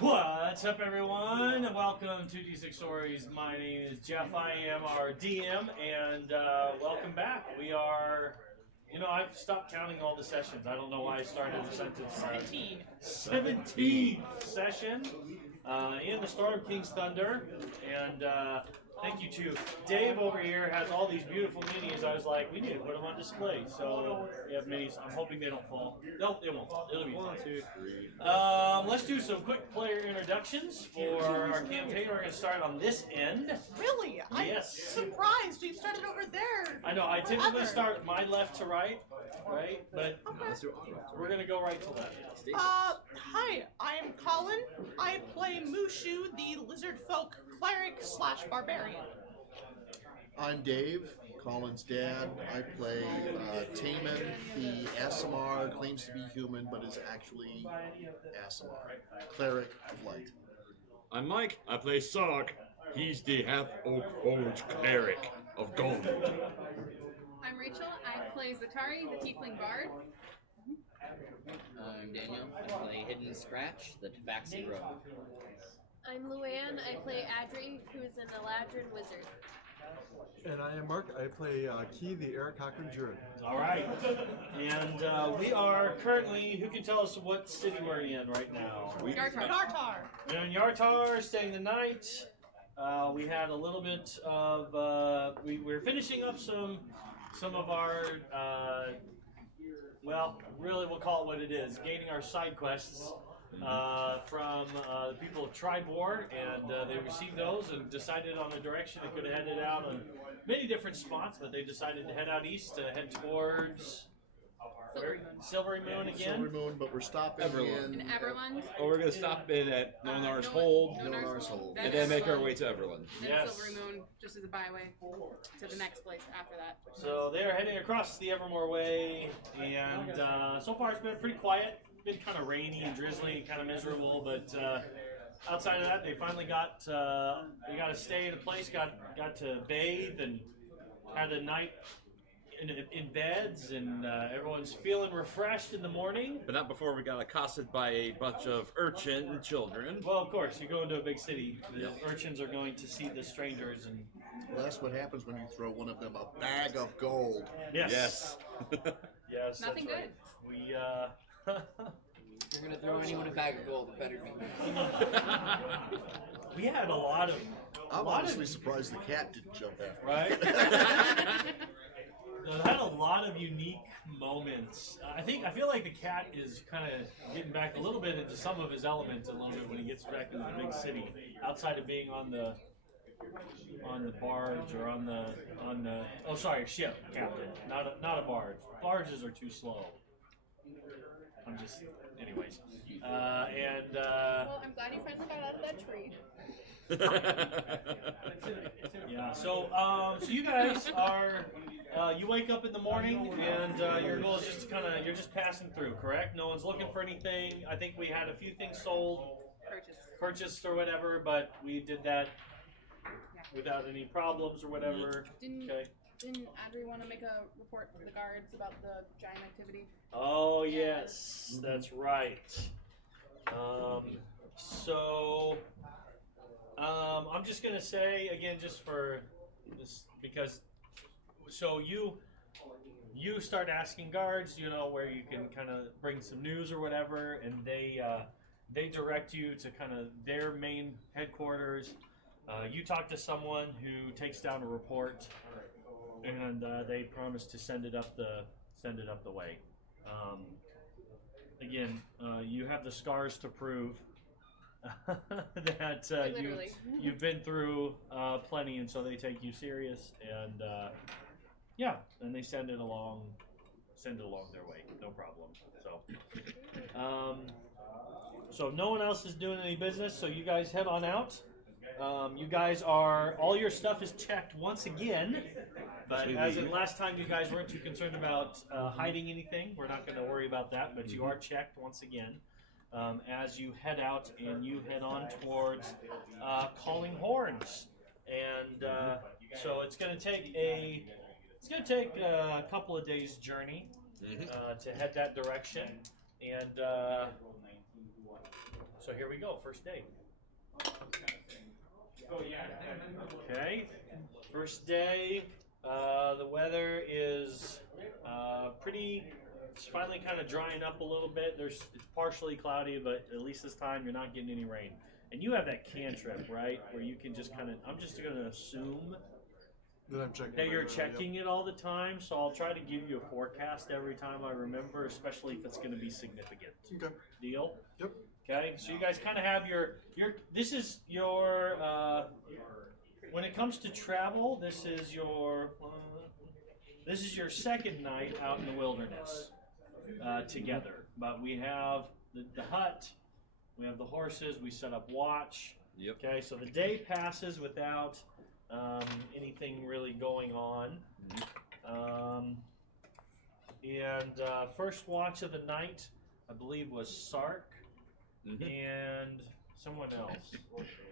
What's up, everyone? Welcome to D6 Stories. My name is Jeff. I am our DM, and welcome back. We are, I've stopped counting all the sessions. I don't know why I started the sentence. 17th session in the Storm King's Thunder, and thank you to Dave over here. Has all these beautiful minis. I was like, we need to put them on display. So we have minis. I'm hoping they don't fall. No, they won't fall. It'll be 1, 2, 3. Let's do some quick player introductions for our campaign. We're going to start on this end. Really? Yes. I'm surprised you started over there. I know. I typically start my left to right, but Okay. we're going to go right to left. Hi, I am Colin. I play Mushu, the lizard folk cleric / barbarian. I'm Dave, Colin's dad. I play Taman, the Asimar, claims to be human, but is actually Asimar, cleric of light. I'm Mike. I play Sark. He's the half-orc forge cleric of gold. I'm Rachel. I play Zatari, the tiefling bard. I'm Daniel. I play Hidden Scratch, the Tabaxi Rogue. I'm Luann. I play Adri, who is an Eladrin wizard. And I am Mark. I play Key, the Eric Cochran Druid. All right. And we are currently, who can tell us what city we're in right now? Yartar. We're in Yartar, staying the night. We had a little bit of, we're finishing up some of our, really we'll call it what it is, gaining our side quests from the people of Tribord, and they received those and decided on a direction. They could have headed out on many different spots, but they decided to head out east to head towards Silvery Moon again. Silver Moon, but we're stopping Everlund. In Everlund. Oh, we're going to stop in at Nonar's Hold, Nonar's Hold. and then make our way to Everlund. Then Yes. Silvery Moon, just as a byway to the next place after that. So they are heading across the Evermore Way, and so far it's been pretty quiet. Been kind of rainy and drizzly and kind of miserable, but outside of that, they finally got they got to stay in a place, got to bathe and had a night in beds, and everyone's feeling refreshed in the morning. But not before we got accosted by a bunch of urchin children. Well, of course, you go into a big city. The urchins are going to see the strangers, and Well, that's what happens when you throw one of them a bag of gold. yes, yes, Nothing that's right. We If you're gonna throw anyone a bag of gold, it better be me. we had a lot of I'm honestly surprised the cat didn't jump after. right. It had a lot of unique moments. I feel like the cat is kind of getting back a little bit into some of his elements a little bit when he gets back into the big city, outside of being on the barge or on the ship, captain, not a barge. Barges are too slow. Anyways, Well, I'm glad you finally got out of that tree. yeah. So you guys are. You wake up in the morning, and your goal is just to you're just passing through, correct? No one's looking for anything. I think we had a few things sold, purchased or whatever, but we did that without any problems or whatever. Didn't Adri want to make a report to the guards about the giant activity? Oh yes, that's right. I'm just gonna say again, just for this, because you start asking guards, where you can kind of bring some news or whatever, and they direct you to kind of their main headquarters. You talk to someone who takes down a report, and they promise to send it up the way. Again, you have the scars to prove that you've been through plenty, and so they take you serious, and and they send it along their way, no problem. So no one else is doing any business, so you guys head on out. You guys all your stuff is checked once again, but as in last time you guys weren't too concerned about hiding anything, we're not going to worry about that, but you are checked once again as you head out, and you head on towards Calling Horns. And so it's going to take a couple of days journey to head that direction, and So here we go, first day. Okay, first day. The weather is pretty. It's finally kind of drying up a little bit. It's partially cloudy, but at least this time you're not getting any rain. And you have that cantrip, right, where you can just kind of. I'm just going to assume That I'm checking. that you're right now, checking it all the time. So I'll try to give you a forecast every time I remember, especially if it's going to be significant. Yep. Okay. Deal? Yep. Okay, so you guys kind of have your this is your when it comes to travel, this is your second night out in the wilderness together. But we have the hut, we have the horses, we set up watch. Yep. Okay, so the day passes without anything really going on. And first watch of the night, I believe, was Sark. And someone else.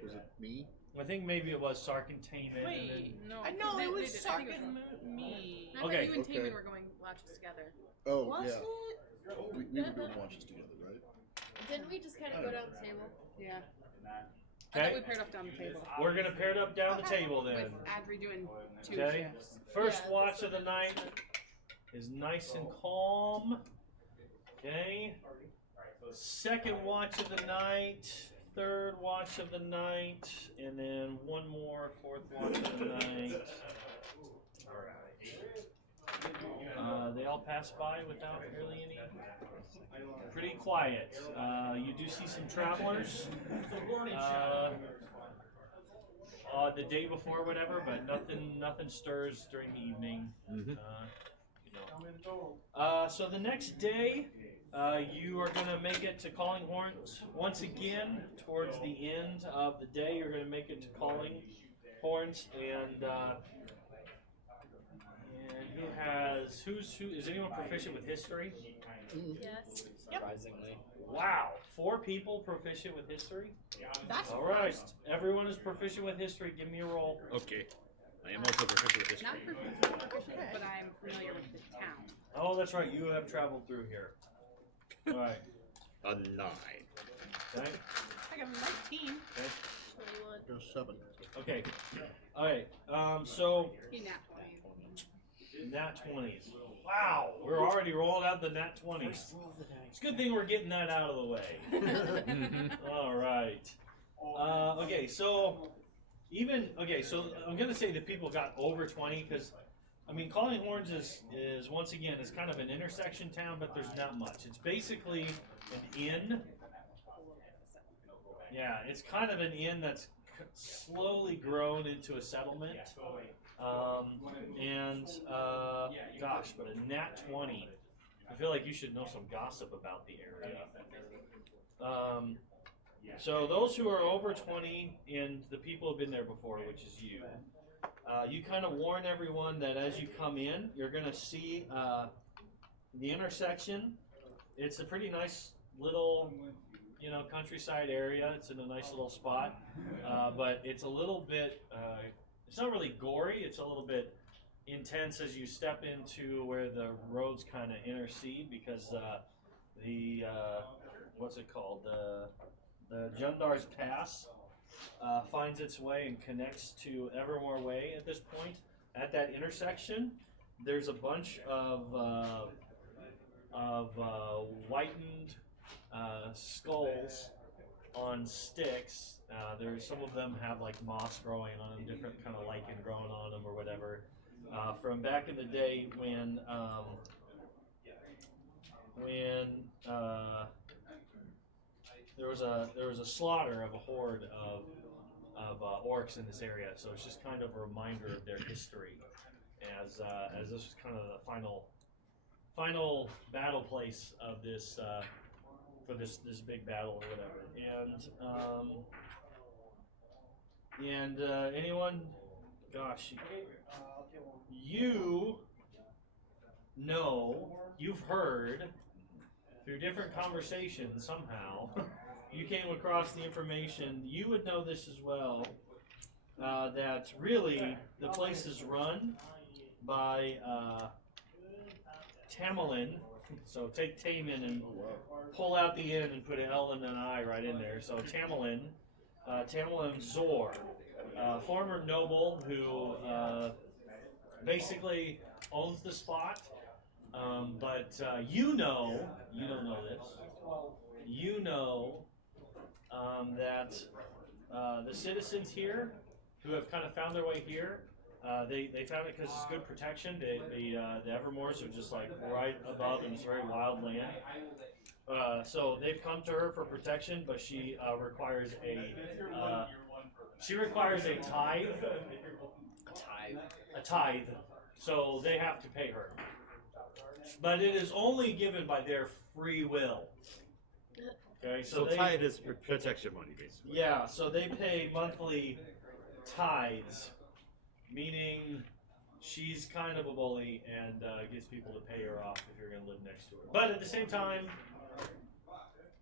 Was it me? I think maybe it was Sark and Taman. Wait, No, I know they- it they was did. I Sark think it was and me. I thought Okay. you and Okay. Taman were going watches together. Oh, Was yeah. it? We were doing watches together, right? Didn't we just kind of go down the table? Yeah. I Okay. thought we paired up down the table. We're gonna pair it up down the table then. With Adri doing two Okay. shifts. First Yeah, watch that's of the night is nice and calm. Okay. Second watch of the night. Third watch of the night. And then one more, fourth watch of the night. They all pass by without really any. Pretty quiet. You do see some travelers. The day before, whatever, but nothing stirs during the evening. So the next day, you are going to make it to Calling Horns once again. Towards the end of the day, you're going to make it to Calling Horns, and who is anyone proficient with history? Yes. Surprisingly. Wow, 4 people proficient with history. That's All right, everyone is proficient with history. Give me a roll. Okay. I am also proficient with this. Not proficient, but I'm familiar with the town. Oh, that's right. You have traveled through here. All right. A 9. Okay. I got 19. 21. There's 7. Okay. All right. So He napped. nat 20s. Wow, we're already rolling out the nat 20s. It's a good thing we're getting that out of the way. All right. Okay. So So I'm gonna say that people got over 20 because. I mean, Calling Horns is once again is kind of an intersection town, but there's not much. It's basically an inn. Yeah, it's kind of an inn that's slowly grown into a settlement. Gosh, but a nat 20. I feel like you should know some gossip about the area. So those who are over 20 and the people who have been there before, which is you. You kind of warn everyone that as you come in, you're going to see the intersection. It's a pretty nice little, countryside area. It's in a nice little spot, but it's a little bit. It's not really gory. It's a little bit intense as you step into where the roads kind of intercede because the what's it called? The Jundar's Pass. Finds its way and connects to Evermore Way at this point. At that intersection, there's a bunch of whitened skulls on sticks. Some of them have like moss growing on them, different kind of lichen growing on them or whatever. From back in the day when there was a slaughter of a horde of orcs in this area, so it's just kind of a reminder of their history, as this was kind of the final battle place of this for this big battle or whatever. And anyone, gosh, you've heard through different conversations somehow. You came across the information, you would know this as well, that really the place is run by Tamerlane So take Taman and Oh wow. pull out the N and put an L and an I right in there. So Tamerlane, Tamerlane Zor, former noble who basically owns the spot. But you don't know this. You know that the citizens here who have kind of found their way here, they found it because it's good protection. The Evermores are just like right above, and it's very wild land. So they've come to her for protection, but she requires a tithe. A tithe. So they have to pay her. But it is only given by their free will. Okay, So tithe is for protection money, basically. Yeah, so they pay monthly tithes, meaning she's kind of a bully and gets people to pay her off if you're going to live next to her. But at the same time,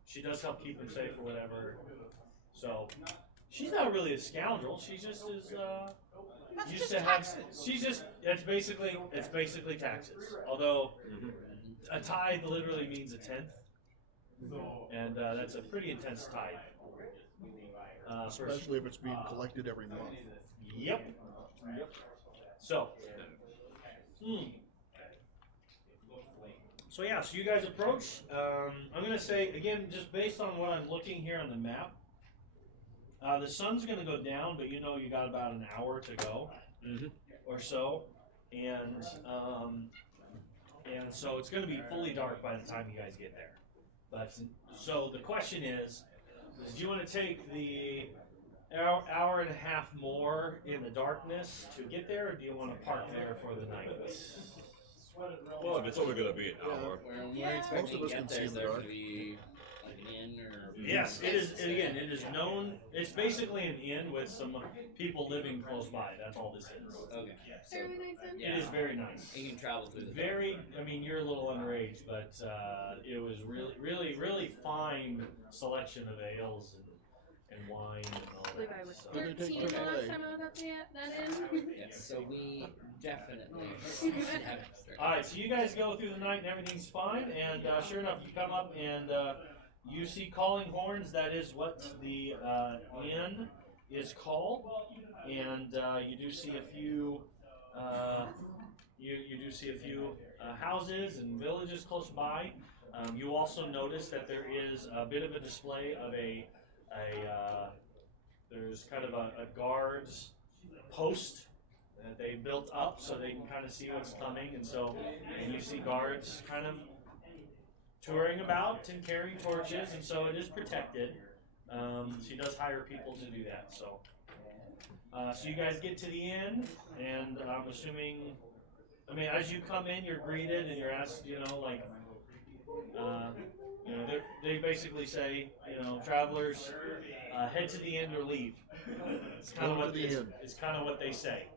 she does help keep them safe or whatever. So she's not really a scoundrel. She just is. That's Used just to have. taxes. She's just. It's basically taxes. Although a tithe literally means a tenth, and that's a pretty intense tithe. Especially if it's being collected every month. Yep. So. So yeah, so you guys approach. I'm gonna say again, just based on what I'm looking here on the map, the sun's gonna go down, but you know you got about an hour to go, or so, and so it's gonna be fully dark by the time you guys get there. But so the question is do you want to take the hour and a half more in the darkness to get there, or do you want to park there for the night? Well, if it's only going to be an hour. We're expecting Most of us to can get see there. in Is the there dark. to be an inn or? Yes, it is. Again, it is known. It's basically an inn with some people living close by. That's all this is. Okay. So, Very nice then. It is very nice. you can travel through the Very. I mean, you're a little underage, but it was really fine selection of ales and wine and all I believe that. I was So. Did they take 13 the last away? time I was at that inn. Yes, so we definitely should have extra. All right, so you guys go through the night and everything's fine, and sure enough, you come up and you see calling horns. That is what the inn is called, and you do see a few. You do see a few houses and villages close by. You also notice that there is a bit of a display of there's kind of a guards post that they built up so they can kind of see what's coming, and you see guards kind of touring about and carrying torches, and so it is protected. She does hire people to do that. So you guys get to the inn, and I'm assuming, as you come in, you're greeted and you're asked, they basically say, travelers, head to the inn or leave. It's kind of Go to what the inn. it's kind of what they say.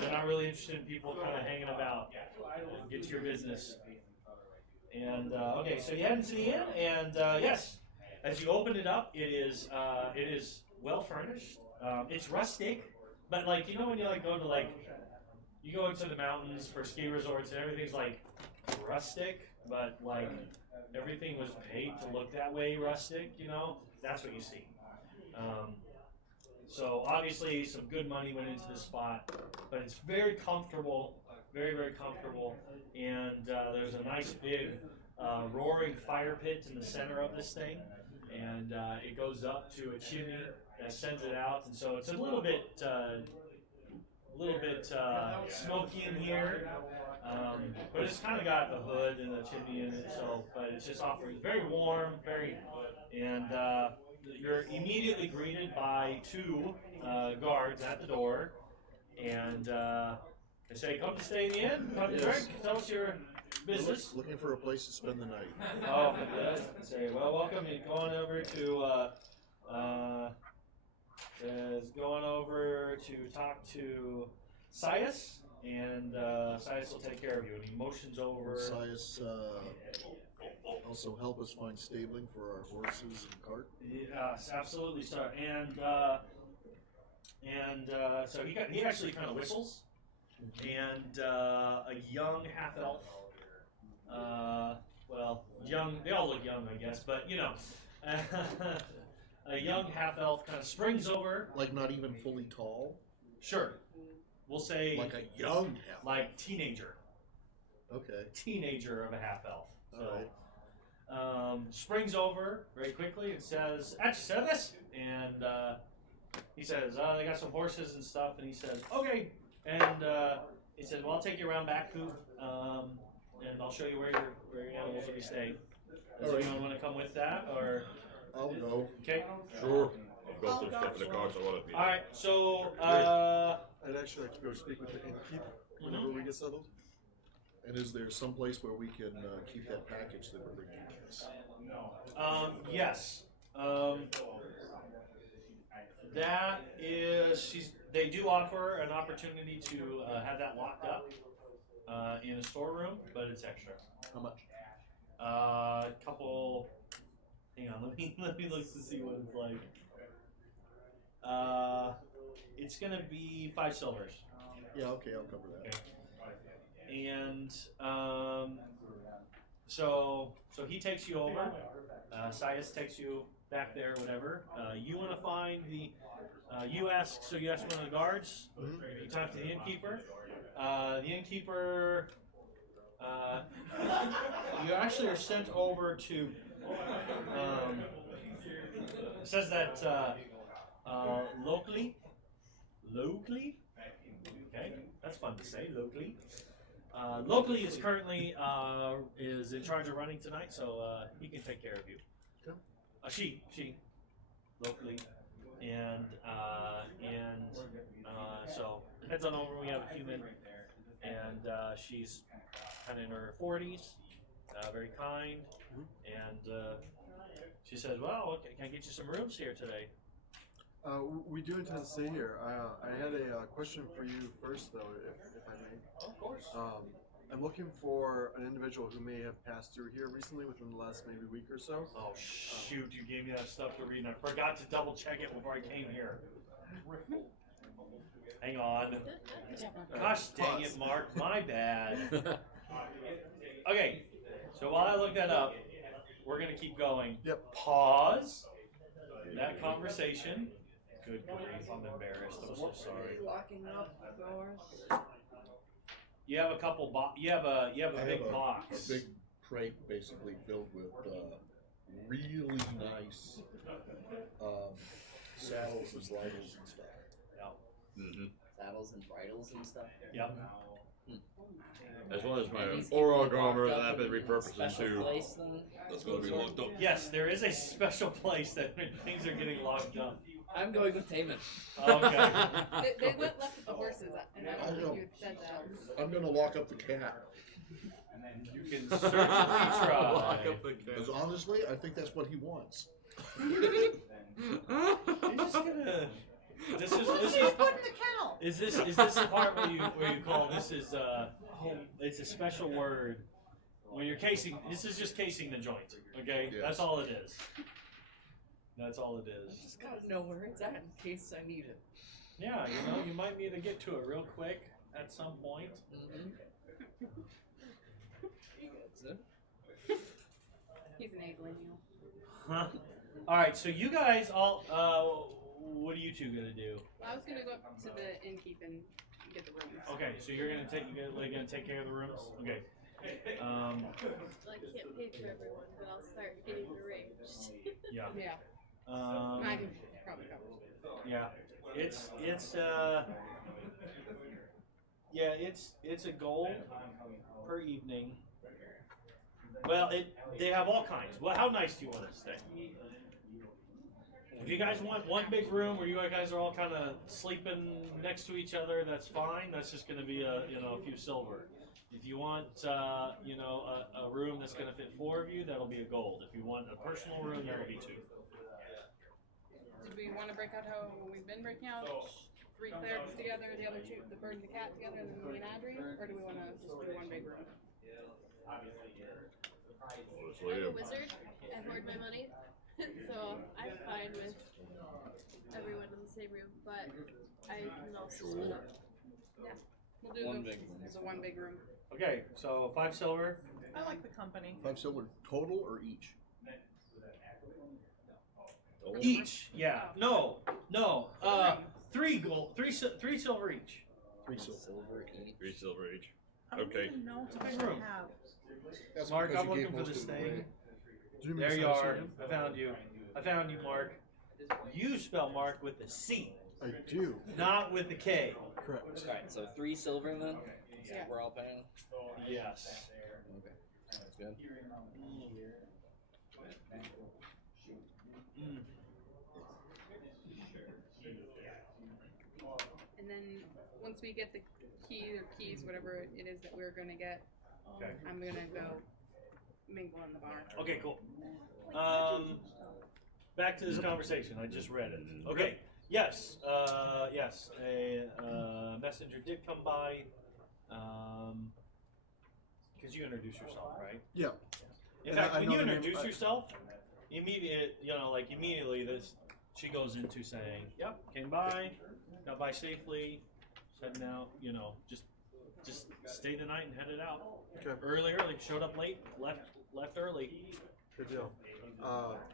They're not really interested in people kind of hanging about. Get to your business. And okay, so you head into the inn, and yes, as you open it up, it is well furnished. It's rustic, but when you go to you go into the mountains for ski resorts and everything's rustic, but everything was paid to look that way rustic. That's what you see. So obviously some good money went into this spot, but it's very comfortable, very, very comfortable. And there's a nice big roaring fire pit in the center of this thing, and it goes up to a chimney that sends it out, and so it's a little bit smoky in here, but it's kind of got the hood and the chimney in it. So, but it's just offering very warm, and you're immediately greeted by two guards at the door, and they say, "Come to stay in the inn, come to Yes. drink, tell us your business." Looking for a place to spend the night. Oh, say, well, welcome. You're going over to going over to talk to Sias, and Sias will take care of you. And he motions over. Sias also help us find stabling for our horses and cart. Yes, absolutely, sir. And so he actually kind of whistles, and a young half elf well, young. They all look young, I guess, but you know, a young half elf kind of springs over. Like not even fully tall. Sure, we'll say Like a young half. like teenager. Okay. Teenager of a half elf. So, All right. springs over very quickly and says, "At your service." And he says, "They got some horses and stuff." And he says, "Okay." And he said, "Well, I'll take you around back, Coop, and I'll show you where your animals will be staying." Does anyone want to come with that, or I'll go. okay? Sure. I've got some stuff in the car, so I want to be. All right. So I'd actually like to go speak with the innkeep whenever we get settled. And is there some place where we can keep that package that we're bringing us? yes. That is, they do offer an opportunity to have that locked up in a storeroom, but it's extra. How much? Couple. Hang on, let me look to see what it's like. It's gonna be 5 silvers. Yeah, okay, I'll cover that. Okay. And so he takes you over. Sias takes you back there, whatever. You want to find the. You ask one of the guards. You talk to the innkeeper. The innkeeper. You actually are sent over to. It says that locally. Okay, that's fun to say. Locally is currently is in charge of running tonight, so he can take care of you. She locally, and so heads on over. We have a human, and she's kind of in her 40s, very kind, and she says, "Well, can I get you some rooms here today?" We do intend to stay here. I had a question for you first, though, if I may. Of course. I'm looking for an individual who may have passed through here recently within the last maybe week or so. Oh shoot! You gave me that stuff to read, and I forgot to double check it before I came here. Hang on. Gosh dang it, Mark. My bad. Okay, so while I look that up, we're gonna keep going. Yep. Pause that conversation. Good grief, I'm embarrassed. I'm so sorry. Locking up doors. You have a couple you have a I big have box. A big crate basically filled with really nice saddles and bridles and stuff. Yeah. Saddles and bridles and stuff. Yep. As well as my These oral get armor locked that I've up been in a repurposing special to. place then? That's going to be locked up. Yes, there is a special place that things are getting locked up. I'm going with Taman. Okay. They went left with the horses, and I don't think you had said that. I'm gonna lock up the cat. You can certainly try. Lock up the Because cat. honestly, I think that's what he wants. You're just gonna. This is What's he put in the kennel? is this the part where you call this is it's a special word when you're casing. This is just casing the joint. Okay, Yes. that's all it is. That's all it is. Just gotta know where it's at in case I need it. Yeah, you might need to get to it real quick at some point. He's enabling you. Huh? All right, so you guys all. What are you two gonna do? I was gonna go up to the innkeep and get the rooms. Okay, so you're gonna take care of the rooms. Okay. Well, I can't pay for everyone, but I'll start getting arranged. Yeah. Yeah, Um, I can probably cover it. yeah. It's a gold per evening. Well, they have all kinds. Well, how nice do you want to stay? If you guys want one big room where you guys are all kind of sleeping next to each other, that's fine. That's just going to be a few silver. If you want a room that's going to fit 4 of you, that'll be a gold. If you want a personal room, that'll be 2. Do we want to break out how we've been breaking out? 3 clerics together, the other 2, the bird and the cat together, and then me and Adri? Or do we want to just do one big room? Honestly, I'm a wizard. I hoard my money, so I'm fine with everyone in the same room. But I can also split up. Yeah, we'll do One the big room. one big room. Okay, so 5 silver. I like the company. 5 silver total or each? Each, yeah. No. 3 gold, 3 silver each. 3 silver. each. 3 silver each. I don't Okay. even know if I Room. have. That's Mark, because I'm you gave looking for most this of it thing. away. Do There you misunderstand are. him? I found you. I found you, Mark. You spell Mark with a C, I do. not with a K. Correct. Alright, so 3 silver then? Yeah. We're all paying? Yes. Okay. That's good. Mm. And then once we get the key or keys, whatever it is that we're gonna get, Okay. I'm gonna go mingle in the bar. Okay, cool. Back to this conversation. I just read it. Okay. Yes. Yes. A messenger did come by. Because you introduce yourself, right? Yeah. In And fact, I when know you the name- introduce yourself, immediately this she goes into saying, "Yep, came by, got by safely, heading out. Just stayed the night and headed out Okay. early. Showed up late, left early." Good deal.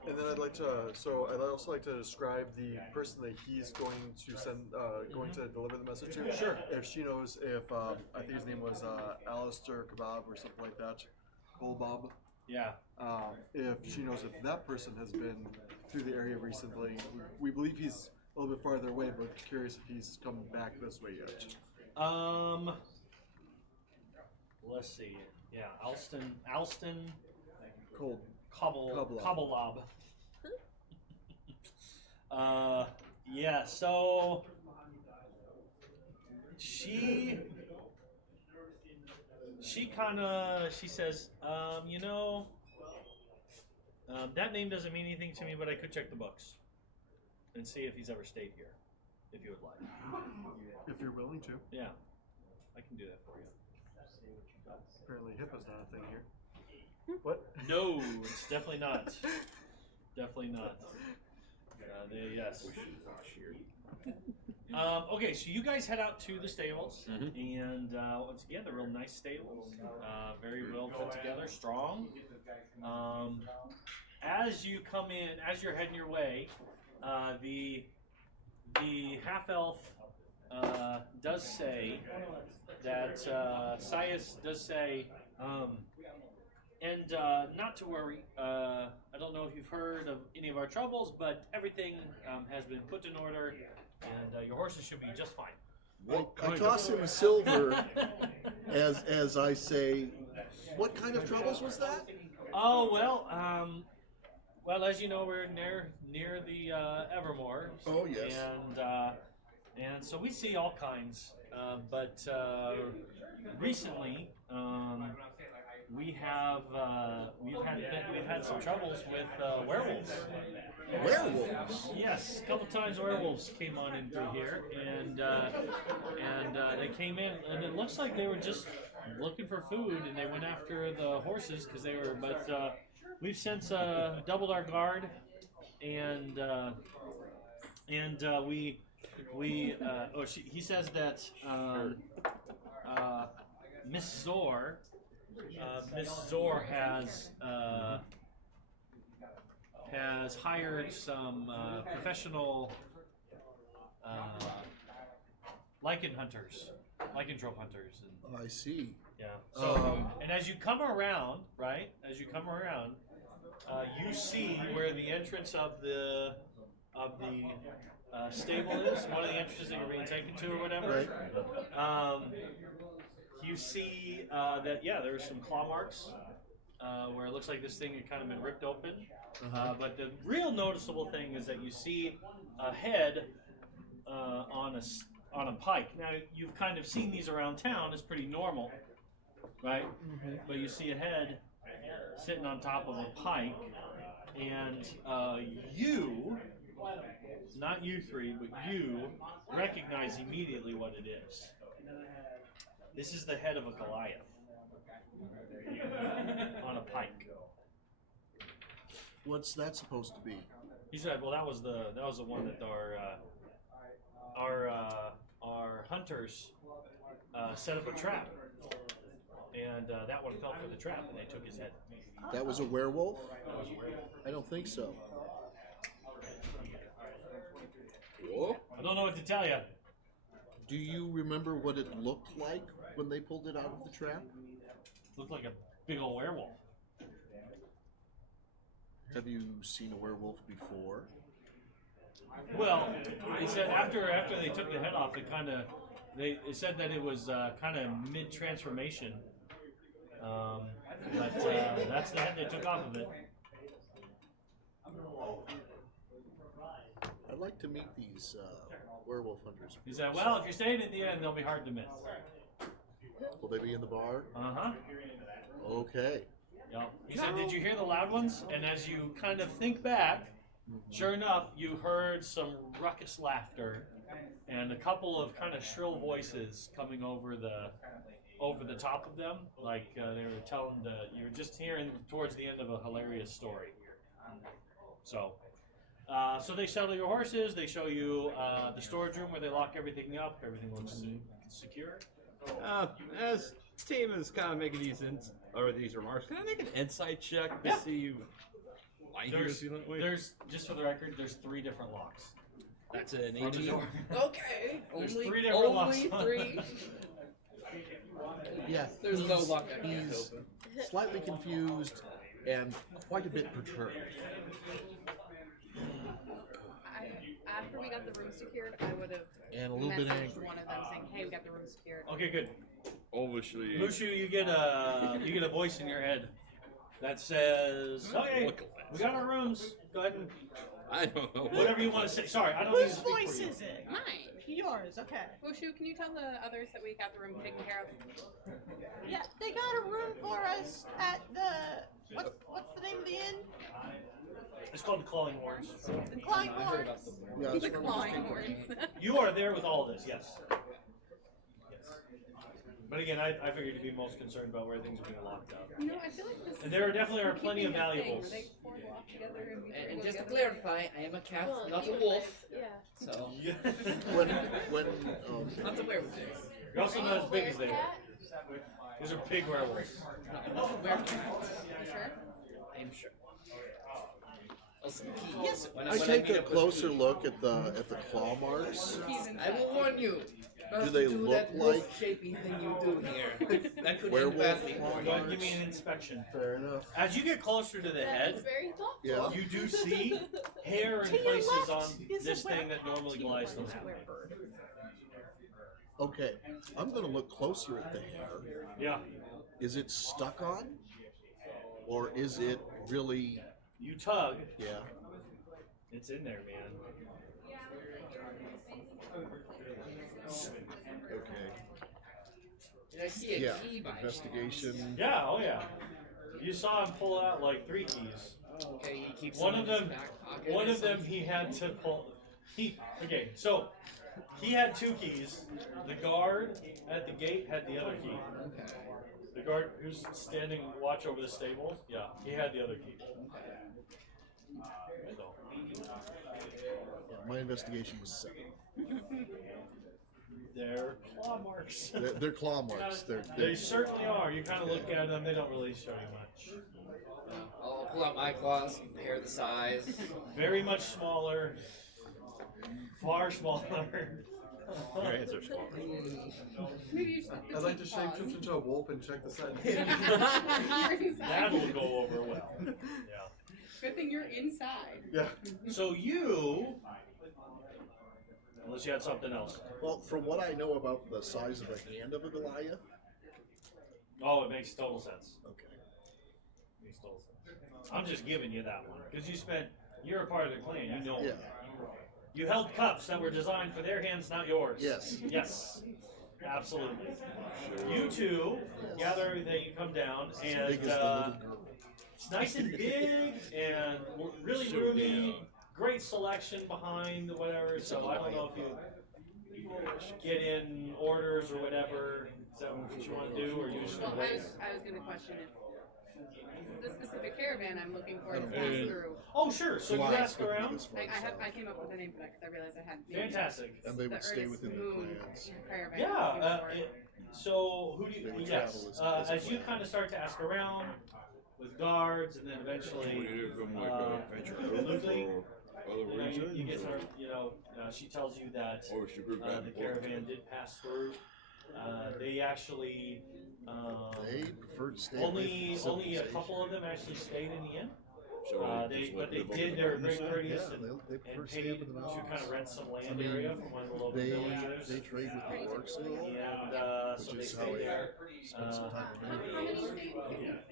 And then I'd also like to describe the person that he's going to send, going to deliver the message to. Sure. If she knows if, I think his name was Alistair Kebab or something like that, Bob. Yeah. If she knows if that person has been through the area recently, we believe he's a little bit farther away, but curious if he's come back this way yet. Let's see. Yeah, Alston. Cold. Cobblelob. Yeah, so she says, that name doesn't mean anything to me, but I could check the books and see if he's ever stayed here, if you would like. If you're willing to. Yeah, I can do that for you. Apparently HIPAA's not a thing here. What? No, it's definitely not. Definitely not. Yes. Okay, so you guys head out to the stables, and once again, they're real nice stables, very well put together, strong. As you come in, as you're heading your way, the half elf does say that Sias does say. And not to worry, I don't know if you've heard of any of our troubles, but everything has been put in order, and your horses should be just fine. I toss him silver as I say, what kind of troubles was that? Oh, well, as you know, we're near the Evermore. Oh, yes. And so we see all kinds, but recently, we've had some troubles with werewolves. Werewolves? Yes, a couple times werewolves came on in through here, and they came in, and it looks like they were just looking for food, and they went after the horses because they were. But we've since doubled our guard, and he says that Miss Zor has hired some professional lycanthrope hunters. And, I see. yeah. So, and as you come around, right? You see where the entrance of the stable is. One of the entrances that you're being taken to, or whatever. Right. You see that there are some claw marks where it looks like this thing had kind of been ripped open. But the real noticeable thing is that you see a head on a pike. Now you've kind of seen these around town; it's pretty normal, right? But you see a head sitting on top of a pike, and you, not you three, but you recognize immediately what it is. This is the head of a Goliath on a pike. What's that supposed to be? He said, "Well, that was the one that our hunters set up a trap and that one fell for the trap, and they took his head. That was a werewolf? I don't think so. Whoa. I don't know what to tell you. Do you remember what it looked like when they pulled it out of the trap? Looked like a big old werewolf. Have you seen a werewolf before? Well, they said after they took the head off, they said that it was kind of mid transformation. But that's the head they took off of it. I'd like to meet these werewolf hunters. He said, "Well, if you're staying at the end, they'll be hard to miss." Will they be in the bar? Uh-huh. Okay. Yep. He said, "Did you hear the loud ones?" And as you kind of think back, sure enough, you heard some ruckus laughter and a couple of kind of shrill voices coming over the top of them, like they were telling you were just hearing towards the end of a hilarious story. So they settle your horses. They show you the storage room where they lock everything up. Everything looks secure. As Team is kind of making these remarks, can I make an insight check to Yeah. see why you feel that way? There's just for the record, there's 3 different locks. That's an On the 18. door. Okay, There's only 3 different locks. only 3. Yeah. There's no luck I can't He's open. slightly confused and quite a bit perturbed. After we got the room secured, I would have And a little bit messaged angry. one of them saying, "Hey, we got the room secured." Okay, good. Obviously, Mushu, you get a voice in your head that says, "Okay, look at we got our rooms. Go ahead and I don't know. whatever you want to say." Sorry, I don't need to Whose speak for voice you. is it? Mine. Yours, okay. Wushu, can you tell the others that we got the room taken care of? Yeah, they got a room for us at the what's the name of the inn? It's called the Clawing Horns. The Clawing Horns. Yeah, The it's from- clawing horns. You are there with all this, yes. But again, I figured you'd be most concerned about where things are being locked up. You know, I feel like this. And there definitely are we're plenty of keeping a thing valuables. where they four lock together and we And go just to together. clarify, I am a cat, Well, not a even wolf. with- yeah. So, Yeah. when not the werewolf. You're also not as big as they were. Cat? These are big werewolves. Not werewolf. You sure? I am sure. Also, keys. Yes. When I when take meet a up with closer keys. look at the claw marks. Keys I inside. will warn you. Not Do they to do look that like- wolf-shapy thing you do here. That could end Werewolf badly. claw Go ahead and give marks? me an inspection. Fair enough. As you get closer to the That is head, very thoughtful. Yeah. you do see hair in To your places left on is this a thing that normally Goliaths don't have. werebird. Okay, I'm going to look closer at the hair. Yeah. Is it stuck on? Or is it really, You tug, yeah? it's in there, man. Okay. Did I see a Yeah, key by investigation. Yeah, oh yeah. You saw him pull out like 3 keys. chance? Okay, he keeps One some of in his them, back pocket one or of them, something. he had to pull. So he had 2 keys. The guard at the gate had the other key. Okay. The guard who's standing watch over the stable, yeah, he had the other key. So, Yeah, my investigation was 7. they're claw marks. They're claw marks. They certainly are. You kind of look at them; they don't really show you much. I'll pull out my claws, compare the size. Very much smaller, far smaller. Your hands are smaller. Maybe you should I'd like to shapeshift into a wolf and check the size. That'll go over well. Yeah. Good thing you're inside. Yeah. So you, unless you had something else. Well, from what I know about the size of the hand of a Goliath, Oh, it makes total sense. okay. Makes total sense. I'm just giving you that one because you're a part of the clan. You know. Yeah. You held cups that were designed for their hands, not yours. Yes. Yes. Absolutely. You two gather everything. You come down, and Big as the little girl. it's nice and big and really roomy. Great selection behind whatever. So I don't know if you get in orders or whatever. Is that what you want to do, or you just Well, gonna wait? I was gonna question if the specific caravan I'm looking for to pass And- through. Oh, sure. So you Alliance ask would be around. this far south. I came up with a name for that because I realized I had named it. Fantastic. And they The would stay Ernest within their Moon clans. Caravan Yeah. I'm looking for. So who do They you? would Yes. travel as a As you clan. kind of start to ask around with guards, and then What do eventually, you do from like venture Ludwig, or other you reasons? get or- her. She tells you that Or is your group bad the work? caravan did pass through. They actually. They prefer to stay away from Only a civilization. couple of them actually stayed in the inn. So just But let they them did. over They were the very mountains? courteous Yeah, they prefer and to stay paid up in the to kind of mountains. rent some land I mean, area from one of the local villagers. They trade with the orcs still, And so which they is how stay they there. spend some time How with many them. stay?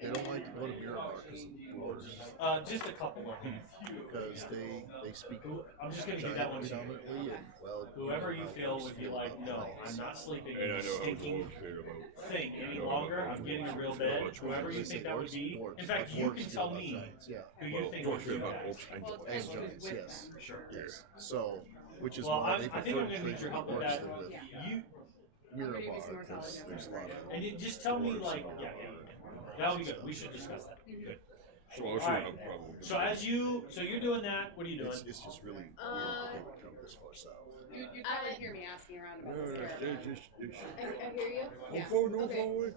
They don't like to go to Miramar because of the dwarves, Just a couple of them. because they speak I'm just gonna give that one to you. predominantly, and well, Whoever you know how feel orcs would be feel like, about no, lions. I'm not sleeping And in I this know how stinking dwarves feel about. thing any longer. I'm getting a real bed. Whoever you think that would be. In fact, you can tell me Yeah. who you Well, think dwarves would feel be about that. orcs and Well, dwarves. And it's giants, with yes. them. Sure. Yes. So, which is Well, why they I prefer think I'm to gonna trade need your with help with orcs that. than with You gonna give you Miramar, some more because knowledge. there's a lot of and you just tell me dwarves like, and yeah, that would be good. We should discuss that. Good. So I All should right. have a problem. with So that. you're doing that. What are you doing? It's just really weird that they would come this far south. You probably hear me asking around No, about this no, caravan. it's I hear you. Yeah. far north, Okay. far away.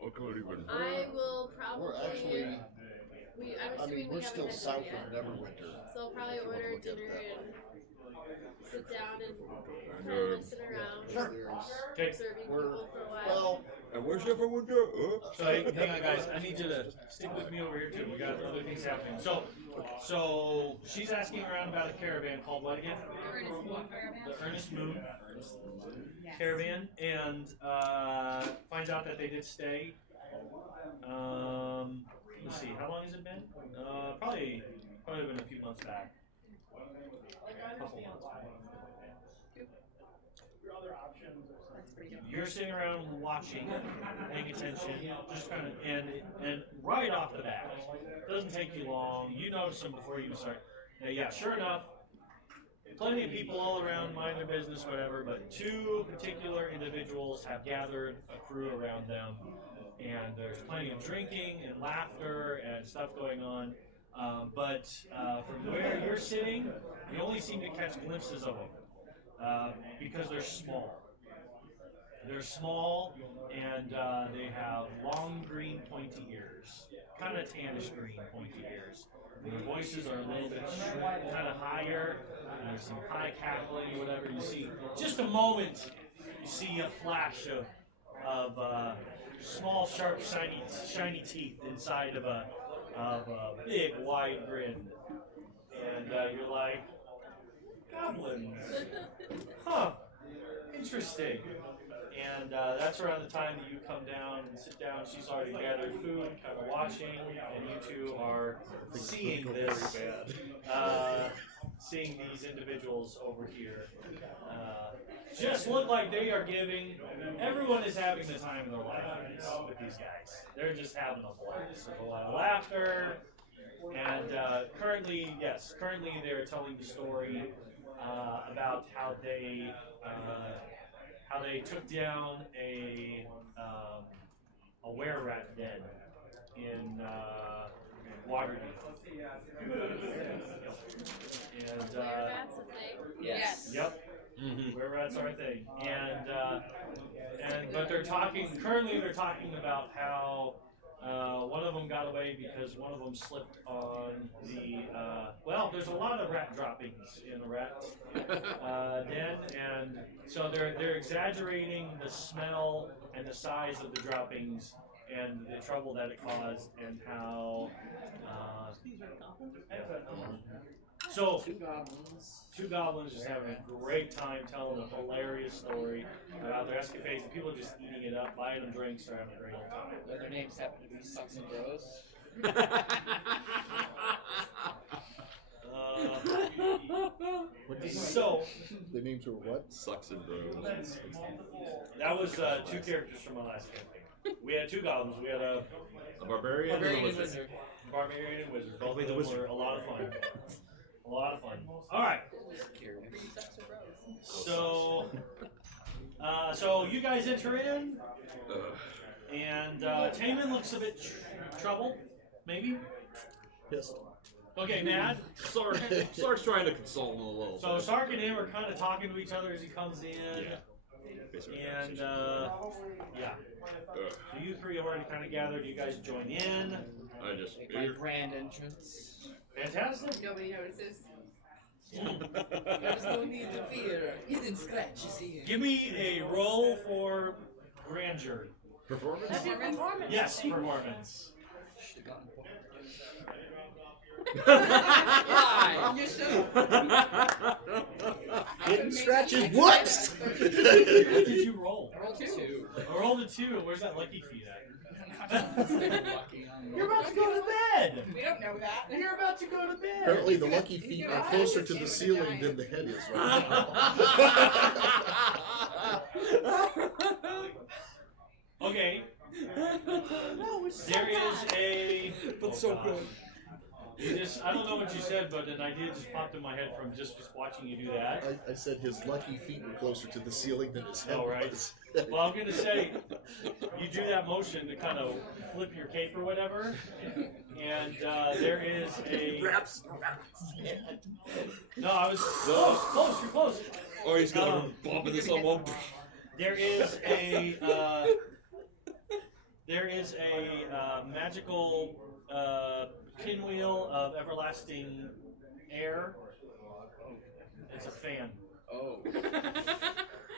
I can't even. I will probably. We're actually, I'm I assuming mean, we we're haven't still had south dinner of yet. Neverwinter. So I'll probably if you wanna order look at it dinner that and sit down and And, kind of listen around, Okay. serving We're- people for a while. Well, and where's everyone go? So hang on, guys. I need you to stick with me over here too. We got other things happening. So she's asking around about a caravan called what again? The Ernest Moon Caravan? The Ernest Moon Yes. Caravan, and finds out that they did stay. Let's see. How long has it been? Probably been a few months back. A couple months back. That's pretty good. You're sitting around watching, paying attention, just kind of, and right off the bat, doesn't take you long. You notice them before you even start. Yeah, sure enough, plenty of people all around, mind their business, whatever. But two particular individuals have gathered a crew around them, and there's plenty of drinking and laughter and stuff going on. But from where you're sitting, you only seem to catch glimpses of them because they're small. They're small, and they have long green pointy ears, kind of tannish green pointy ears. And their voices are a little bit kind of higher, and there's some high cackling or whatever. You see, just a moment, you see a flash of small, sharp, shiny teeth inside of a big, wide grin, and you're like, goblins, huh? Interesting. And that's around the time that you come down and sit down. She's already gathered food, kind of watching, and you two are seeing this, seeing these individuals over here. Just look like they are giving. Everyone is having the time of their life with these guys. They're just having a blast. There's a lot of laughter, and currently they're telling the story about how they took down a were-rat den in Waterdeep. And Whereabouts a thing? Yes. yep, Mm-hmm. were-rats are a thing. But they're talking. Currently, they're talking about how one of them got away because one of them slipped on the. There's a lot of rat droppings in the rat den, and so they're exaggerating the smell and the size of the droppings and the trouble that it caused, and how. So, two goblins just having a great time telling a hilarious story about their escapades, and people are just eating it up, buying them drinks, they're having a great old time. Their names happen to be Sucks and Bros. So, The names were what? Sucks and bros. that was two characters from my last campaign. We had two goblins. We had a A barbarian, Barbarian and a and wizard. Wizard. barbarian and wizard. Both of them were a lot of fun. A lot of fun. All right. Sucks or bros. So you guys enter in, And Taman looks a bit troubled, maybe. Pissed. Okay, mad. Sark's trying to console him a little. So Sark and him are kind of talking to each other as he comes in. And yeah. So you three have already kind of gathered. You guys join in. I just Make my grand entrance. Fantastic. Nobody notices. There's no need to fear. Hidden scratches here. Give me a roll for grandeur. performance. Performance. Yes, performance. Should've gotten Lie. You should. Hidden scratches. What? What did you roll? Roll 2. I rolled a 2. Where's that lucky feet at? Lucky on You're about to go to bed. We don't know that. You're about to go to bed. Apparently, the lucky feet are closer to the ceiling than the head is right now. Okay. There is a. That's so good. You just, I don't know what you said, but an idea just popped in my head from just watching you do that. I said his lucky feet were closer to the ceiling than his head Oh, right. was. Well, I'm gonna say you do that motion to kind of flip your cape or whatever, and there is a. No, I was close. You're close. Or he's gonna bump into someone. There is a. There is a magical pinwheel of everlasting air. It's a fan. Oh.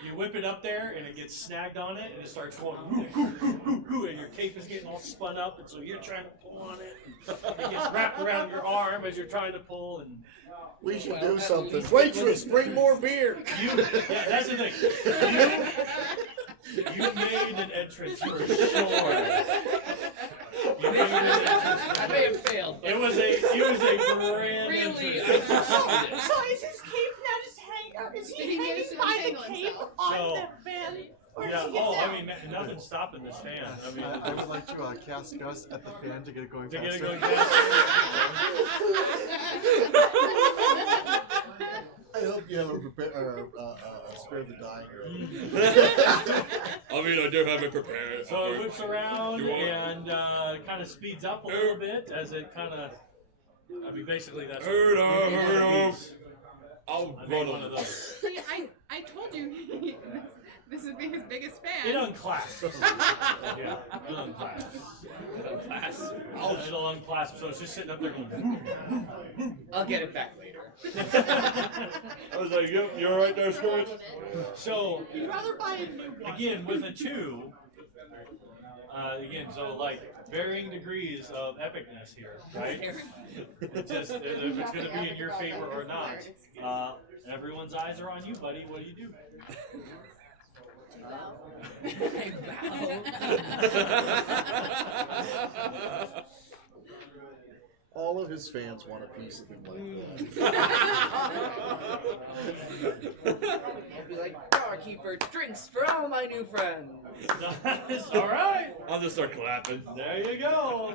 You whip it up there, and it gets snagged on it, and it starts going, whoo, whoo, whoo, whoo, whoo, and your cape is getting all spun up, and so you're trying to pull on it. And it gets wrapped around your arm as you're trying to pull, and We should do something. Waitress, bring more beer. yeah, that's the thing. You made an entrance for sure. You made an entrance. I may have failed. It was a grand Really? entrance. So is his cape now just hanging? Or is he He hanging managed to by the entangle cape himself. on So- the fan? Or Yeah. does he get Oh, down? I mean, nothing's stopping this fan. I mean, I would like to cast Gus at the fan to get it going to get it faster. going fast. I hope you have a spare the dying early. I mean, I do have it prepared. So it whips around You want- and kind of speeds up a little bit as it kind of. I mean, basically that's. Hurry up, one of hurry up. these. I'll I run made one of him. those. See, I told you this would be his biggest fan. It unclasps. Yeah, it unclasps. It'll unclasp, so it's just sitting up there going. I'll get it back later. I was like, yep, you alright there, Scourge? So You'd rather buy a new one. again, with a 2, so like varying degrees of epicness here, right? It just if it's going to be in your favor or not. Everyone's eyes are on you, buddy. What do you do? All of his fans want a piece of him like that. I'll be like, barkeeper, drinks for all my new friends. Nice. All right. I'll just start clapping. There you go.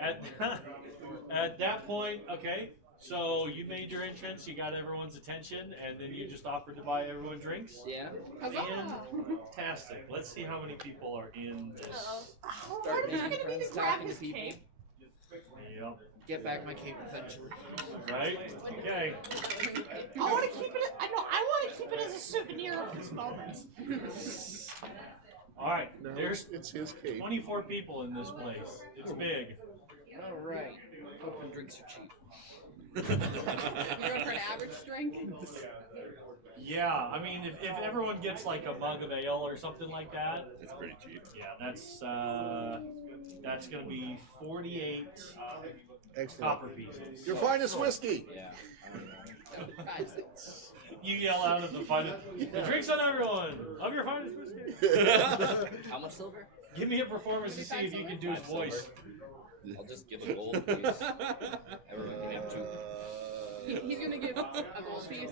At that point, okay. So you made your entrance, you got everyone's attention, and then you just offered to buy everyone drinks. Yeah. Fantastic. Let's see how many people are in this. Oh, Start Martin's making gonna be friends, to grab talking to his people. cape. Yep. Get back my cape eventually. Right. Okay. I want to keep it. I want to keep it as a souvenir of this moment. All right. No, There's it's his cape. 24 people in this place. It's big. Alright. Hoping drinks are cheap. You go for an average drink? Yeah. I mean, if everyone gets like a mug of ale or something like that, It's pretty cheap. yeah, that's gonna be 48 Excellent. copper pieces. Your finest whiskey. Yeah. No, 5, 6. You yell out of the finest. The drinks on everyone. Of your finest whiskey. How much silver? Give me a performance to see if you can do his voice. I'll just give a gold piece. Everyone can have 2. He's gonna give a gold piece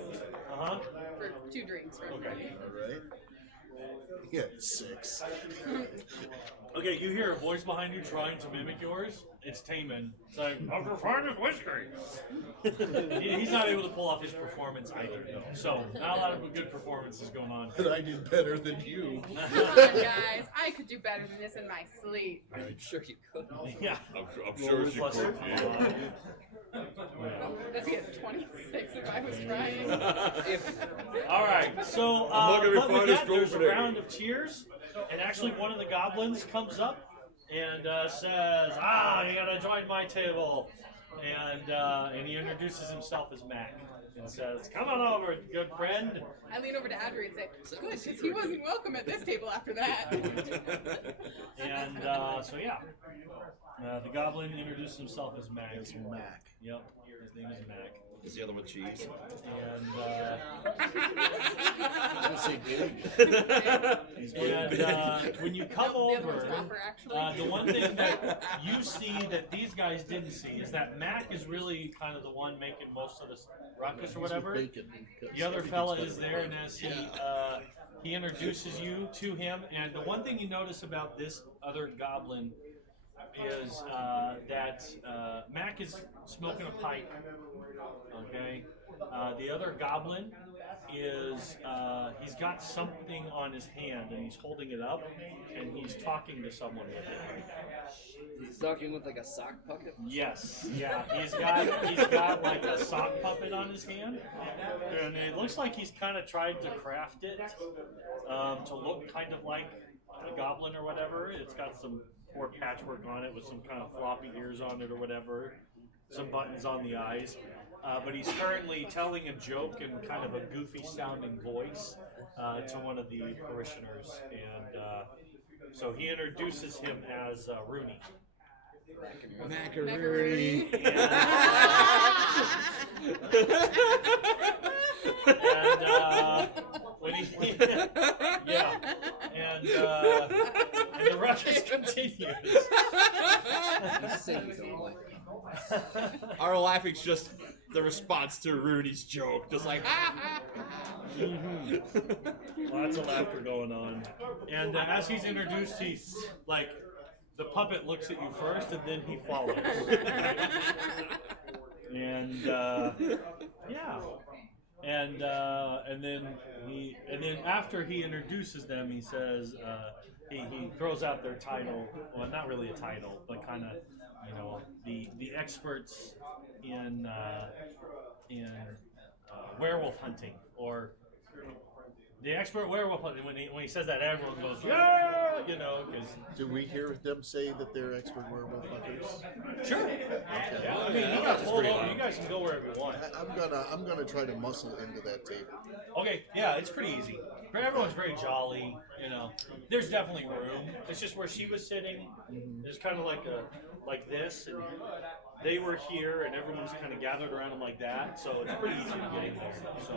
Uh huh. for 2 drinks for everybody. All right. Yeah, 6. Okay, you hear a voice behind you trying to mimic yours. It's Taman saying, "Of your finest whiskey." He's not able to pull off his performance either, though. So, not a lot of good performances going on. But I did better than you. Come on, guys. I could do better than this in my sleep. I'm sure you could. Yeah. I'm sure she Plus- could. Yeah. Let's get 26 if I was trying. All right, so not gonna be but with fine as that, there's a Copenhagen. round of cheers, and actually one of the goblins comes up and says, "You gotta join my table," and he introduces himself as Mac and says, "Come on over, good friend." I lean over to Adri and say, good, because he wasn't welcome at this table after that. And so yeah, the goblin introduces himself as Mac. It's Mac. Yep, his name is Mac. Is the other one cheese? And I'm gonna say Dave. and when you come The other one's over, proper, actually. the one thing that you see that these guys didn't see is that Mac is really kind of the one making most of the ruckus or whatever. Bacon. The other fella is there, and as he introduces you to him, and the one thing you notice about this other goblin is that Mac is smoking a pipe. Okay. The other goblin is he's got something on his hand and he's holding it up and he's talking to someone with it. He's talking with like a sock puppet. Yes, yeah, he's got like a sock puppet on his hand, and it looks like he's kind of tried to craft it to look kind of like a goblin or whatever. It's got some poor patchwork on it with some kind of floppy ears on it or whatever, some buttons on the eyes. But he's currently telling a joke in kind of a goofy sounding voice to one of the parishioners, and so he introduces him as Rooney. Macaroni. And when he, yeah, and the ruckus continues. You say you don't like it. Our laughing's just the response to Rudy's joke. Just like, Lots of laughter going on. And as he's introduced, he's like, the puppet looks at you first, and then he follows. And yeah, and then after he introduces them, he says he throws out their title. Well, not really a title, but kind of the experts in werewolf hunting, or the expert werewolf hunting. When he says that, everyone goes, yeah, because. Do we hear them say that they're expert werewolf hunters? Sure. Yeah, I mean, you guys hold over. You guys can go wherever you want. I'm gonna try to muscle into that table. Okay, yeah, it's pretty easy. Everyone's very jolly, There's definitely room. It's just where she was sitting. There's kind of like this, and they were here, and everyone's kind of gathered around them like that. So it's pretty easy to get in there. So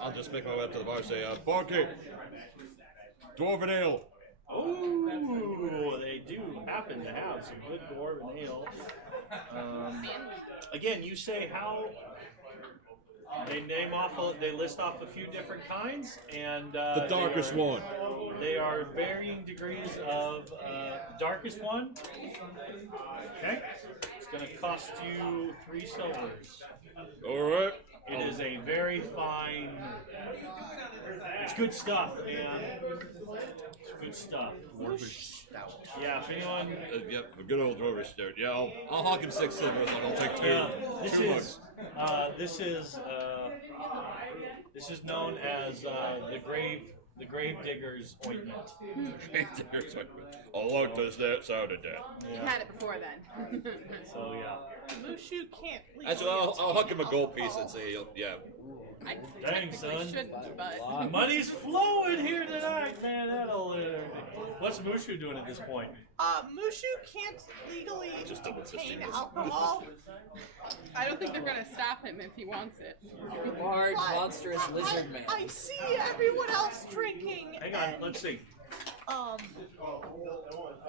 I'll just make my way up to the bar and say, barkeep, dwarven ale. oh, they do happen to have some good dwarven ale. Again, you say how. They list off a few different kinds, and The darkest one. They are varying degrees of darkest one. Okay, it's going to cost you 3 silvers. All right. It is a very fine. It's good stuff, man. It's good stuff. Yeah, if anyone. Yep, a good old dwarvish stout. Yeah, I'll hawk him 6 silvers. I'll take 2. Yeah, 2 bucks. This is known as the grave digger's ointment. I like that sound of that. You had it before then. So yeah. Mushu can't legally Actually, I'll obtain huck him a gold piece alcohol. and say, yeah. I Dang, technically son. shouldn't, but Money's flowing here tonight, man. What's Mushu doing at this point? Mushu can't legally Just double obtain fisting. alcohol. I don't think they're gonna stop him if he wants it. Large, But monstrous lizard man. I see everyone else drinking. Hang on, and, let's see. A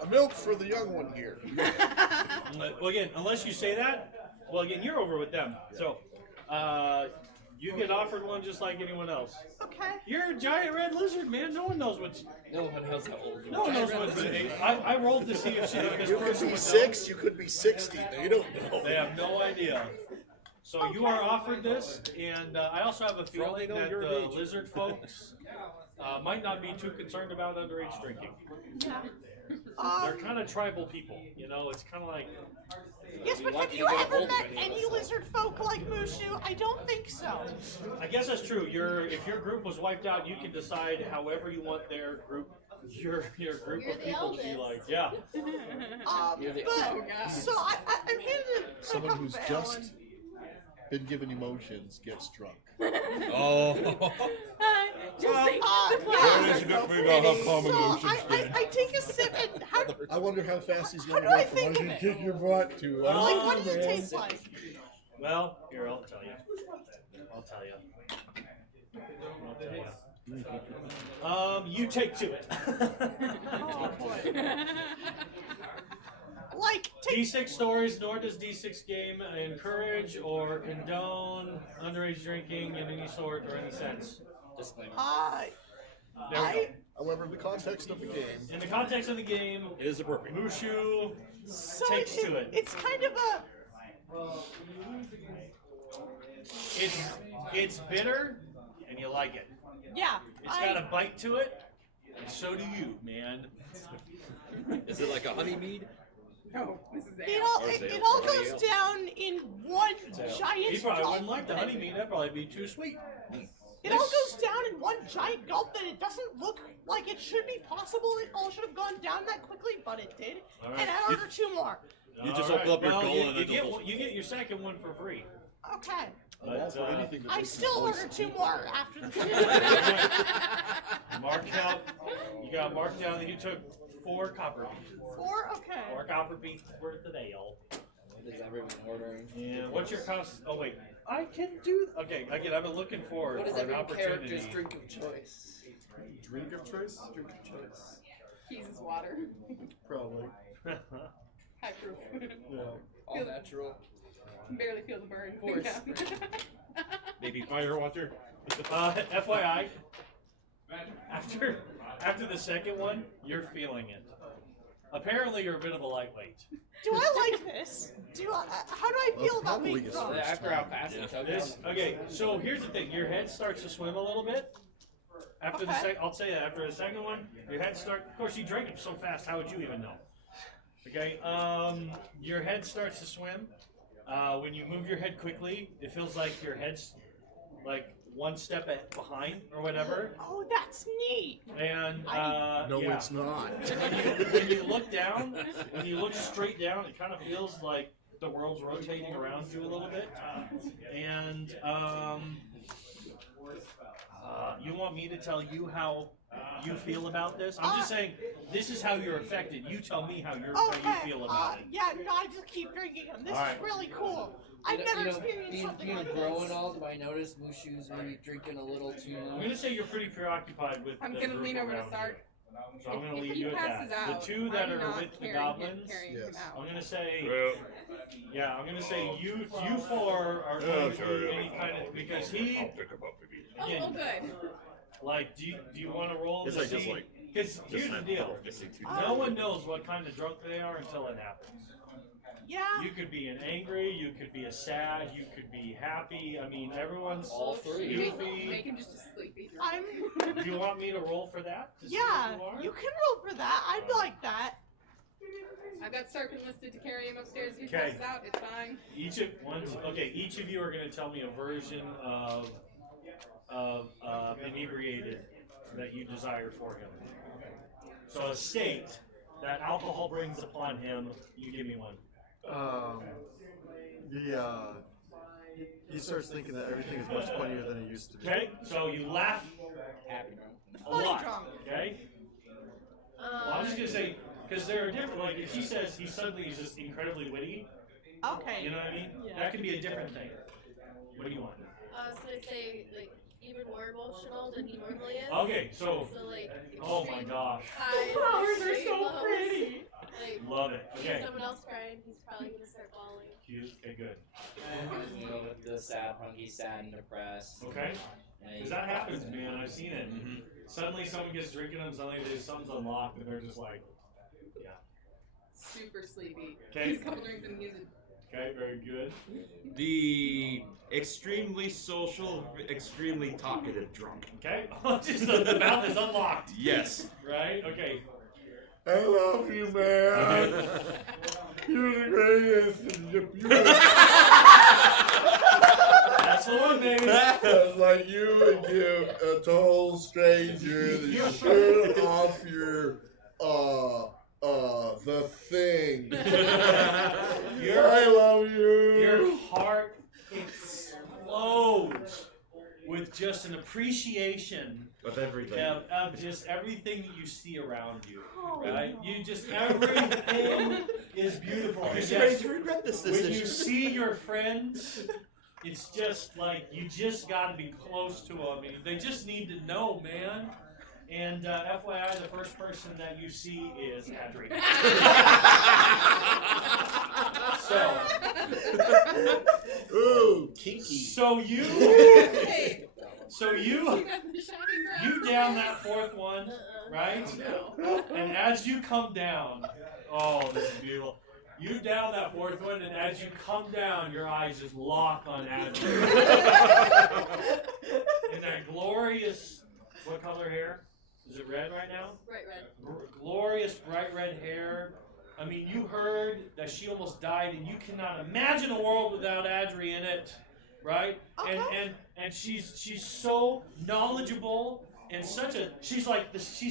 milk for the young one here. Well, again, unless you say that, again, you're over with them. So, You get offered one just like anyone else. Okay. You're a giant red lizard, man. No one knows what's. No one knows how old you No one are. knows what's. I rolled to see if this You could person be would 6, you could be 60. You don't know. They have no idea. So you are offered this, and I also have a feeling that the lizard folks might not be too concerned about underage drinking. Yeah. They're kind of tribal people, you know. It's kind of like. Yes, but have you ever met any lizard folk like Mushu? I don't think so. I guess that's true. If your group was wiped out, you can decide however you want their group, your group You're of the people to be eldest. like. Yeah. But so I'm handed a Someone cup who's of ale just been given emotions gets drunk. Oh. Just think I take a sip and how, I wonder how fast he's going How do I to go think from of I it? can kick your butt to like what does it taste like? Well, here I'll tell you. I'll tell you. You take to it. Oh boy. Like D6 stories, nor does D6 game encourage or condone underage drinking in any sort or any sense. Disclaimer. There we go. However, in the context of the game, In the context of the game, It is appropriate. Mushu so takes to it. It's kind of a It's bitter, and you like it. yeah. It's got a bite to it, and so do you, man. Is it like a honey mead? No, this is It ale. all Or it, is it all ale? goes down in one giant He probably gulp. wouldn't like the honey meat. That'd probably be too sweet. It all goes down in one giant gulp, and it doesn't look like it should be possible. It all should have gone down that quickly, but it did. All right. And I ordered 2 more. You just All open up your well, goal you, and you then get double- one- you get your second one for free. Okay. I'm all But, for anything that I makes still his voice ordered 2 more after the Mark out. You got marked down that you took 4 copper pieces. 4? Okay. 4 copper pieces worth of ale. What is everyone ordering? And what's your cost? Oh wait, I can do. Okay, again, I've been looking forward What is for an every opportunity. character's drink of choice? Drink of choice? Drink of choice. Keys is water. Probably. High proof. Yeah. All natural. Barely feel the burn. Force. Yeah. Maybe fire water? FYI, after the second one, you're feeling it. Apparently, you're a bit of a lightweight. Do I like this? How do I Well, feel it's about probably being his drunk? first After how fast it chugged This out. okay. So here's the thing: your head starts to swim a little bit. After the Okay. I'll say that after the second one, your head starts. Of course, you drank it so fast. How would you even know? Okay. Your head starts to swim. When you move your head quickly, it feels like your head's like one step behind or whatever. Oh, that's neat. And No, yeah. it's not. When you look down, when you look straight down, it kind of feels like the world's rotating around you a little bit. And you want me to tell you how you feel about this? I'm just saying, this is how you're affected. You tell me how Okay. you feel about it. Yeah, no, I just keep drinking them. This Alright. is really cool. I've never experienced something being like grow and this. all, do I notice Mushu's maybe drinking a little too I'm much? gonna say you're pretty preoccupied with. I'm the gonna group lean over to around Sark. you. So I'm gonna If leave he you at passes that. out, The 2 that I'm are not with the carrying goblins. Him Yes. out. I'm gonna say, Well, yeah, I'm gonna say you 4 are going to do any kind of because he I'll pick him up if he. again, Oh, good. like do you want to roll Guess to I just see? like. Because here's the deal: Missing 2 no one knows what kind of drunk they are until it happens. Yeah. You could be an angry, you could be a sad, you could be happy. I mean, everyone's All three. goofy. Make him just a sleepy. I'm. Do you want me to roll for that? to see Yeah, what are? you can roll for that. I'd like that. I've got Sark enlisted to carry him upstairs if he Okay. passes out. It's fine. Each of you are going to tell me a version of inebriated that you desire for him. So a state that alcohol brings upon him. You give me one. He starts thinking that everything is much funnier than it used to be. Okay, so you laugh Happy. a Funny lot. drunk. Okay. Well, I'm just gonna say because there are different. Like if he says he's just incredibly witty, Okay. you know what I mean? Yeah. That could be a different thing. What do you want? So I say like even more emotional than he normally is. Okay, so So like oh my extreme gosh, highs, Flowers are extreme so lows. pretty. Like love it. if Okay, someone else crying, he's probably gonna start bawling. cute. Okay, good. I'm gonna go with the sad punk. He's sad and depressed. Okay. And Because that happens, man. I've seen it. Suddenly someone gets drinking and suddenly there's something's unlocked and they're just like, yeah. Super sleepy. Okay. He's a couple drinks and he's Okay, very good. The extremely social, extremely talkative drunk. Okay. Just the mouth is unlocked. Yes. Right? Okay. I love you, man. You're the greatest. That's the one, baby. It's like you would give a total stranger the shirt off your the thing. I love you. Your heart explodes with just an appreciation With everything. of just everything that you see around you, right? You just, everything is beautiful. I'm And just ready yes, to regret this when decision. you see your friends, it's just like, you just gotta be close to them. They just need to know, man. And FYI, the first person that you see is Adri. Ooh, kinky. So you got the shining you down that fourth one, right? And as you come down, oh, this is beautiful. You down that fourth one, and as you come down, your eyes just lock on Adri. And that glorious, what color hair? Is it red right now? Bright red. Glorious bright red hair. I mean, you heard that she almost died, and you cannot imagine a world without Adri in it, right? Okay. And she's so knowledgeable and she's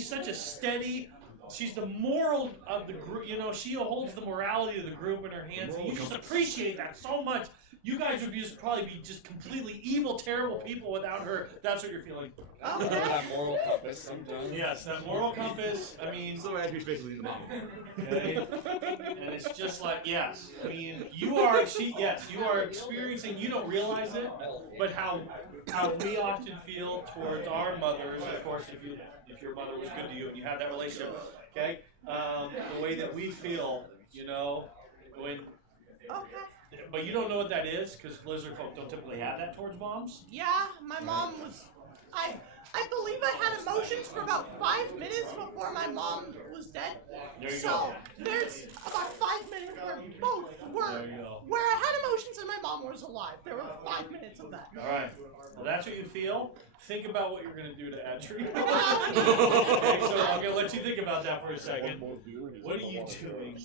such a steady. She's the moral of the group. You know, she holds the morality of the group in her hands, and you just appreciate that so much. You guys would probably be just completely evil, terrible people without her. That's what you're feeling. that moral compass sometimes. Yes, that moral compass. I mean, So Andrew's basically the mom. okay? And it's just like, yes. I mean, you are experiencing. You don't realize it, but how we often feel towards our mothers. Of course, if your mother was good to you and you have that relationship, okay? The way that we feel, you know, when. Okay. But you don't know what that is, because lizard folk don't typically have that towards moms. Yeah, my mom was. I believe I had emotions for about 5 minutes before my mom was dead. There you So go. there's about 5 minutes where both were There you go. where I had emotions and my mom was alive. There were 5 minutes of that. All right. Well, that's what you feel. Think about what you're going to do to Adri. Okay, so I'm going to let you think about that for a second. What are you doing?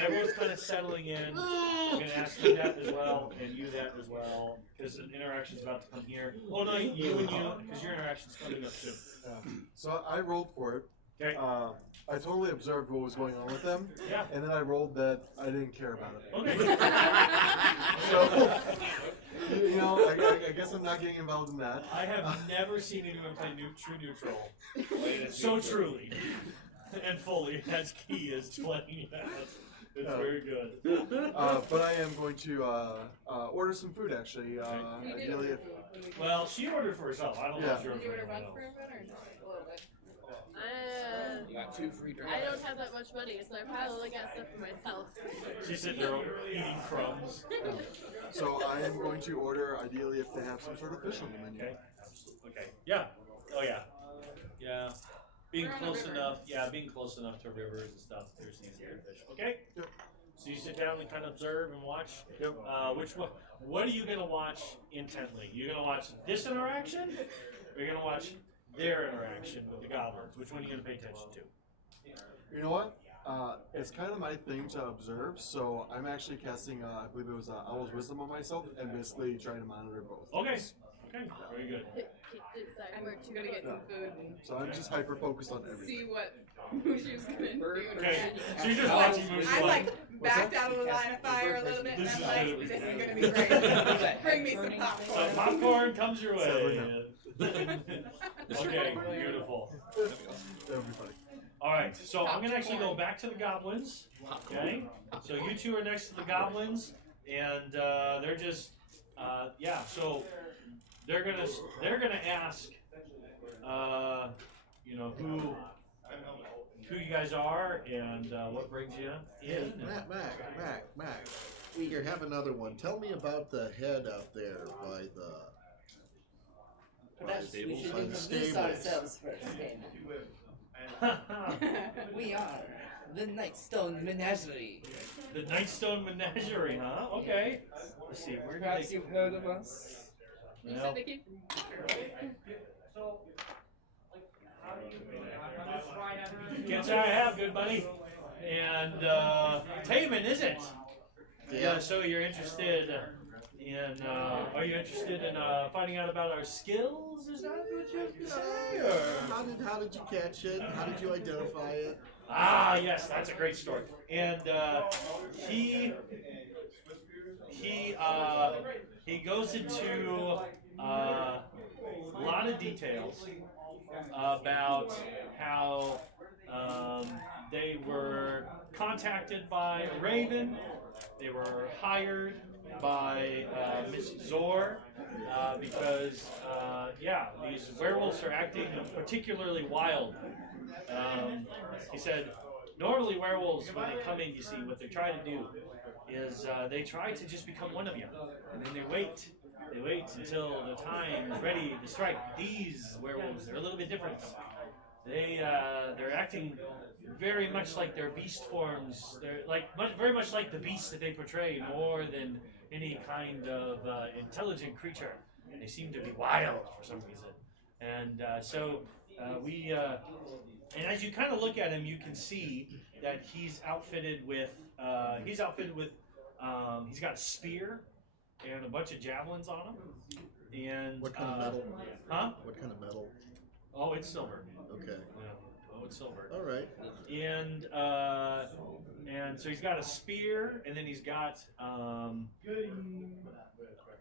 Everyone's kind of settling in. I'm going to ask you that as well, and you that as well, because the interaction's about to come here. Oh, no, you and you, because your interaction's coming up soon. So I rolled for it. Okay. I totally observed what was going on with them, Yeah. and then I rolled that I didn't care about it. Okay. So, you know, I guess I'm not getting involved in that. I have never seen anyone play true neutral so truly and fully as Key is playing that. It's very good. But I am going to order some food, actually. Ideally, if, Well, she ordered for herself. I don't know if she Did you order ordered for much anyone for else. everyone or just a little bit? You got 2 free drinks. I don't have that much money, so I probably got stuff for myself. She's sitting there eating crumbs. so I am going to order, ideally, if they have some sort of fish on the menu. Okay. Okay. Yeah. Oh yeah. Yeah. Being We're on a close river. enough. Yeah, being close enough to rivers and stuff. There's easier to fish. Okay. Yep. So you sit down and kind of observe and watch. Yep. Which one? What are you gonna watch intently? You're gonna watch this interaction, or you're gonna watch their interaction with the goblins? Which one are you gonna pay attention to? You know what? It's kind of my thing to observe, so I'm actually casting, I believe it was Owl's Wisdom on myself, and basically trying to monitor both. Okay. Okay. Very good. Sorry, We're gonna get some food and So I'm just hyper focused on everything. see what Mushu's gonna do. Okay. So you're just watching movies. I like backed out of the line of fire a little bit, and This I'm is like, gonna be this is great. gonna be great. Bring me some So popcorn. popcorn comes your Sadly, way. Okay. Beautiful. Everybody. All right, so I'm gonna actually go back to the goblins. Okay, so you two are next to the goblins, and they're just, yeah. So they're gonna ask, you know, who you guys are and what brings you in. Mac. Here, have another one. Tell me about the head up there by the. That's, we should By the introduce stables. ourselves first, We are the Nightstone Menagerie. The Nightstone Menagerie, huh? Okay. Let's see. Where did Perhaps they? you've heard of us. You Well, said they came from. can't say I have, good buddy. And Taman, is it? Yeah. So you're interested in? Are you interested in finding out about our skills? Is that what you say? Or? How did you catch it? How did you identify it? Ah, yes, that's a great story. And he goes into a lot of details about how they were contacted by a raven. They were hired by Miss Zor because, these werewolves are acting particularly wild. He said, normally werewolves, when they come in, you see, what they try to do is they try to just become one of you. And then they wait. They wait until the time is ready to strike. These werewolves are a little bit different. They're acting very much like their beast forms. They're very much like the beasts that they portray, more than any kind of intelligent creature. They seem to be wild for some reason. And and as you kind of look at him, you can see that he's outfitted with he's got a spear and a bunch of javelins on him. And What kind of metal? Huh? What kind of metal? Oh, it's silver. Okay. Yeah. Oh, it's silver. All right. And so he's got a spear, and then he's got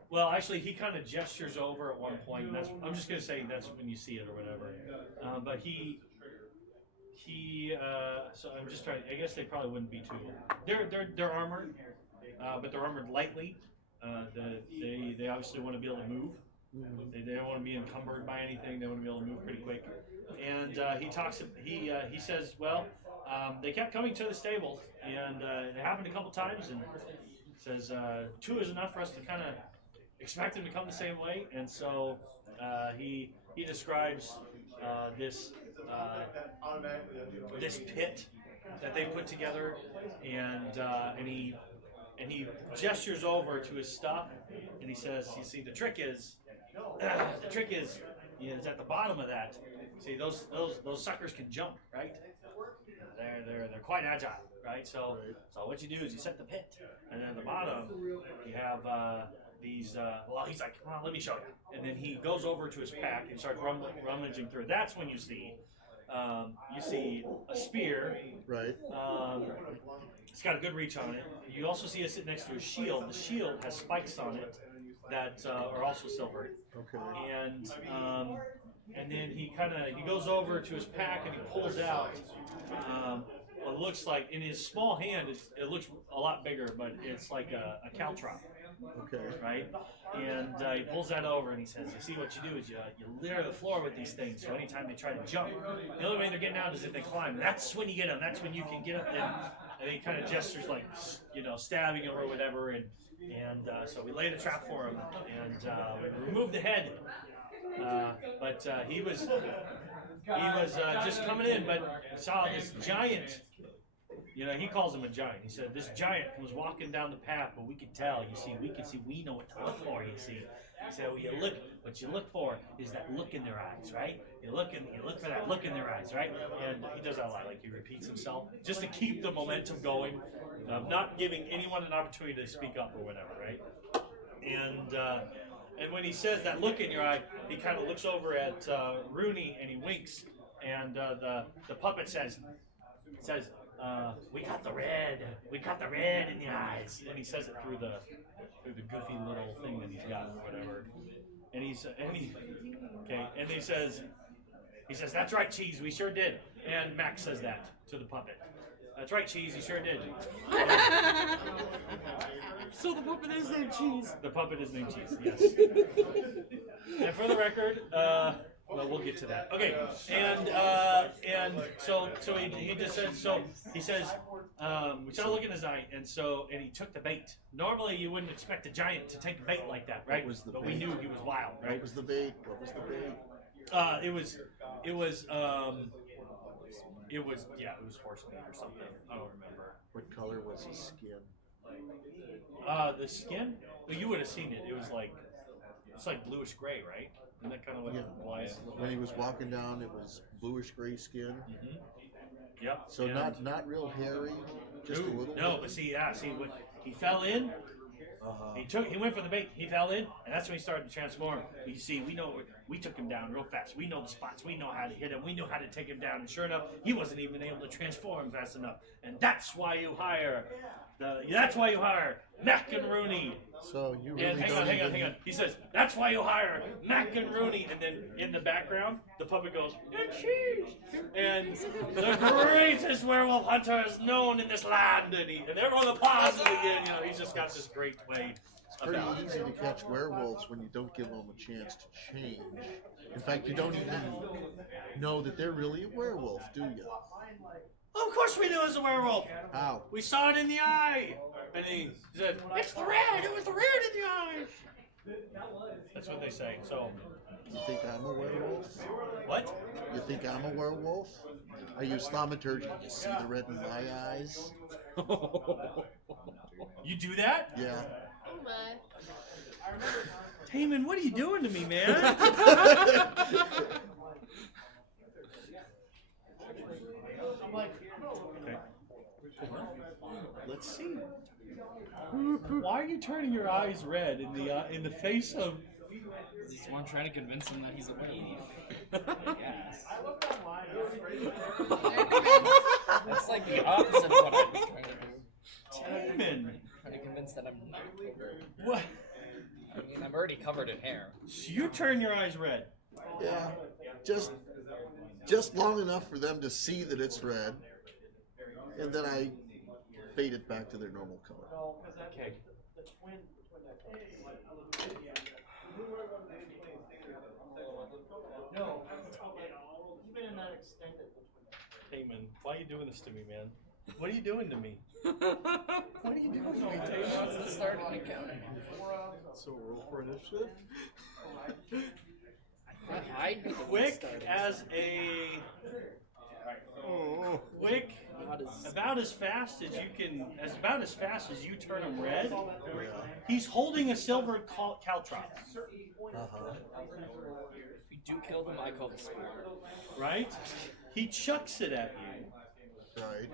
well, actually, he kind of gestures over at one point. And I'm just gonna say that's when you see it or whatever. But he. So I'm just trying. I guess they probably wouldn't be too. They're armored, but they're armored lightly. They obviously want to be able to move. They don't want to be encumbered by anything. They want to be able to move pretty quick. And he says, well, they kept coming to the stable, and it happened a couple times. And says 2 is enough for us to kind of expect them to come the same way. And so he describes this pit that they put together, and he gestures over to his stuff, and he says, "You see, the trick is at the bottom of that. See, those suckers can jump, right? They're quite agile, right? So what you do is you set the pit, and then at the bottom you have these. Well, he's like, "Come on, let me show you." And then he goes over to his pack and starts rummaging through. That's when you see a spear. Right. It's got a good reach on it. You also see it sit next to a shield. The shield has spikes on it that are also silver. Okay. And then he goes over to his pack and he pulls out what looks like, in his small hand, it looks a lot bigger, but it's like a caltrop. Okay. Right? And he pulls that over and he says, you see, what you do is you litter the floor with these things, so anytime they try to jump, the only way they're getting out is if they climb. That's when you get them. That's when you can get them. And he kind of gestures like, stabbing him or whatever. And so we laid a trap for him, and we removed the head. But he was just coming in, but saw this giant. He calls him a giant. He said this giant was walking down the path, but we could tell. We know what to look for. You see, he said, what you look for is that look in their eyes, right? You look for that look in their eyes, right? And he does that a lot. Like, he repeats himself just to keep the momentum going, not giving anyone an opportunity to speak up or whatever, right? And when he says that look in your eye, he kind of looks over at Rooney and he winks, and the puppet says, we got the red in the eyes. And he says it through the goofy little thing that he's got or whatever. And he says, that's right, Cheese, we sure did. And Max says that to the puppet. That's right, Cheese, you sure did. So the puppet is named Cheese. The puppet is named Cheese, yes. And for the record, Well, we'll get to that. Okay, and so he just says he says we started looking at his eye, and he took the bait. Normally, you wouldn't expect a giant to take a bait like that, right? But we knew he was wild, right? What was the bait? What was the bait? It was horse meat or something. I don't remember. What color was his skin? The skin? Well, you would have seen it. It was like it's like bluish gray, right? Isn't that kind of what Elias looked When like? he was walking down, it was bluish gray skin. Mm-hmm. Yep. So not real hairy, just a little. No, bit. but see, when he fell in. He went for the bait. He fell in, and that's when he started to transform. You see, we took him down real fast. We know the spots. We know how to hit him. We know how to take him down. And sure enough, he wasn't even able to transform fast enough. And that's why you hire Mac and Rooney. So you really And hang on. He says, that's why you hire Mac and Rooney. And then in the background, the puppet goes, and cheese. And the greatest werewolf hunters known in this land. And everyone applauds him again. You know, he's just got this great way. It's pretty easy to catch werewolves when you don't give them a chance to change. In fact, you don't even know that they're really a werewolf, do you? Of course we knew it was a werewolf. How? We saw it in the eye. And he said, it's the red. It was the red in the eye. That's what they say. So, You think I'm a werewolf? what? You think I'm a werewolf? I use thaumaturgy. You see the red in my eyes? You do that? Yeah. Oh my. Taman, what are you doing to me, man? Okay. Let's see. Why are you turning your eyes red in the face of? Just want to try to convince him that he's a lady. Yes. That's like the opposite of what I'm trying to do. Taman. Trying to convince that I'm not. What? I mean, I'm already covered in hair. So you turn your eyes red. Yeah. Just long enough for them to see that it's red. And then I fade it back to their normal color. Okay. Taman, why are you doing this to me, man? What are you doing to me? What are you doing to me, Taman? What's the start on account? So roll for initiative. I'd be the one Quick starting. as a quick, about as fast as you can, about as fast as you turn him red. He's holding a silver caltrop, Uh-huh. If we do kill them, I call the sport. right? He chucks it at you, Right.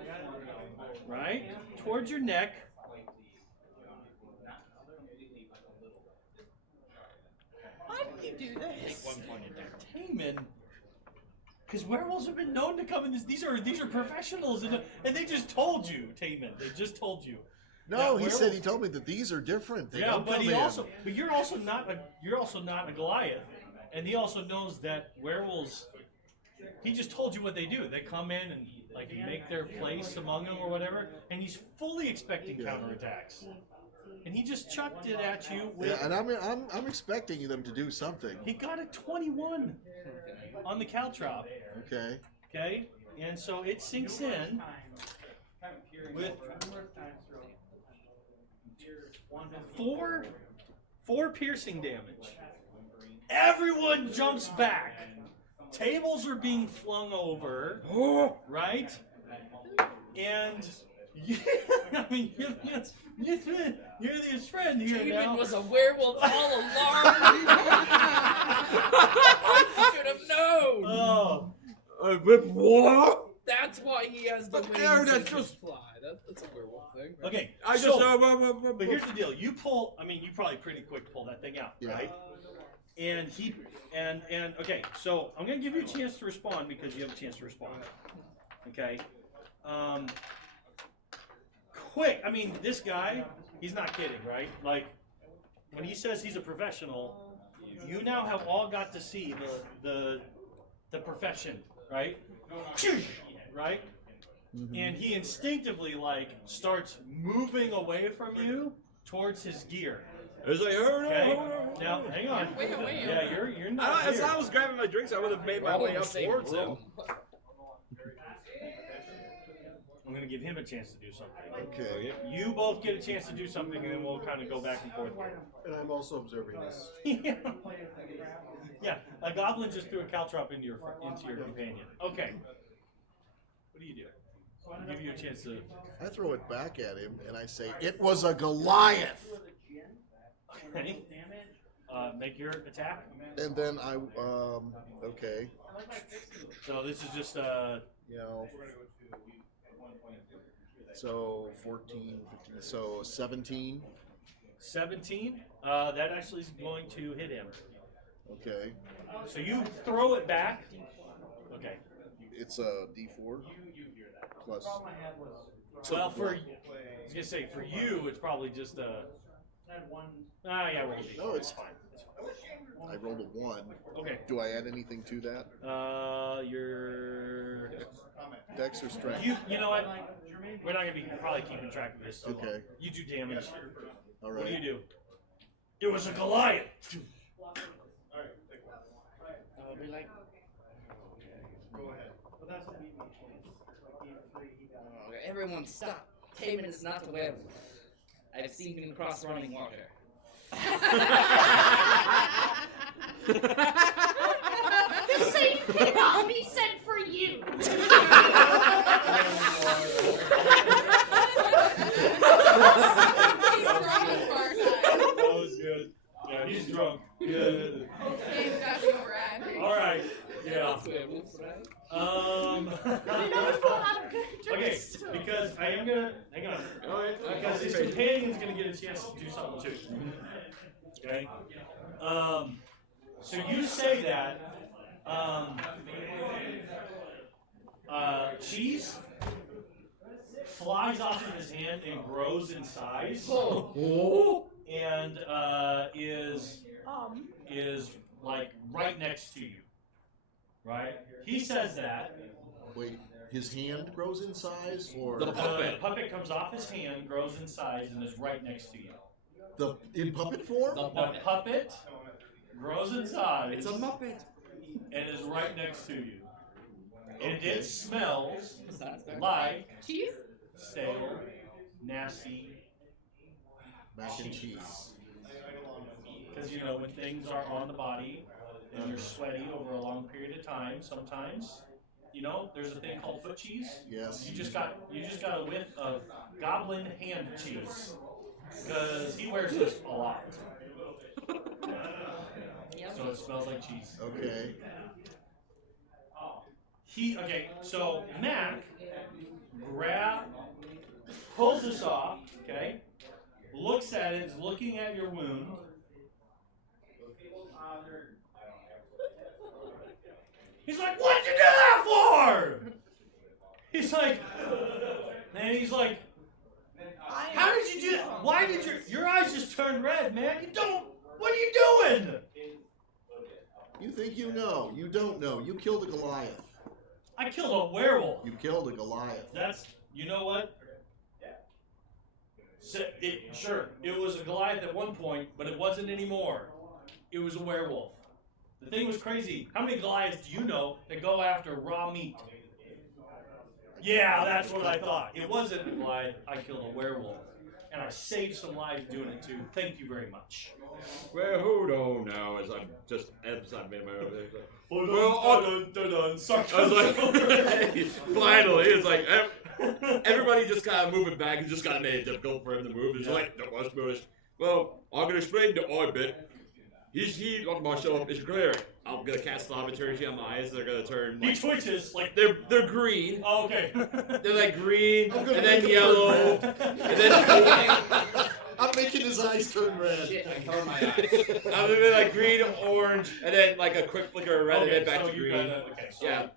right, towards your neck. Why did you do this? Take 1 point in there. Taman, because werewolves have been known to come in this. These are professionals, and they just told you, Taman. They just told you. No, that he said werewolves- he told me that these are different. They Yeah, don't but come he in. also, but you're also not a Goliath, and he also knows that werewolves. He just told you what they do. They come in and like make their place among them or whatever, and he's fully expecting counterattacks. And he just chucked it at you with. Yeah, and I'm expecting them to do something. He got a 21 on the caltrop. Okay. Okay, and so it sinks in with four piercing damage. Everyone jumps back. Tables are being flung over, right? And I mean, you're his friend here David now. was a werewolf all along. Should have known. Oh, What? That's why he has the But wings there, and that's can just- fly. That's a werewolf thing. Right? okay. I just. So, but here's the deal: you pull. I mean, you probably pretty quick pull that thing out, Yeah. right? And okay. So I'm gonna give you a chance to respond because you have a chance to respond. Okay. Quick. I mean, this guy, he's not kidding, right? Like, when he says he's a professional, you now have all got to see the profession, right? Right? And he instinctively like starts moving away from you towards his gear. It's like, hold on, Okay. hold on. Now, hang on. Wait, wait. Yeah, you're not As here. I was grabbing my drinks, I would have made We're my all way in the up same towards him. room. I'm gonna give him a chance to do something. Okay. You both get a chance to do something, and then we'll kind of go back and forth. And I'm also observing this. Yeah. Yeah. A goblin just threw a caltrop into your companion. Okay. What do you do? I'll give you a chance to. I throw it back at him and I say, "It was a Goliath." Okay. Make your attack. And then I, okay, So this is just you know, so 14, 15, so 17. 17. That actually is going to hit him. Okay, So you throw it back. Okay. it's a D4 plus. Well, I was gonna say for you, it's probably just a. Yeah, roll a D4. No, it's fine. I rolled a 1. Okay. Do I add anything to that? Your. Dex or strength? You know what? We're not gonna be probably keeping track of this. So long. Okay. You do damage. All What do you right. do? It was a Goliath. I'll be like, okay, everyone stop. Taman is not a werewolf. I've seen him cross running water. The same cannot be said for you. He's drunk as far side. That was good. Yeah, he's drunk. Yeah. Same gushing over Andrew. All right. Yeah. Werewolves, right? You know it's not out of good Okay, taste. because I am gonna hang on. Because his companion's gonna get a chance to do something too. Okay. So you say that. Cheese flies off of his hand and grows in size. And is like right next to you. Right? He says that. Wait, his hand grows in size, or The puppet. The puppet comes off his hand, grows in size, and is right next to you. in puppet form? The The puppet grows in size It's a Muppet. and is right next to you. And Okay. it smells Sounds very like Cheese? stale, nasty, Mac and cheese. because you know when things are on the body and you're sweaty over a long period of time, sometimes, you know, there's a thing called foot cheese. Yes. You just got a whiff of goblin hand cheese because he wears this a lot. So it smells like cheese. Okay. So Mac pulls this off, okay, looks at it, is looking at your wound. He's like, what'd you do that for? He's like, how did you do that? Why did your eyes just turn red, man? What are you doing? You think you know? You don't know. You killed a Goliath. I killed a werewolf. You killed a Goliath. You know what? Sure, it was a Goliath at one point, but it wasn't anymore. It was a werewolf. The thing was crazy. How many Goliaths do you know that go after raw meat? Yeah, that's what I thought. It wasn't a Goliath. I killed a werewolf. And I saved some lives doing it too. Thank you very much. Well, hold on now, as I'm made my way over there. Well, I was like, finally, it's like, everybody just kind of moving back. It just kind of made it difficult for him to move. It's like, no, let's move. Well, I'm going to explain the odd bit. He on myself is cleric. I'm gonna cast thaumaturgy on my eyes. They're gonna turn. He Like, twitches like. they're green. Oh, okay. They're like green, I'm and gonna then make 'em yellow, turn and then I'm making his eyes turn red. Shit, I covered my eyes. I'm gonna be like green, orange, and then like a quick flicker of red, and then back so to you green. okay, so Yeah.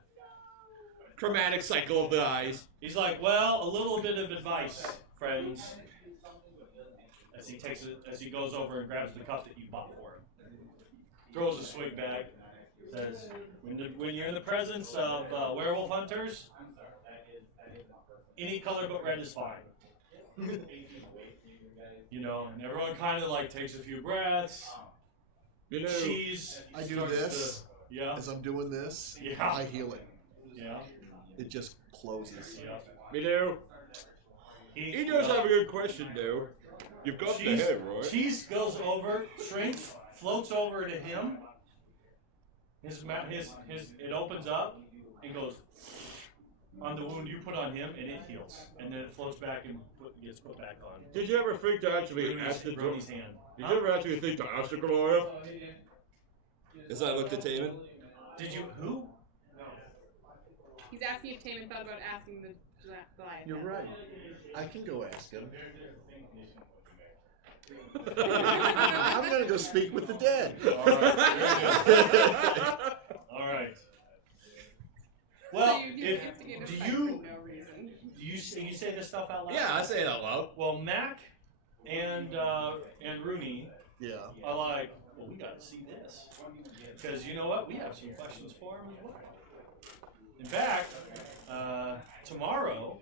Chromatic cycle of the eyes. He's like, well, a little bit of advice, friends. As he goes over and grabs the cup that you bought for him. Throws a swig back. Says, when you're in the presence of werewolf hunters, any color but red is fine. You know, and everyone kind of like takes a few breaths. You know, Cheese. I do starts this. To, yeah. As I'm doing this, Yeah. I heal it. Yeah. It just closes. Yeah. you know, he does have a good question, though. You've got the head, right? Cheese goes over, shrinks, floats over to him. His it opens up and goes on the wound you put on him, and it heals, and then it floats back and gets put back on. Did you ever think to actually ask the Brony's hand. Did you ever actually think to ask the Goliath? As I looked at Taman. Did you who? He's asking if Taman thought about asking the Goliath. You're right. I can go ask him. I'm I'm gonna go speak with the dead. All right. Well, So you if instigate a do fight you for no reason. you say this stuff out loud? Yeah, I say it out loud. Well, Mac and Rooney Yeah. are like, well, we got to see this because you know what? We have some questions for him as well. In fact, tomorrow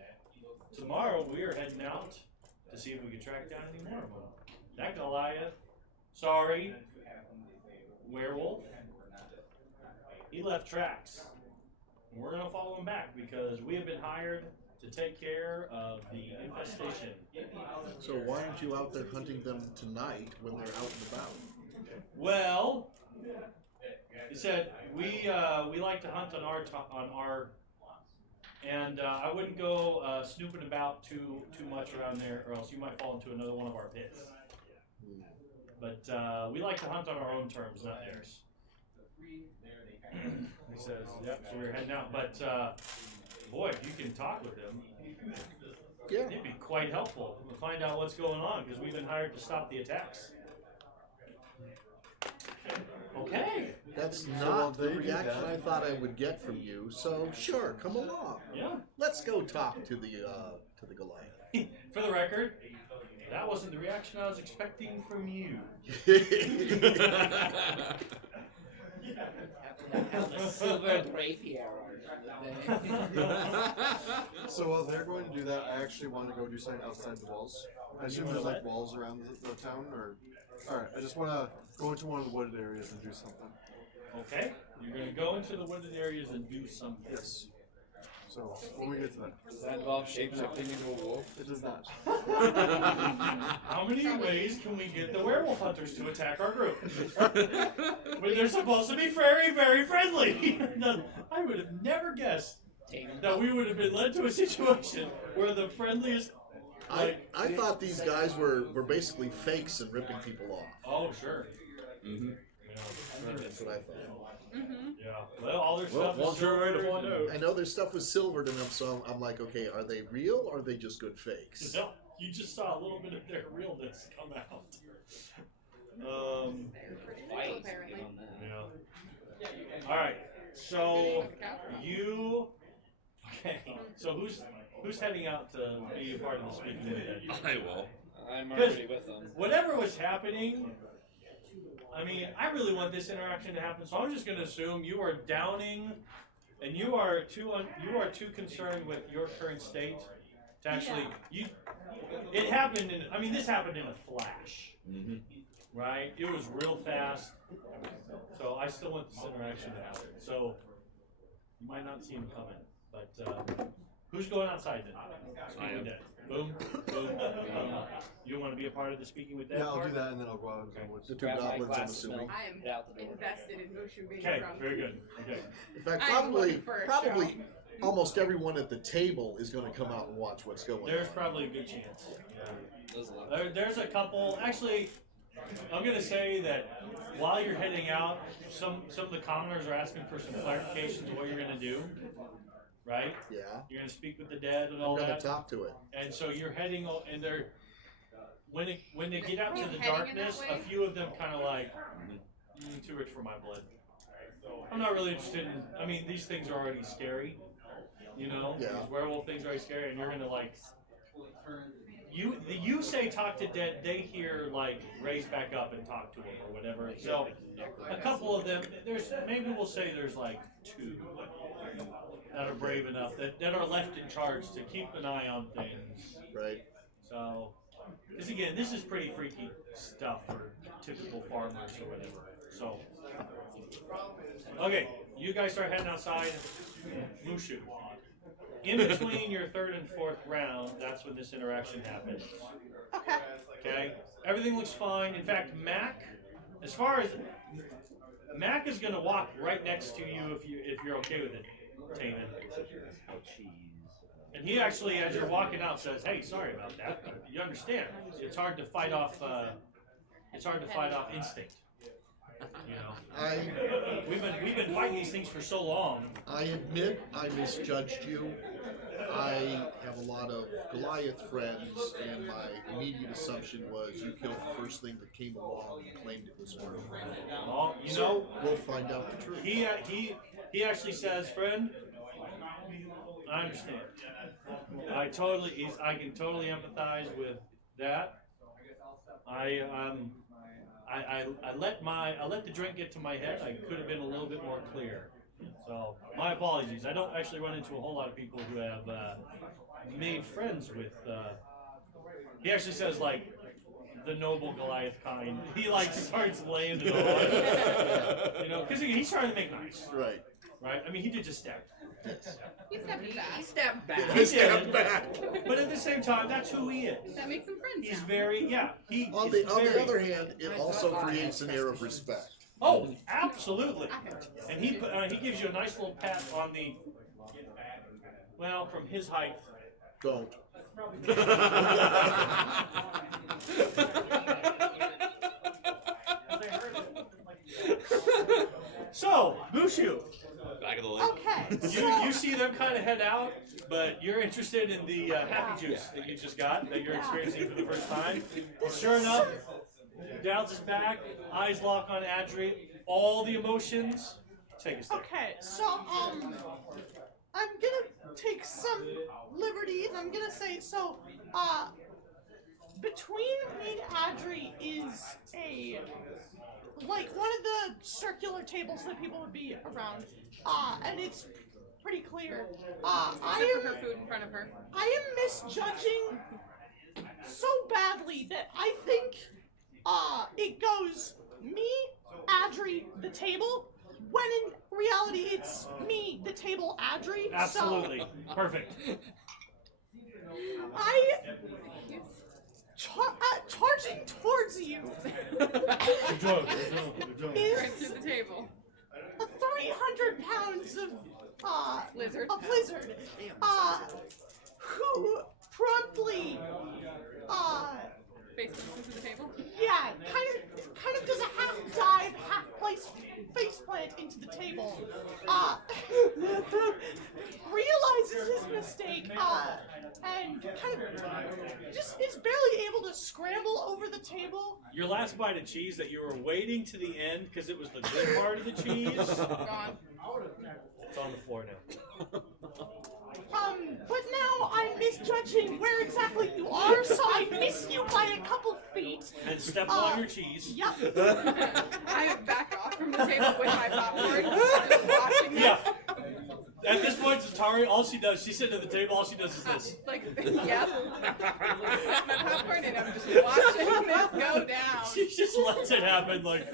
we are heading out to see if we can track down any more of them. That Goliath, sorry, werewolf, he left tracks. And we're going to follow him back because we have been hired to take care of the infestation. So why aren't you out there hunting them tonight when they're out and about? Well, he said we like to hunt on our and I wouldn't go snooping about too much around there, or else you might fall into another one of our pits. But we like to hunt on our own terms, not theirs. He says, "Yep." So we're heading out, but boy, if you can talk with him, Yeah. it'd be quite helpful to find out what's going on because we've been hired to stop the attacks. Okay. That's So not the they do reaction that. I thought I would get from you. So sure, come along. Yeah. Let's go talk to the Goliath. For the record, that wasn't the reaction I was expecting from you. Have the silver rapier. So while they're going to do that, I actually want to go do something outside the walls. I assume there's like walls around the town, or alright, I just want to go into one of the wooded areas and do something. Okay, you're going to go into the wooded areas and do something. Yes. So when we get to that, Does that involve shapeshifting into a wolf? it does not. How many ways can we get the werewolf hunters to attack our group? When they're supposed to be very, very friendly. I would have never guessed that we would have been led to a situation where the friendliest. I thought these guys were basically fakes and ripping people off. Oh, sure. Mm-hmm. That's what I thought. Yeah. Well, all their Well, stuff one is sure way to silver find and- out. I know their stuff was silvered in them, so I'm like, okay, are they real or are they just good fakes? No, you just saw a little bit of their realness come out. They're pretty real, Fight apparently. on that. Yeah. All right. So you. Okay. So who's heading out to be a part of the speaking event? I will. I'm already with them. Whatever was happening. I mean, I really want this interaction to happen, so I'm just going to assume you are downing, and you are too concerned with your current state to actually It happened in. I mean, this happened in a flash, right? It was real fast, so I still want this interaction to happen. So you might not see him coming, but who's going outside then? I am. Dead. Boom, boom, boom. You want to be a part of the speaking with dead Yeah, I'll part? do that and then I'll go out into the woods. The two Grab my goblins, I'm glass of assuming. milk. I am Get out the door. invested in Mushu being Okay, drunk. very good. Okay. In fact, I'm looking for a probably show. almost everyone at the table is going to come out and watch what's going There's on. probably a good chance. Those look. There's a couple. Actually, I'm gonna say that while you're heading out, some of the commoners are asking for some clarifications of what you're gonna do. Right? Yeah, You're gonna speak with the dead and I'm all going to that. talk to it. And so you're heading, and they're when they get out Are to you the heading in darkness, that a way? few of them kind of like too rich for my blood. I'm not really interested in. I mean, these things are already scary. You know, Yeah. these werewolf things are already scary, and you're gonna like. You say talk to dead, they hear like raise back up and talk to him or whatever. So a couple of them, maybe we'll say there's like two that are brave enough that are left in charge to keep an eye on things. Right. So Because again, this is pretty freaky stuff for typical farmers or whatever. So, okay, you guys start heading outside. Mushu. In between your third and fourth round, that's when this interaction happens. Okay. Okay? Everything looks fine. In fact, Mac, as far as Mac is going to walk right next to you if you're okay with it, Taman. And he actually, as you're walking out, says, "Hey, sorry about that. You understand? It's hard to fight off. Instinct. You know, we've been fighting these things for so long." I admit I misjudged you. I have a lot of Goliath friends, and my immediate assumption was you killed the first thing that came along and claimed it was her. Well, you So, know, we'll find out the truth. he actually says, "Friend, I understand. I can totally empathize with that. I let the drink get to my head. I could have been a little bit more clear. So my apologies. I don't actually run into a whole lot of people who have made friends with." He actually says like the noble Goliath kind. He like starts laying it on, you know, because he's trying to make nice. Right. Right. I mean, he did just stab. He stepped back. He stepped back. He stepped back. But at the same time, that's who he is. That makes him friends He's now. very, yeah. On the other hand, it also creates an air of respect. Oh, absolutely. And he gives you a nice little pat on the, well, from his height. Don't. So, Mushu, Back of the leg. Okay. you see them kind of head out, but you're interested in the happy juice that you just got, that you're experiencing for the first time. Sure enough, Dowds is back, eyes lock on Adri, all the emotions. Take a step. Okay, so I'm gonna take some liberties. I'm gonna say between me and Adri is like one of the circular tables that people would be around, and it's pretty clear. Except for her food in front of her. I am misjudging so badly that I think it goes me, Adri, the table, when in reality it's me, the table, Adri. Absolutely. So Perfect. charging towards you is Right to the table. 300 pounds of Lizard. a blizzard, who promptly, Face into the table. yeah, kind of does a half dive, half face plant into the table, realizes his mistake, and kind of just is barely able to scramble over the table. Your last bite of cheese that you were waiting to the end because it was the good part of the cheese. Gone. It's on the floor now. But now I'm misjudging where exactly you are, so I miss you by a couple feet. And step on your cheese. Yep. I back off from the table with my popcorn, just watching this. Yeah. At this point, Atari, all she does, she's sitting at the table, all she does is this. Like, yep. I set my popcorn and I'm just watching this go down. She just lets it happen, like.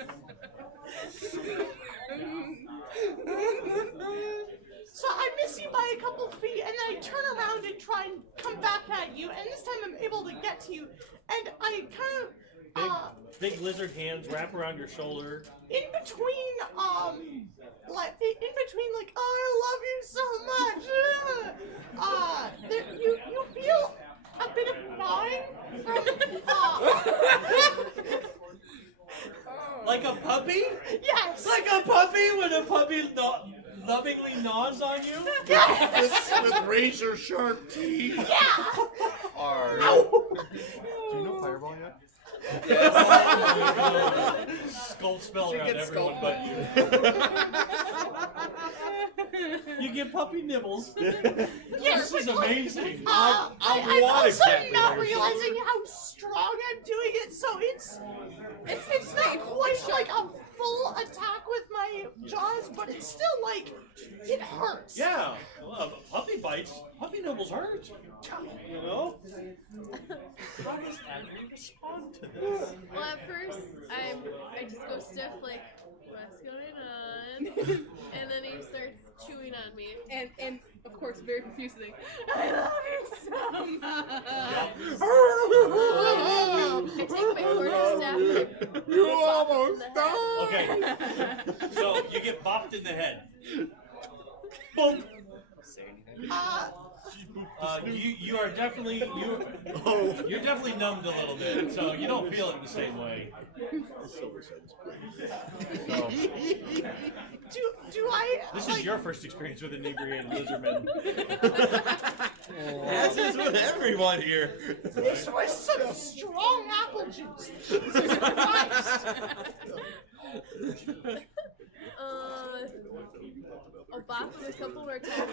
So I miss you by a couple feet, and then I turn around and try and come back at you, and this time I'm able to get to you, and I kind of, Big lizard hands wrap around your shoulder. in between, like, oh, I love you so much, there, you feel a bit of gnawing from, Like a puppy? yes! Like a puppy when a puppy lovingly gnaws on you? Yes! With razor sharp teeth. Yeah! Do you know Fireball yet? Skull spell around gets everyone skull. but you. You get puppy nibbles. Yes, This is but, like, amazing. I'm want also a cat not later. realizing how strong I'm doing it, so it's not quite like a full attack with my jaws, but it's still like it hurts. Yeah. Well, puppy bites, puppy nibbles hurt. You know? How does Adri respond to this? Well, at first, I just go stiff, like, what's going on? And then he starts chewing on me. And of course, very confusing. I love you so much. I take my quarter staff and You bop him in almost the head. died. Okay, so you get bopped in the head. Boom. You are definitely you're definitely numbed a little bit, so you don't feel it the same way. So, Do I? this is your first experience with inebriated lizardmen. As is with everyone here. This was some strong apple juice. Jesus Christ. I'll bop him a couple more times.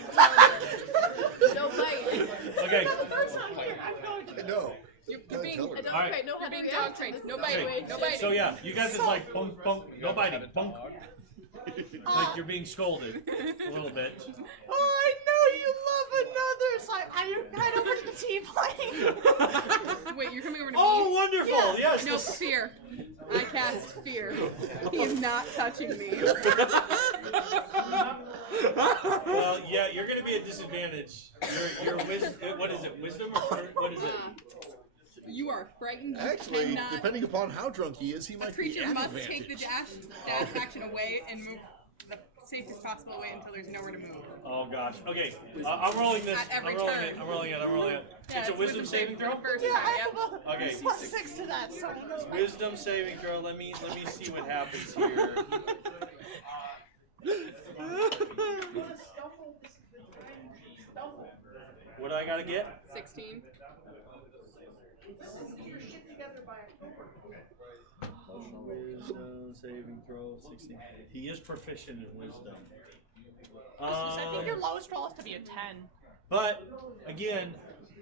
No bite. Okay. The third time here, I'm going to. No. You're being, I don't Alright. quite know how to being react dog to trained. this. No biting. No biting. So yeah, you guys just like bunk bunk, no biting, bunk. Like you're being scolded a little bit. Oh, I know you love another. So I head over to the tea plane. Wait, you're coming over to Oh, me? wonderful! Yes. No, this- fear. I cast fear. He is not touching me. Well, yeah, you're gonna be at disadvantage. Your what is it? Wisdom or what is it? You are frightened. You Actually, cannot. depending upon how drunk he is, he A might be creature at must advantage. take the dash action away and move the safest possible away until there's nowhere to move. Oh gosh. Okay, I'm rolling this. At every I'm rolling turn. it. I'm rolling it. I'm rolling it. Yeah, It's a wisdom saving throw. First Yeah, time, I yep. have a Okay. +6 to that. So Wisdom saving throw. Let me see what happens here. What do I gotta get? 16. Wisdom saving throw 16. He is proficient in wisdom. I think your lowest roll has to be a 10. But again,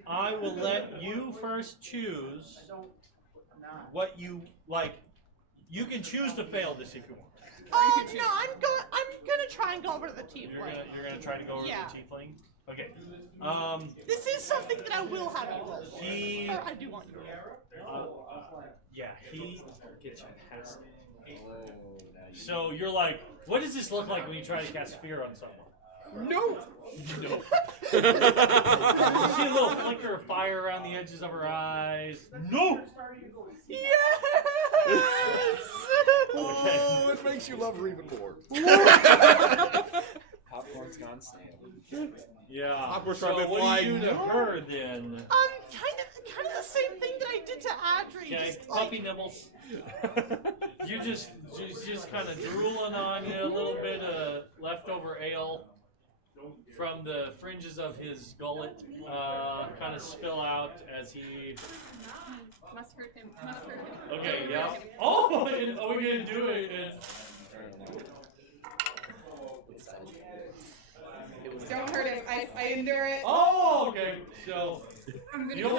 I will let you first choose what you like. You can choose to fail this if you want. No, I'm gonna try and go over to the tea plane. You're gonna try to go over Yeah. to the tiefling. Okay. This is something that I will have you roll for. He. Or I do want you to roll. Yeah, he gets you past it. So you're like, what does this look like when you try to cast fear on someone? No. No. You see a little flicker of fire around the edges of her eyes. No. Yes! Oh, it makes you love her even more. Popcorn's gone stale. Yeah. Popcorn's So probably what do you do to flying. her then? Kind of the same thing that I did to Adri. Okay, Just like, puppy nibbles. You just kind of drooling on you, a little bit of leftover ale from the fringes of his gullet, kind of spill out as he. Must hurt him. Must hurt him. Okay, yeah. Oh, are we gonna do it? Don't hurt him. I endure it. Oh, okay. So I'm gonna you kill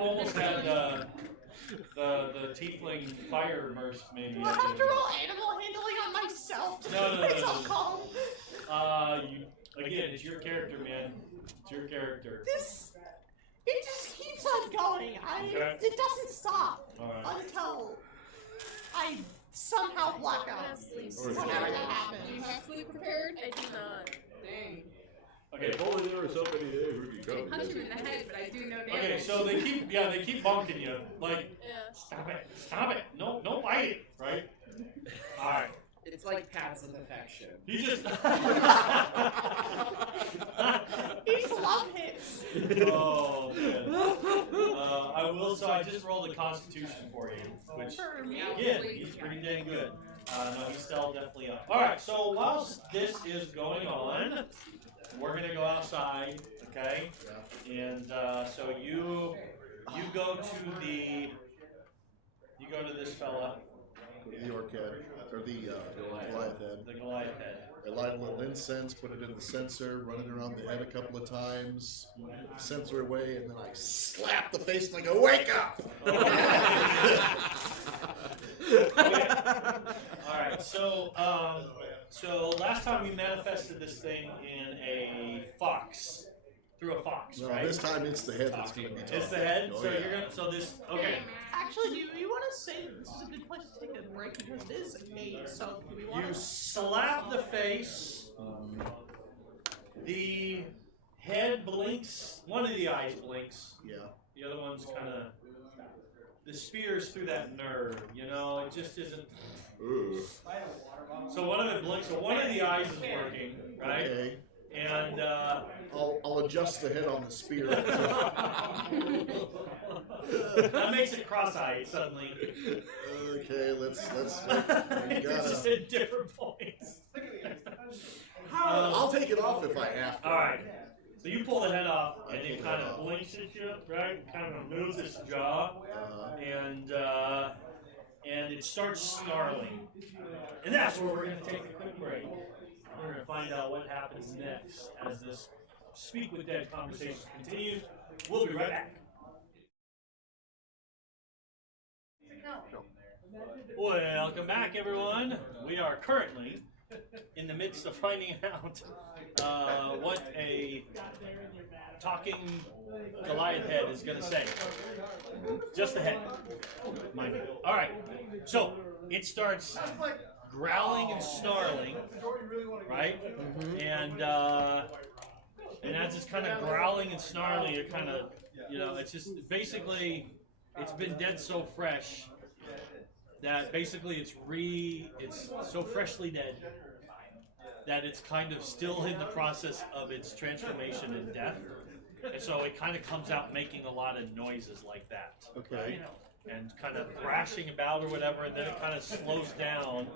almost him. had the tiefling fire burst maybe. do I have to roll animal handling on myself to No, keep no, no, myself no. calm? Again, it's your character, man. It's your character. It just keeps on going. Okay. It doesn't stop Alright. until I somehow black out. Whenever that Do you happens. have sleep prepared? I do not. Dang. Okay. If only there was somebody there who could I come. punch him in the head, but I do know damage. Okay, so they keep bonking you. Like, Yeah. stop it. No bite it, right? Alright. It's like pats of affection. You just These love hits. Oh man. I will so I just rolled a constitution for you, which For me. again, he's pretty dang good. No, he's still definitely up. Alright, so whilst this is going on, we're gonna go outside, okay? And so you go to this fella, The orc head, or the Goliath head. the Goliath head. I light a little incense, put it in the censer, run it around the head a couple of times, censer away, and then I slap the face and I go, "Wake up!" Alright, so last time we manifested this thing in a fox through a fox, No, right? this time it's the head that's going to be talking. It's the head. Oh, So yeah. you're gonna. So this. Okay. Actually, do you want to say this is a good place to take a break because it is 8? So do we want You to? slap the face. The head blinks. One of the eyes blinks. Yeah. The other one's kind of. The spear's through that nerve. You know, it just isn't. Ooh. So one of it blinks. So one of the eyes is working, right? Okay. And I'll adjust the head on the spear. that makes it cross-eyed suddenly. Okay, let's you It's just gotta, at different points. I'll take it off if I have to. All right. So you pull the head off, I and pull it the kind head of off. blinks at you, right? Kind of moves its jaw, and it starts snarling. And that's where we're going to take a quick break. We're going to find out what happens next as this Speak with Dead conversation continues. We'll be right back. Welcome back, everyone. We are currently in the midst of finding out what a talking Goliath head is going to say. Just the head, mind you. All right, so it starts growling and snarling, right? And as it's kind of growling and snarling, it kind of, it's just basically, it's been dead so fresh that basically it's so freshly dead that it's kind of still in the process of its transformation and death. And so it kind of comes out making a lot of noises like that. Okay. Right? And kind of thrashing about or whatever, and then it kind of slows down.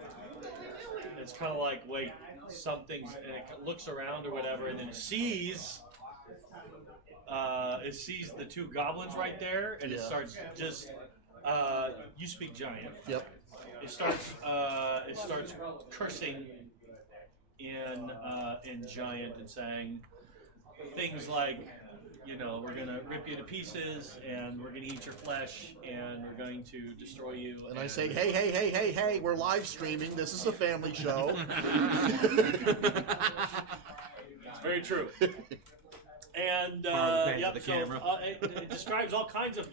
It's kind of like, wait, something's, and it looks around or whatever, and then it sees the two goblins right there, and it Yeah. starts just, you speak giant. Yep. It starts cursing in giant and saying things like, we're gonna rip you to pieces, and we're gonna eat your flesh, and we're going to destroy you. And I say, hey, we're live streaming. This is a family show. It's very true. And Pan to yep, the so camera. it describes all kinds of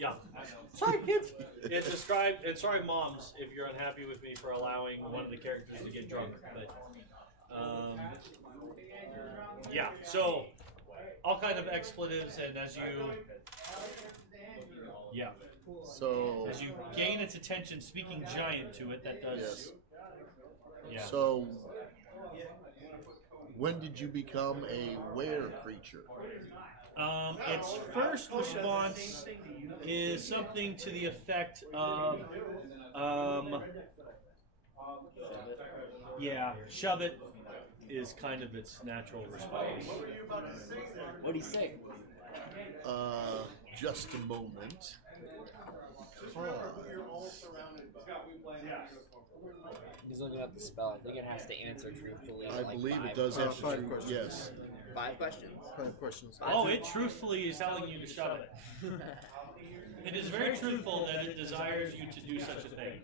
Sorry, kids. It describes, and sorry, moms, if you're unhappy with me for allowing one of the characters to get drunk. But yeah, so all kinds of expletives, and as you gain its attention, speaking giant to it, that does. Yes. Yeah. So, when did you become a were creature? Its first response is something to the effect of, shove it is kind of its natural response. What do you say? Just a moment. He's looking up the spell. I think it has to answer truthfully. in I like believe 5 it does have to. 5 questions. Yes. 5 questions. 5 questions. Oh, it truthfully is telling you to shove it. It is very truthful that it desires you to do such a thing.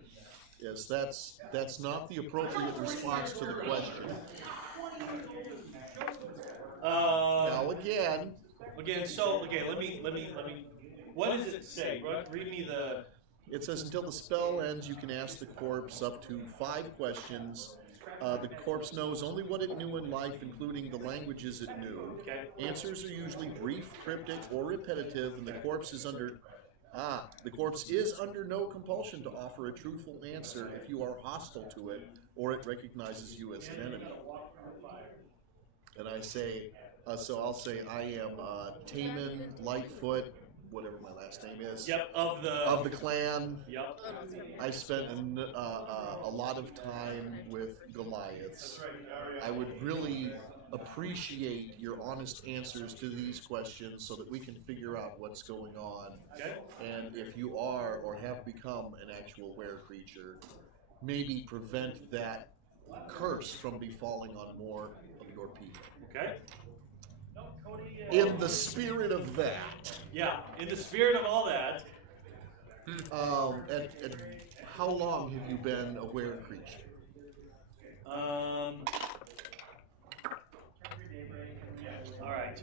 Yes, that's not the appropriate response to the question. Now again. Let me. What does it say? Read me the. It says until the spell ends, you can ask the corpse up to 5 questions. The corpse knows only what it knew in life, including the languages it knew. Okay. Answers are usually brief, cryptic, or repetitive, and the corpse is under no compulsion to offer a truthful answer if you are hostile to it or it recognizes you as an enemy. And I say, so I'll say I am Taman Lightfoot, whatever my last name is. Yep, of the clan. Yep. I spent a lot of time with Goliaths. I would really appreciate your honest answers to these questions so that we can figure out what's going on. Okay. And if you are or have become an actual were creature, maybe prevent that curse from befalling on more of your people. Okay. In the spirit of that. Yeah, in the spirit of all that. And how long have you been a were creature? All right.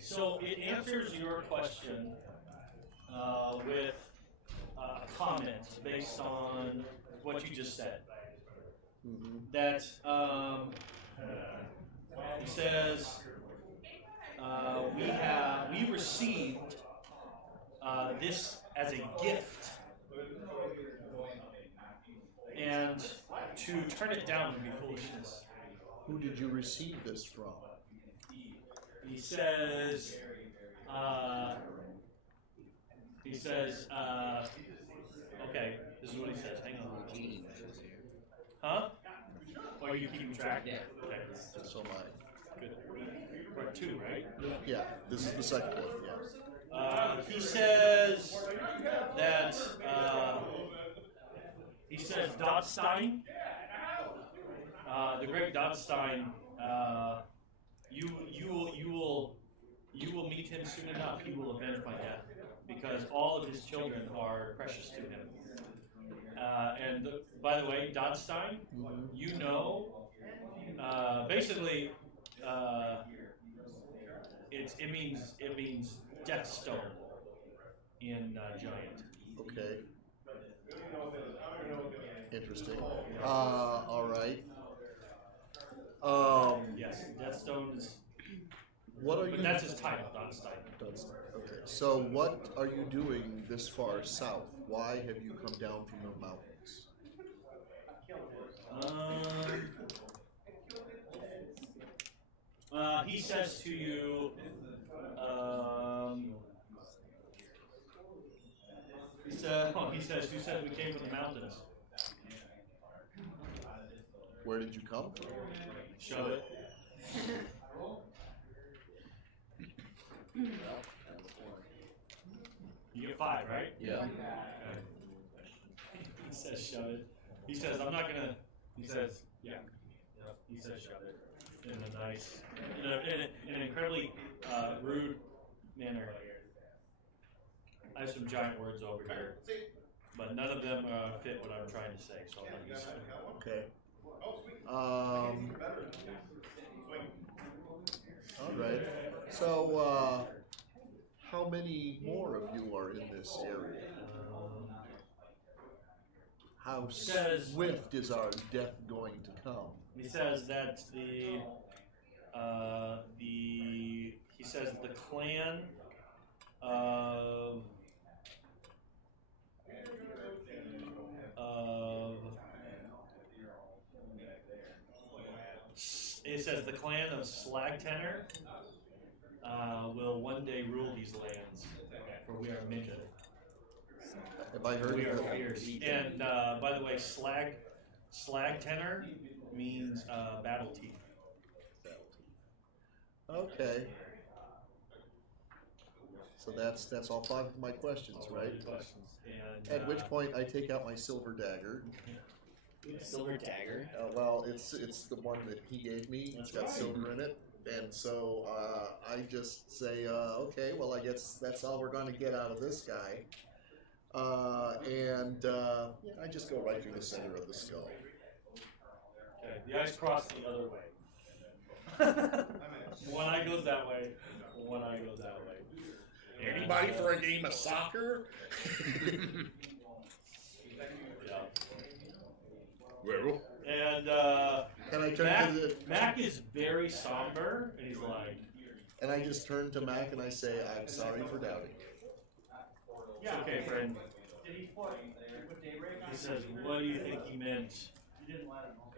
so it answers your question with a comment based on what you just said. That he says we received this as a gift, and to turn it down would be foolishness. Who did you receive this from? He says, okay, this is what he says. Hang on. Huh? Oh, you keeping track? Yeah. Okay. So my. Good. Part 2, right? Yeah, this is the second one. Yeah. He says that Dotstein, the great Dotstein, you will meet him soon enough. He will avenge my death because all of his children are precious to him. And by the way, Dotstein, you know, basically, it means death stone in giant. Okay. Interesting. All right. Yes, death stone is. What are But you? that's his title, Dotstein. Okay. So what are you doing this far south? Why have you come down from the mountains? He says to you, he says, who says we came from the mountains? Where did you come from? Show it. You get 5, right? Yeah. Okay. He says, shove it. He says, I'm not gonna. He says, yeah. He says, shove it. In a nice, in an incredibly rude manner. I have some giant words over here, but none of them fit what I'm trying to say, so I'm not gonna say it. Okay. All right. So, how many more of you are in this area? How says- swift is our death going to come? He says that he says the clan of it says the clan of Slagtenor will one day rule these lands, for we are minted. Have I heard We are of that? fierce. And by the way, Slagtenor means battle teeth. Okay. So that's all 5 of my questions, right? And, At which point I take out my silver dagger. Silver dagger. Well, it's the one that he gave me. It's got silver in it, and so I just say, okay, well, I guess that's all we're going to get out of this guy. And I just go right through the center of the skull. Okay, the ice crossed the other way. One eye goes that way, one eye goes that way. And, Anybody for a game of soccer? Yeah. Werewolf. And And I turn Mac, to the, Mac is very somber, and he's like, and I just turn to Mac and I say, I'm sorry for doubting. "It's okay, friend." He says, "What do you think he meant?"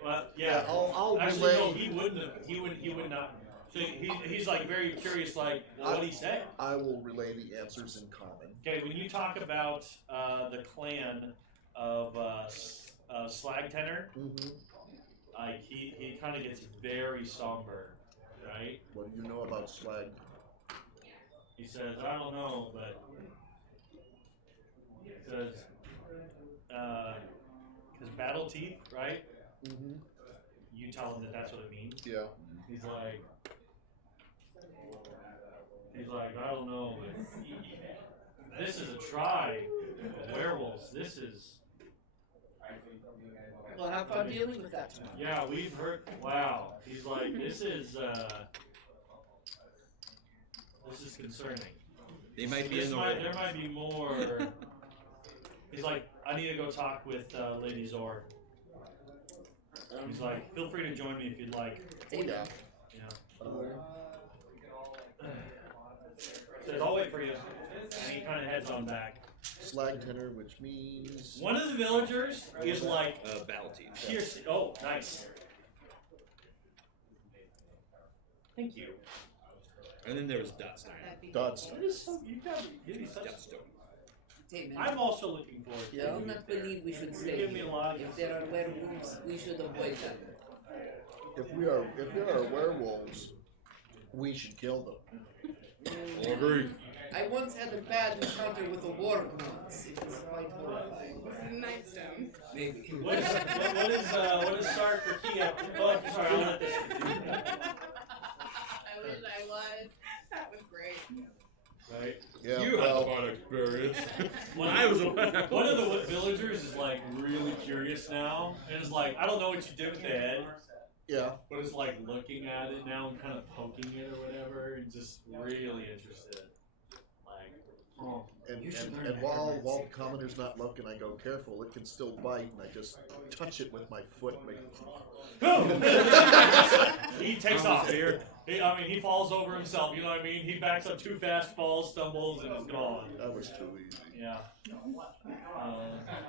Well, yeah. I'll Actually, no, relay. he wouldn't have. He would not. So he's like very curious, like, well, what did he say? I will relay the answers in common. Okay, when you talk about the clan of Slagtenor, he kind of gets very somber, right? What do you know about slag? He says, I don't know, but he says, because battle teeth, right? You tell him that that's what it means. Yeah. He's like, I don't know, but this is a tribe of werewolves. This is. We'll have fun dealing with that tomorrow. Yeah, we've heard. Wow. He's like, this is. This is concerning. They might be in the way. There might be more. He's like, I need to go talk with Lady Zor. He's like, feel free to join me if you'd like. Hey, Yeah. Says, I'll wait for you. And he kind of heads on back. Slag tenor, which means One of the villagers is like, battle team. oh, nice. Thank you. And then there was Dust. Dust. That is so, you gotta give me such. Taman. I'm also looking forward to I it. do not believe we should stay Give me here. a lot. If there are werewolves, we should avoid them. if there are werewolves, we should kill them. I agree. I once had a bad encounter with a warg once. It was quite horrifying. Nightstone. Maybe. What is Stark or Kia? Oh, sorry, I'll let this. I wish I was. That was great. Right? Yeah, You had the fun experience. One I was of the villagers is like really curious now, and is like, I don't know what you did with the head, yeah. but it's like looking at it now and kind of poking it or whatever, and just really interested. Like, oh. And while the commoner's not looking, I go, careful, it can still bite, and I just touch it with my foot. He takes off here. He falls over himself, you know what I mean? He backs up too fast, falls, stumbles, and is gone. That was too easy. Yeah. I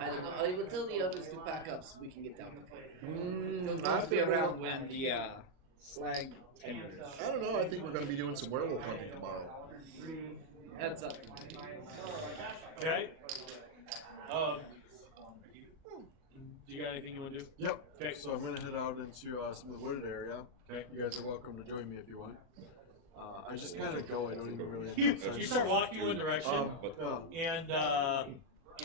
don't know. I will tell the others to pack up so we can get down to fight. I'll be around when the slag timbers. I don't know, I think we're going to be doing some werewolf hunting tomorrow. Heads up. Okay. Do you got anything you want to do? Yep. Okay. So I'm gonna head out into some of the wooded area. Okay. You guys are welcome to join me if you want. I just kind of go. I don't even really. You start walking in one direction, Yeah.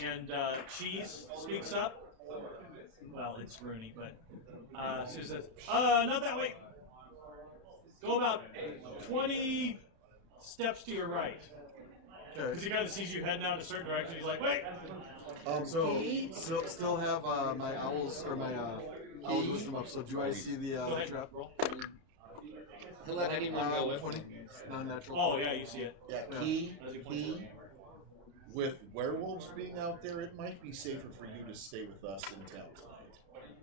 and Cheese speaks up. Well, it's Rooney, but she says, not that way. Go about 20 steps to your right. Because Okay. he kind of sees you heading down a certain direction. He's like, wait. So still have my owls or my owl's wisdom up. So do I see the Go ahead. trap? Roll. He'll let anyone go with 20. him. Non-natural. Oh, yeah, you see it. Yeah, with werewolves being out there, it might be safer for you to stay with us in town tonight.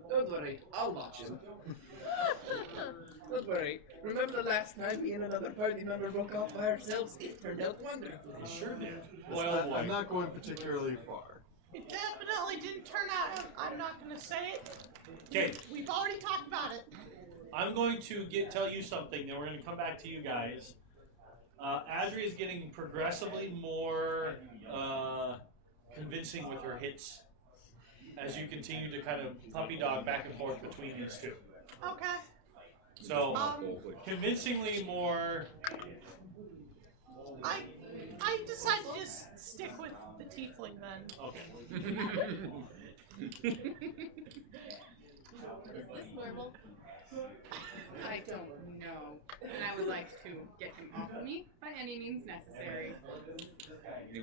Don't worry, I'll watch him. Don't worry. Remember the last time me and another party member broke off by ourselves? It turned out wonderfully. He sure did. It's Boy, oh not- boy. I'm not going particularly far. It definitely didn't turn out. I'm not gonna say it. Okay. We've already talked about it. I'm going to tell you something, then we're going to come back to you guys. Adri is getting progressively more convincing with her hits as you continue to kind of puppy dog back and forth between these two. Okay. So, convincingly more. I decided to just stick with the tiefling then. Okay. Is this normal? I don't know. And I would like to get him off of me by any means necessary. I was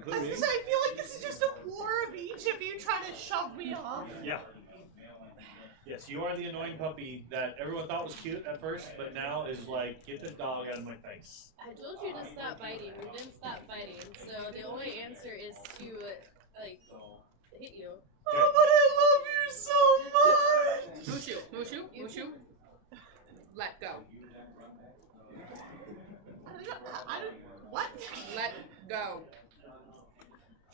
gonna say, I feel like this is just a war of each of you trying to shove me off. Yeah. Yes, you are the annoying puppy that everyone thought was cute at first, but now is like, get the dog out of my face. I told you to stop biting. You didn't stop biting. So the only answer is to, hit you. Oh, but I love you so much! Mushu, Mushu, Mushu. Let go. I don't, what? Let go.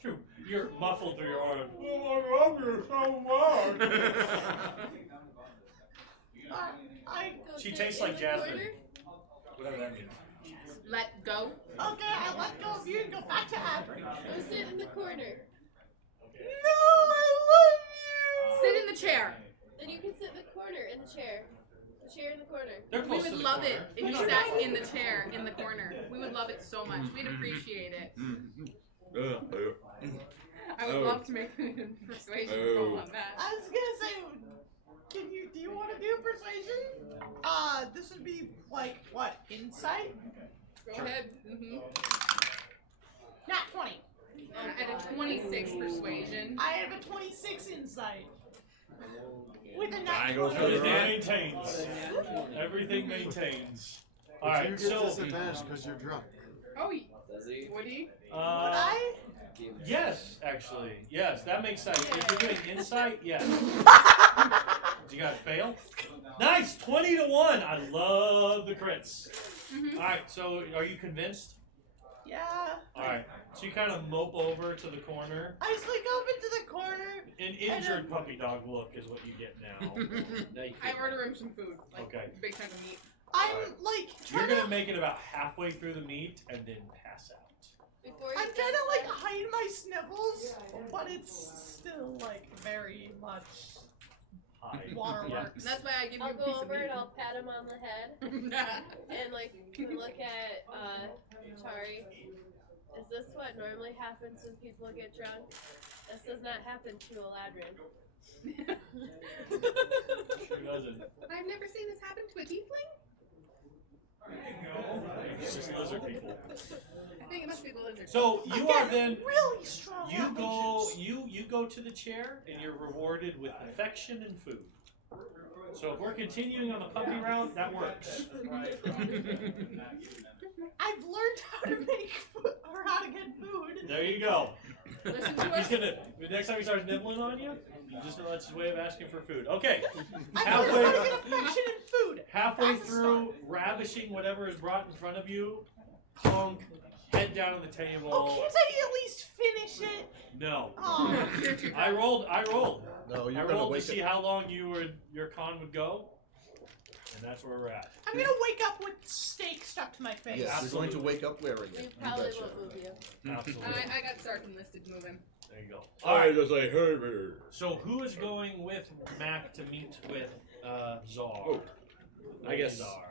True. You're muffled through your arm. Oh, I love you so much. Go She sit tastes in like the jasmine. corner. Whatever that means. Let go. Okay, I let go of you and go back to Adri. Go sit in the corner. No, I love you! Sit in the chair. Then you can sit in the corner in the chair. The chair in the corner. They're We close to would the love corner. it if you sat in the chair in the corner. We would love it so much. We'd appreciate it. I would love to make a persuasion roll on that. I was gonna say, do you want to do persuasion? This would be like, what, insight? Go ahead. Nat 20. At a 26 persuasion. I have a 26 insight. With a nat Triangles 20. to the right. Maintains. Everything maintains. But Alright, you get so disadvantage because you're drunk. Oh, Does he? would he? Would I? Yes, actually. Yes, that makes sense. If you're doing insight, yes. Did you guys fail? Nice! 20 to 1. I love the crits. Alright, so are you convinced? Yeah. Alright. So you kind of mope over to the corner. I just like go into the corner. An injured puppy dog look is what you get now. I order him some food. Like, Okay. Big chunk of meat. I'm like You're trying gonna to. make it about halfway through the meat and then pass out. Before you I'm say trying to like stuff, hide my snipples, but it's still like very much Hide. waterworks. That's why I give you I'll a go piece of over meat. and I'll pat him on the head and like look at Chari. Is this what normally happens when people get drunk? This does not happen to Eladrin. Sure doesn't. I've never seen this happen to a tiefling. It's just lizard people. I think it must be the lizard. So I'm you are getting then really strong. you go afflictions. you go to the chair and you're rewarded with affection and food. So if we're continuing on the puppy route, that works. I've learned how to make food or how to get food. There you go. Listen to He's us. gonna the next time he starts nibbling on you, you just know that's his way of asking for food. Okay. I've learned how to get affection and food. Halfway That's a through ravishing whatever is brought in front of you, honk, head down on the table. Oh, can't I at least finish it? No. Oh. I rolled. No, I you're gonna rolled to wake see up. how long your con would go. And that's where we're at. I'm gonna wake up with steak stuck to my face. Yes, you're going to Absolutely. wake up wearing We it. You probably betcha. won't move you. Absolutely. And I got Sark enlisted to move him. There you go. I Alright. just like, hey, So who is going with Mac to meet with Czar? Oh, I guess- Czar.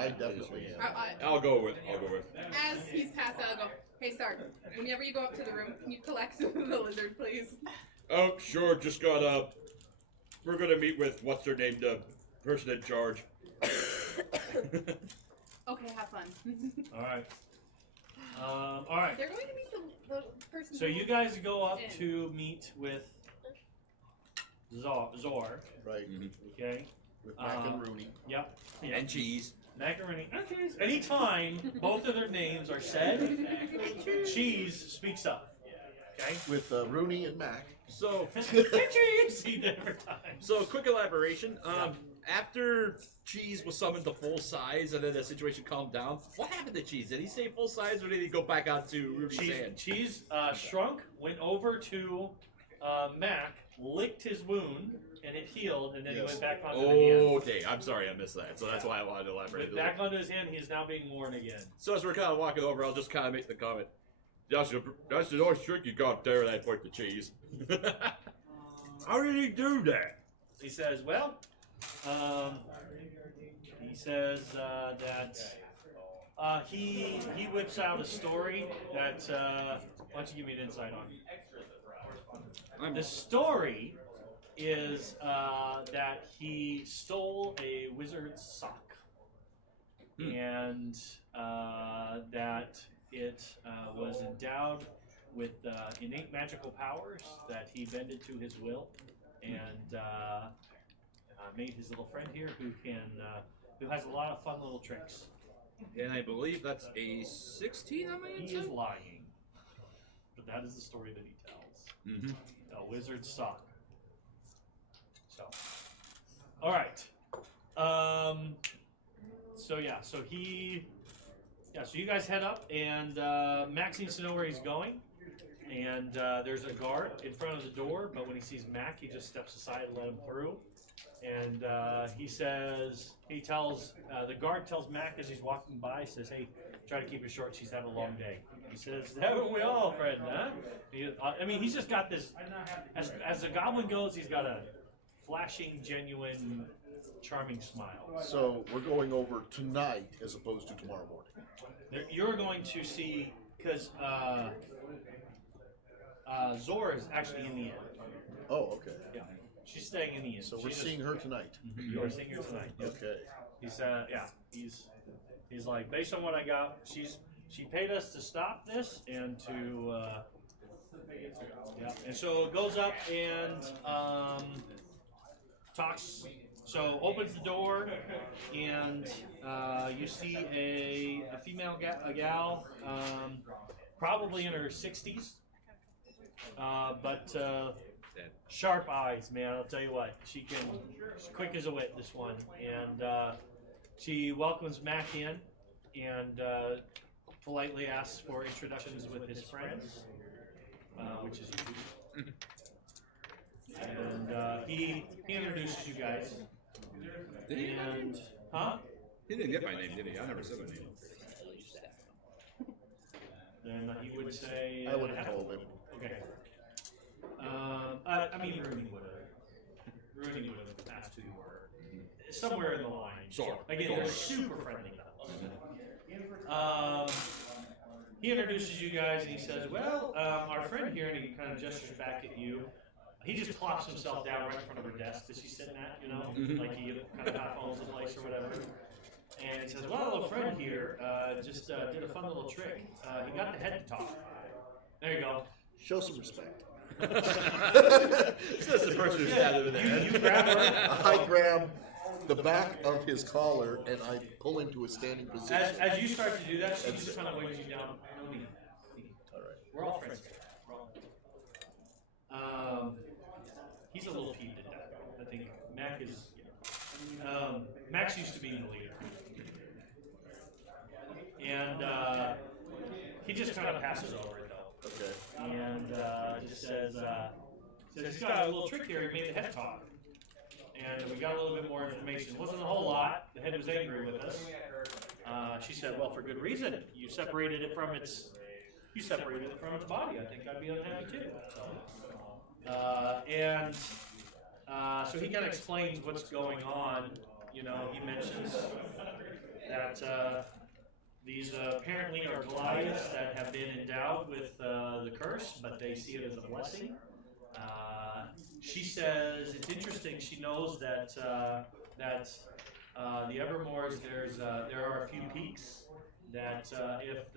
I definitely am. I'll go with. As he's passed out, I'll go, hey Sark, whenever you go up to the room, can you collect some of the lizard, please? Oh, sure. Just got we're gonna meet with what's her name, the person in charge. Okay, have fun. Alright. Alright. They're going to meet the person. So who- you guys go up to meet with Zor. Right. Okay. With Mac and Rooney. Yep. And cheese. Macaroni. Anytime both of their names are said, Cheese speaks up. Okay? With Rooney and Mac. So, Cheese! He never time. so quick elaboration. After Cheese was summoned to full size and then the situation calmed down, what happened to Cheese? Did he stay full size or did he go back out to Ruby Sand? Cheese shrunk, went over to Mac, licked his wound, and it healed, and then he Yes. went back onto the hand. Okay, I'm sorry I missed that. So that's why I wanted to elaborate. Went back onto his hand, he is now being worn again. So as we're kind of walking over, I'll just kind of make the comment. That's the nice trick you got there, and I point to Cheese. How did he do that? He says, well, he says that he whips out a story that, why don't you give me an insight on? The story is that he stole a wizard's sock, and that it was endowed with innate magical powers that he bended to his will, and made his little friend here who has a lot of fun little tricks. And I believe that's a 16 on my He is lying, but that is the story that he tells. Mm-hmm. A wizard's sock. So, all right. So yeah. So So you guys head up, and Mac seems to know where he's going. And there's a guard in front of the door, but when he sees Mac, he just steps aside and let him through. And he tells the guard tells Mac as he's walking by, says, "Hey, try to keep it short. She's had a long day." He says, "Haven't we all, friend? Huh?" He's just got this. As a goblin goes, he's got a flashing, genuine, charming smile. So we're going over tonight as opposed to tomorrow morning. You're going to see because Zora is actually in the inn. Oh, okay. Yeah, she's staying in the inn. So we're seeing her tonight. You are seeing her tonight. Yes. Okay. He's like, based on what I got, she paid us to stop this and to and so it goes up and talks So opens the door, and you see a female a gal, probably in her 60s, but sharp eyes, man. I'll tell you what, she's quick as a whip, this one, and she welcomes Mac in, and politely asks for introductions with his friends, which is you. And he introduces you guys. Did he? And, huh? He didn't get my name, did he? I never said my name. Then he would say. I would have told him. Okay. I mean, Rooney would have asked who you were. Somewhere in the line. Sure. Again, they're super friendly though. He introduces you guys and he says, well, our friend here, and he kind of gestures back at you. He just plops himself down right in front of her desk that she's sitting at, you know, like he kind of half owns the place or whatever. And he says, well, a friend here just did a fun little trick. He got the head to talk. There you go. Show some respect. It's just the person who stabbed him in the head. You grab her. I grab the back of his collar and I pull him to a standing position. As you start to do that, she just kind of waves you down. No need. All right. We're all friends. He's a little peeved at that. I think Mac is. Mac's used to being the leader, and he just kind of passes over it though. Okay. And just says he's got a little trick here. He made the head talk, and we got a little bit more information. It wasn't a whole lot. The head was angry with us. She said, "Well, for good reason. You separated it from its body. I think I'd be unhappy too." So he kind of explains what's going on. You know, he mentions that these apparently are Goliaths that have been endowed with the curse, but they see it as a blessing. She says it's interesting. She knows that the Evermores there are a few peaks that if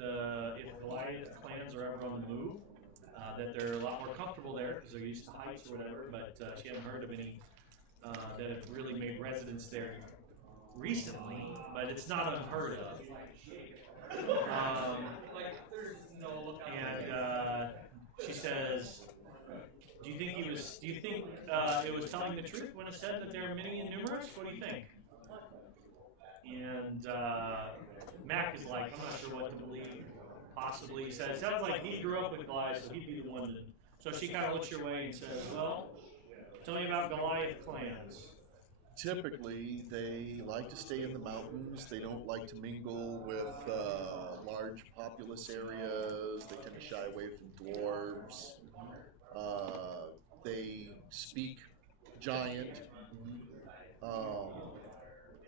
Goliath clans are ever on the move, that they're a lot more comfortable there because they're used to heights or whatever. But she hadn't heard of any that have really made residence there recently. But it's not unheard of. And she says, "Do you think it was telling the truth when it said that they're many and numerous? What do you think?" And Mac is like, "I'm not sure what to believe." Possibly, he says, "Sounds like he grew up with Goliath, so he'd be the one." So she kind of looks your way and says, "Well, tell me about Goliath clans." Typically, they like to stay in the mountains. They don't like to mingle with large populous areas. They tend to shy away from dwarves. They speak giant.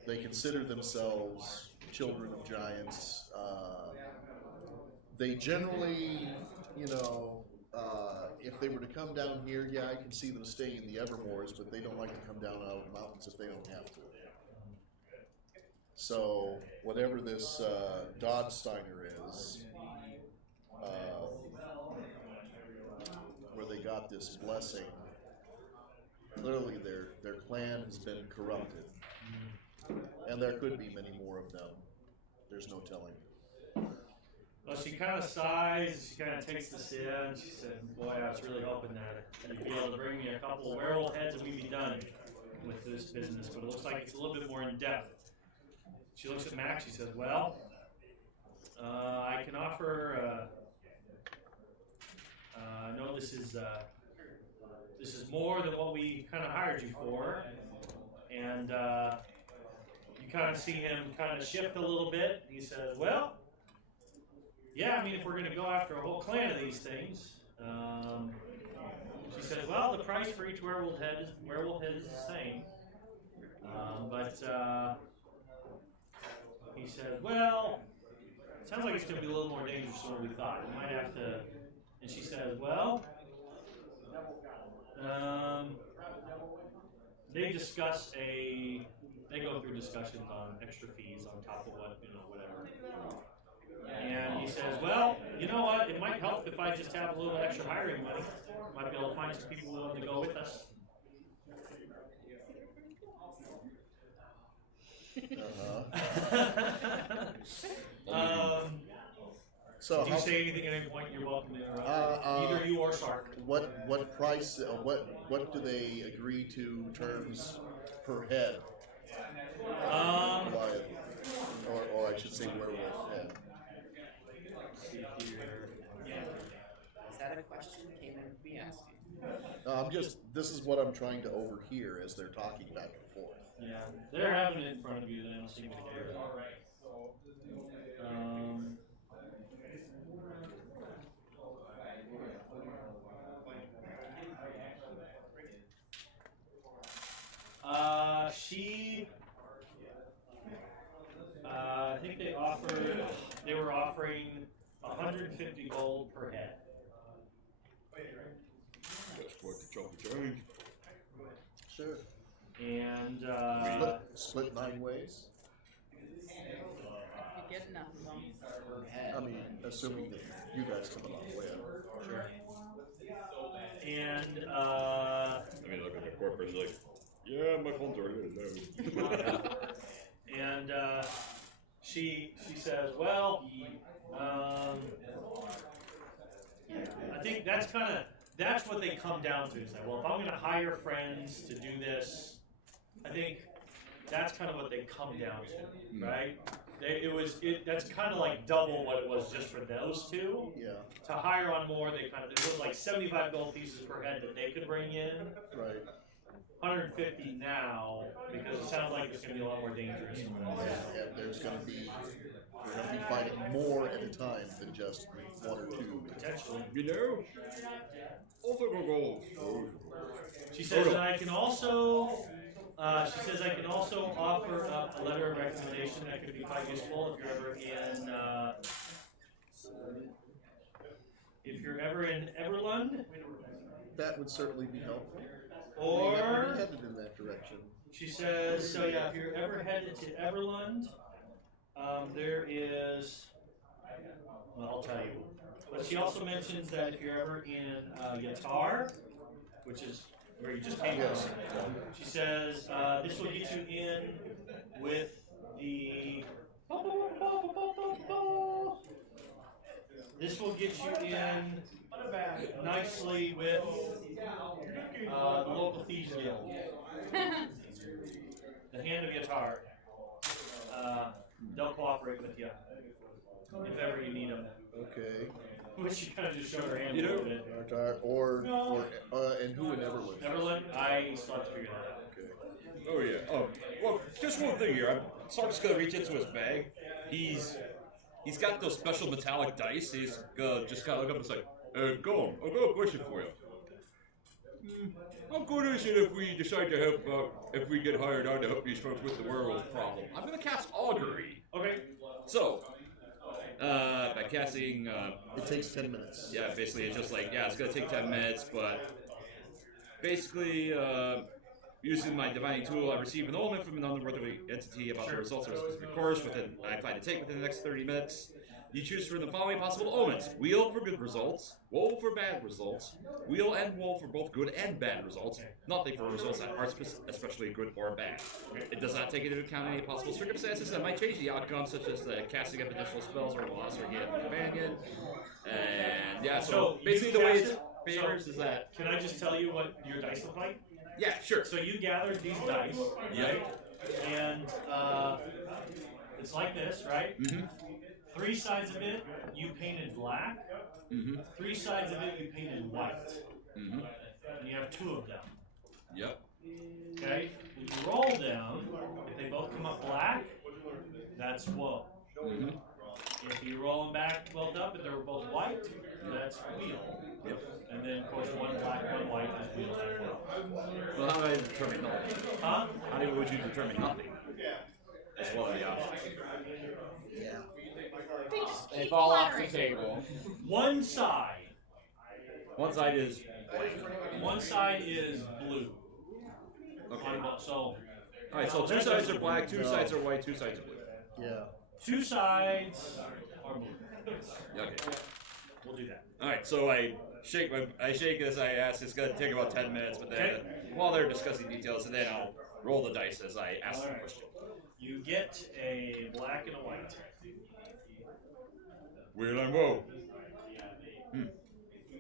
They consider themselves children of giants. They generally, if they were to come down here, yeah, I can see them stay in the Evermores, but they don't like to come down out of the mountains if they don't have to. So, whatever this Dodsteiner is, where they got this blessing, clearly their clan has been corrupted. And there could be many more of them. There's no telling. Well, she kind of sighs, she kind of takes this in. She said, "Boy, I was really hoping that you'd be able to bring me a couple of werewolf heads and we'd be done with this business, but it looks like it's a little bit more in depth." She looks at Max, she says, "Well, I can offer, I know this is more than what we kind of hired you for," and you kind of see him kind of shift a little bit. He says, "Well, yeah, I mean, if we're going to go after a whole clan of these things," she says, "Well, the price for each werewolf head is the same." But he says, "Well, it sounds like it's going to be a little more dangerous than what we thought. We might have to." And she says, "Well, they go through discussions on extra fees on top of whatever." And he says, "Well, you know what? It might help if I just have a little extra hiring money. Might be able to find some people willing to go with us." So If you how, say anything at any point, you're welcome to interrupt. Either you or Sark. what price? What do they agree to terms per head? Goliath, or I should say werewolf head. Is that a question Cayman would be asking? This is what I'm trying to overhear as they're talking back and forth. Yeah, they're having it in front of you. They don't seem to care. I think they were offering 150 gold per head. That's quite the chunk of change. Sure. And Split 9 ways. You get enough of them. I mean, assuming that you guys come along with. sure. And I mean, look at the corporate like, yeah, my phone's already low. and she says, well, I think that's what they come down to. Is that, well, if I'm going to hire friends to do this, I think that's kind of what they come down to, right? That's kind of like double what it was just for those two. Yeah. To hire on more, it was like 75 gold pieces per head that they could bring in. Right. 150 now because it sounds like it's going to be a lot more dangerous. And we're going to be fighting more at a time than just one or two. Potentially. You know? Also go. She says that I can also. She says I can also offer up a letter of recommendation that could be quite useful if you're ever in Everlund. That would certainly be helpful. Or we haven't headed in that direction. She says, so yeah, if you're ever headed to Everlund, there is. Well, I'll tell you. But she also mentions that if you're ever in Yatar, which is where you just came from, she says this will get you in with the. This will get you in nicely with the local thieves guild, the Hand of Yatar. They'll cooperate with you if ever you need them. Okay. Which she kind of just showed her hand You a know, little bit. And who in Everwood? Neverland, I still have to figure that out. Okay. Oh yeah. Oh, well, just one thing here. I'm Sark's gonna reach into his bag. He's got those special metallic dice. He's just kind of look up and say, go on. I've got a question for you. How good is it if we decide to help if we get hired on to help these folks with the werewolf problem? I'm gonna cast augury. Okay. So, by casting, It takes 10 minutes. yeah, basically it's just like, yeah, it's gonna take 10 minutes, but basically, using my divining tool, I receive an omen from an unworthy entity about the results of a specific course I plan to take within the next 30 minutes. You choose from the following possible omens: wheel for good results, woe for bad results, wheel and woe for both good and bad results, nothing for results that are especially good or bad. It does not take into account any possible circumstances that might change the outcome, such as the casting of additional spells or loss or gain of a companion. And yeah, so basically the way it favors is that. Can I just tell you what your dice look like? Yeah, sure. So you gathered these dice, right? And it's like this, right? Mm-hmm. 3 sides of it you painted black. Mm-hmm. 3 sides of it you painted white. Mm-hmm. And you have 2 of them. Yep. Okay? If you roll them, if they both come up black, that's woe. Mm-hmm. If you roll them back both up and they're both white, that's wheel. Yep. And then of course one black, one white is wheel as well. Well, how do I determine nothing? Huh? How would you determine nothing? As well as the options. Yeah. They just They keep fall off the flattering. table. One side One side is blank. One side is blue. Okay. So, Alright, so 2 sides are black, 2 sides are white, 2 sides are blue. Yeah. 2 sides are blue. Okay. We'll do that. Alright, so I shake this, I ask, it's gonna take about 10 minutes, but then while they're discussing details, and then roll the dice as I ask the Alright. question. You get a black and a white. Wheel and woe.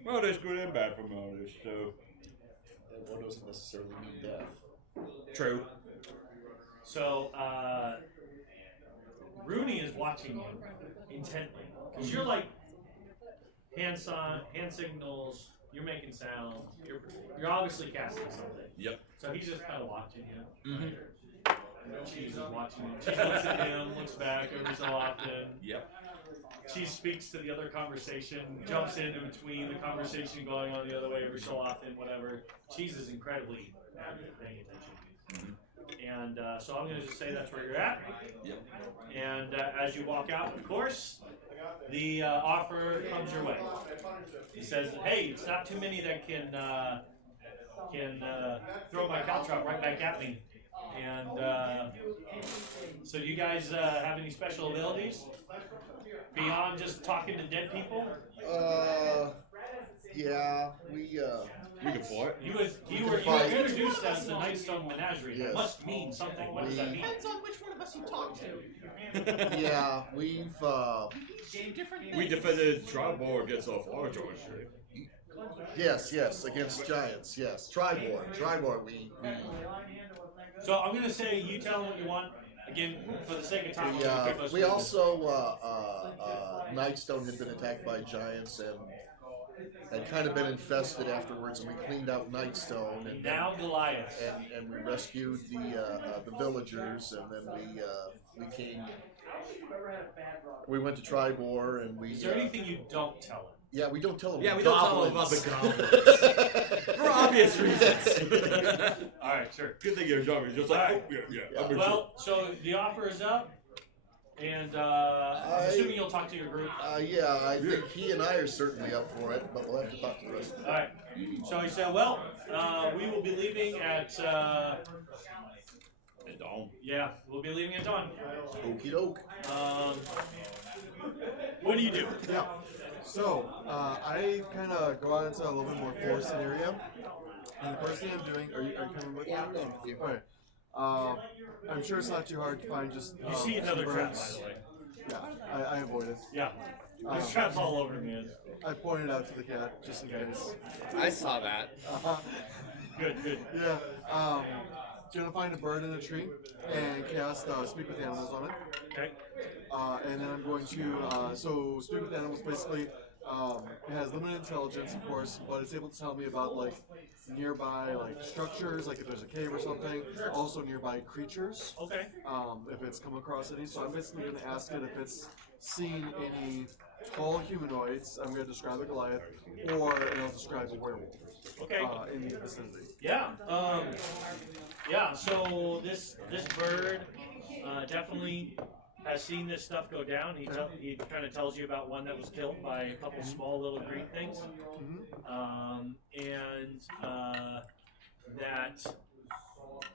Well, there's good and bad from all this, so. And one doesn't necessarily mean death. True. So, Rooney is watching you intently. Because you're like hand signals, you're making sound, you're obviously casting something. Yep. So he's just kind of watching you. Mm-hmm. Cheese is watching him. Cheese looks at him, looks back every so often. Yep. Cheese speaks to the other conversation, jumps in between the conversation going on the other way every so often, whatever. Cheese is incredibly active, paying attention. And so I'm going to just say that's where you're at. Yep. And as you walk out, of course, the offer comes your way. He says, "Hey, it's not too many that can throw my caltrop right back at me." And so, do you guys have any special abilities beyond just talking to dead people? Yeah, we can fight. You were introduced as the Nightstone Menagerie. That Yes. must mean something. What does that mean? Depends on which one of us you talk to. yeah, we've Different things. We defended Tribor against our fire giants. yes, against giants, yes. Tribor, we So I'm gonna say you tell them what you want. Again, for the sake of time, I'm gonna pick those we things. also Nightstone had been attacked by giants and kind of been infested afterwards, and we cleaned out Nightstone and Now Goliath. and we rescued the villagers, and then we came. We went to Tribor, and we. Is there anything you don't tell them? Yeah, we don't tell them. Yeah, the we don't tell them goblins. about the goblins. For obvious reasons. Alright, sure. Good thing you're jumping. Just like, oh, yeah. I'm Well, so the offer is up, and I'm assuming you'll talk to your group. Yeah, I think he and I are certainly up for it, but we'll have to talk to the rest of them. Alright. So he said, well, we will be leaving at, And dawn. yeah, we'll be leaving at dawn. Okie doke. What do you do? Yeah. So, I kind of go out into a little bit more forested area. And the first thing I'm doing, are you coming with me? Yeah, I'm going with you. Okay. I'm sure it's not too hard to find just. You see another some trap, birds. by the way. Yeah, I avoid it. Yeah. There's traps all over me. I pointed out to the cat just in case. I saw that. Good. Yeah. Gonna find a bird in a tree and cast Speak with Animals on it. Okay. And then I'm going to, so Speak with Animals basically, it has limited intelligence, of course, but it's able to tell me about, like, nearby, like, structures, like if there's a cave or something, also nearby creatures, Okay. if it's come across any. So I'm basically going to ask it if it's seen any tall humanoids, I'm going to describe a Goliath, or it'll describe a werewolf Okay. in the vicinity. Yeah. Yeah. So this bird definitely has seen this stuff go down. He kind of tells you about one that was killed by a couple small little green things, and that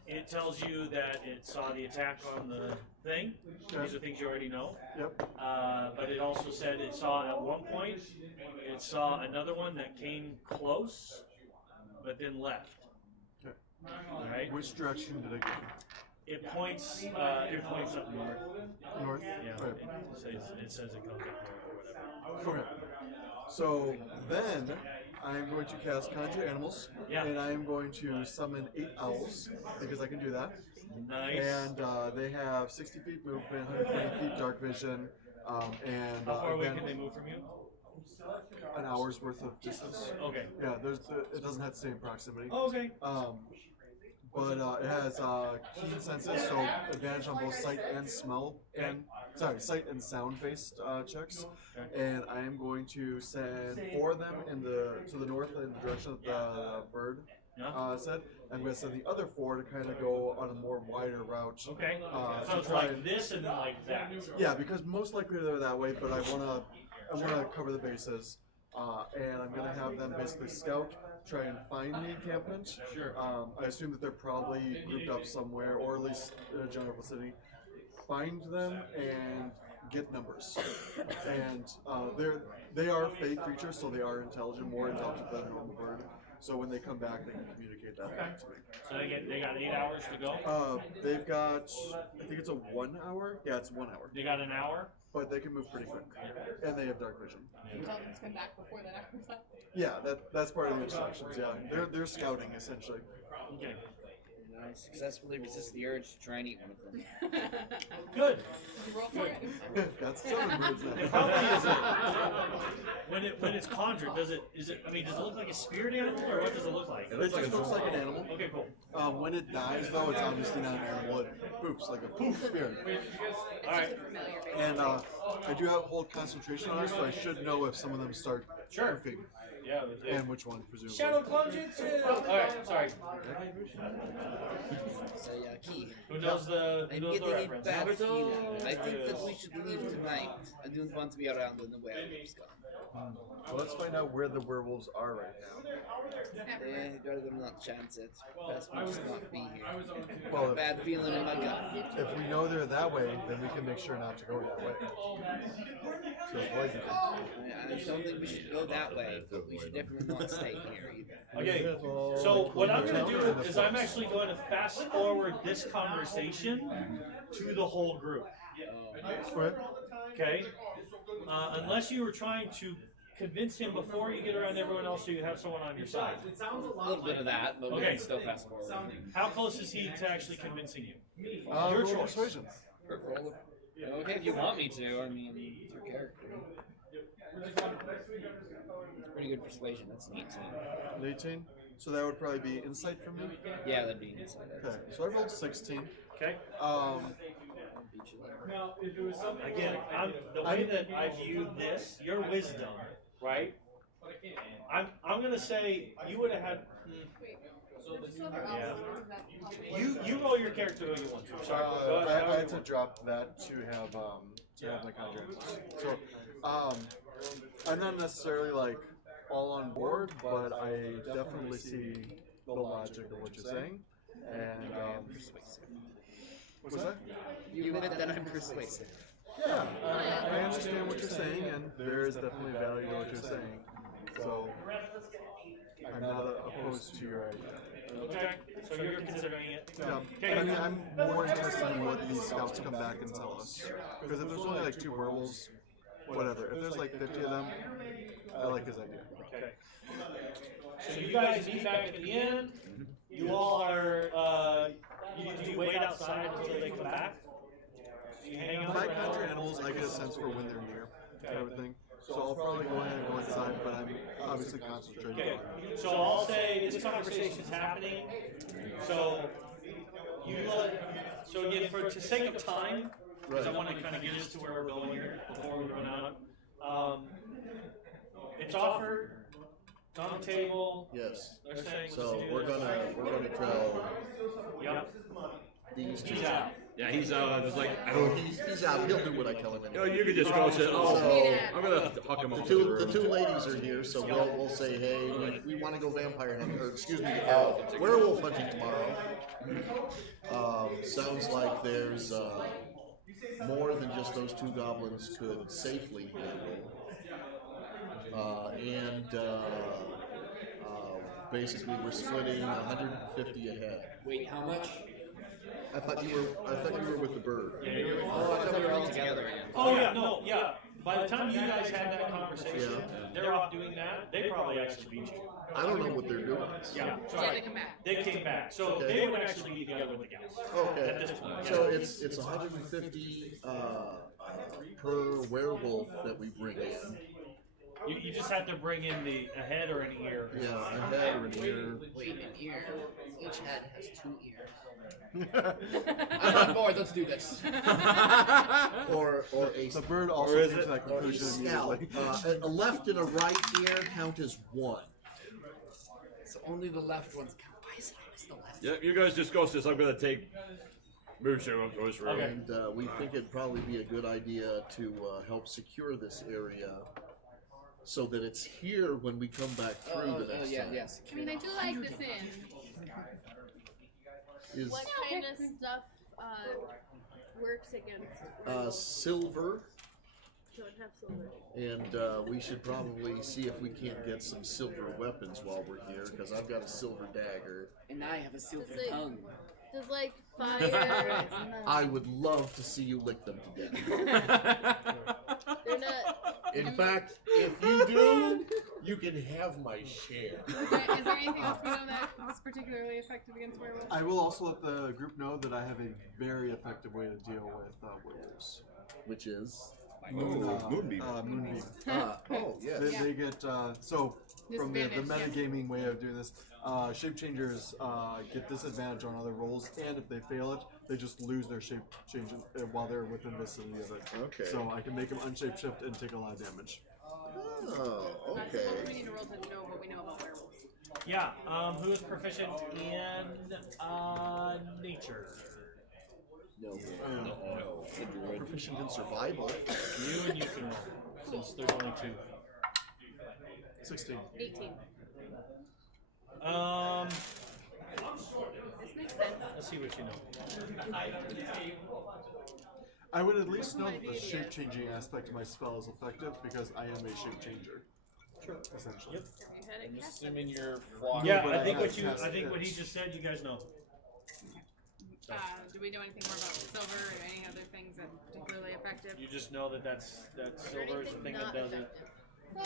it tells you that it saw the attack on the thing. These are things you already know. Yep. But it also said it saw at one point, it saw another one that came close, but then left. Okay. Alright? Which direction did it go? It points up north. North? Yeah. Okay. It says it comes up north or whatever. Okay. So then I'm going to cast Conjure Animals, Yeah. and I am going to summon 8 owls because I can do that. Nice. And they have 60 feet movement, 120 feet dark vision, and How far away again, can they move from you? an hour's worth of distance. Okay. Yeah, it doesn't have the same proximity. Oh, okay. But it has keen senses, so advantage on both sight and smell, and sight and sound based checks. And I am going to send 4 of them to the north in the direction that the bird said. I'm going to send the other 4 to kind of go on a more wider route. Okay. So to it's try like and- this and then like that. Yeah, because most likely they're that way, but I wanna cover the bases, and I'm gonna have them basically scout, try and find the encampment. Sure. I assume that they're probably grouped up somewhere, or at least in a general vicinity. Find them and get numbers, and they are fey creatures, so they are intelligent, more intelligent than a normal bird. So when they come back, they can communicate that back to me. So they got 8 hours to go. They've got, I think it's a 1 hour. Yeah, it's 1 hour. They got an hour. But they can move pretty quick, and they have dark vision. Tell them to come back before that hour's up. Yeah, that's part of the instructions. Yeah, they're scouting essentially. Okay. I successfully resist the urge to try and eat one of them. Good. Roll for it. That's 7 moves It then. probably is when it's conjured. Does it look like a spirit animal, or what does it look like? It just looks like an animal. Okay, cool. When it dies, though, it's obviously not an animal. It poofs like a poof spirit. All right. And I do have hold concentration on it, so I should know if some of them start Sure. poofing. Yeah. And which one, presumably. Shadow Clone Jutsu. All right. Sorry. So yeah, key. Who knows the I'm getting a reference? bad feeling. I think that we should leave tonight. I don't want to be around when the werewolves come. So let's find out where the werewolves are right now. I'd rather not chance it. Best we just not be here. Well, Bad feeling in my gut. if we know they're that way, then we can make sure not to go that way. So avoid them. I don't think we should go that way, but we should definitely not stay here either. Okay, so what I'm going to do is I'm actually going to fast forward this conversation to the whole group. Okay? Unless you were trying to convince him before you get around everyone else so you have someone on your side. A little bit of that, but we Okay. can still fast forward. How close is he to actually convincing you? Your Your choice. persuasion. Okay, if you want me to. I mean, it's your character. Pretty good persuasion. That's an 18. 18. So that would probably be insight for me. Yeah, that'd be inside. Okay. So I rolled 16. Okay? Again, the way that I view this, your wisdom, right? I'm gonna say you would have had. Yeah. You roll your character who you want to. Sorry. Go ahead. I had to drop that to have my contract. So I'm not necessarily like all on board, but I definitely see the logic of what you're saying. And what's that? You admit that I'm persuasive. Yeah, I understand what you're saying, and there is definitely value to what you're saying. So I'm not opposed to your idea. Okay. So you're considering it. Yeah. Okay. I mean, I'm more interested in what these scouts come back and tell us. Because if there's only like 2 werewolves, whatever. If there's like 50 of them, I like his idea. Okay. So you guys meet back at the end. You all are. Do you wait outside until they come back? Do you hang out? My country animals, I get a sense for when they're near, kind of thing. So I'll probably go ahead and go inside, but I'm obviously concentrating Okay. on it. So I'll say this conversation's happening. So you look. So again, to sake of time, because I want to kind of get us to where we're going here before we run out. It's offered. It's on the table. Yes. They're saying. So we're gonna tell Yep. these two. He's out. Yeah, he's just like, Oh, he's out. He'll do what I tell him. you know, Anyway. you could just go say, oh, So I'm gonna huck him the off two the the two ladies are here, so we'll say, hey, we want to go vampire hunting, or excuse me, werewolf hunting tomorrow. Sounds like there's more than just those 2 goblins could safely handle, basically we're splitting 150 ahead. Wait, how much? I thought you were with the bird. Oh, I thought we were all together. Oh yeah, no, yeah. By the time you guys had that conversation, they're off doing that. They probably actually beat you. I don't know what they're doing. Yeah. Yeah, they come back. They came back, so they would actually be together with the gals. Okay. At this point. So it's 150 per werewolf that we bring in. You just have to bring in a head or an ear. Yeah, a head or an ear. Wait, an ear. Each head has 2 ears. I'm on board. Let's do this. or a The bird also Or is came to it- that or a conclusion scalp. immediately. A left and a right ear count as 1. So only the left ones count. Why is it always the left? Yeah, you guys discuss this. I'm gonna take Moonshine up to his room. Okay. And we think it'd probably be a good idea to help secure this area so that it's here when we come back through the next time. yes. I mean, I do like this inn. Is What kind of stuff works against? silver, Don't have silver. And we should probably see if we can't get some silver weapons while we're here, because I've got a silver dagger. And I have a silver Does it- tongue. Does like fire? I would love to see you lick them to death. They're not. In fact, if you do, you can have my share. Okay, is there anything else we know that's particularly effective against werewolves? I will also let the group know that I have a very effective way to deal with werewolves. Which is? Moonbeam. Moonbeam. Oh, yes. They get so from the Disadvantage, metagaming way of doing this, shape changers get disadvantage on other rolls, and if they fail it, they just lose their shape change while they're within vicinity of it. Okay. So I can make them unshape shift and take a lot of damage. Oh, So what do we okay. need to roll to know what we know about werewolves? Yeah. Who is proficient in nature? No. Proficient in survival. You and you can roll, since there's only 2. 16. 18. This makes sense. Let's see what you know. I would at least know that the shape changing aspect of my spell is effective because I am a shape changer. Sure. Essentially. Yep. You had it I'm cast. assuming you're flawed. Yeah, but I I think have what you. cast I think what he hits. just said. You guys know. Do we know anything more about silver or any other things that are particularly effective? You just know that that silver is the thing that does it.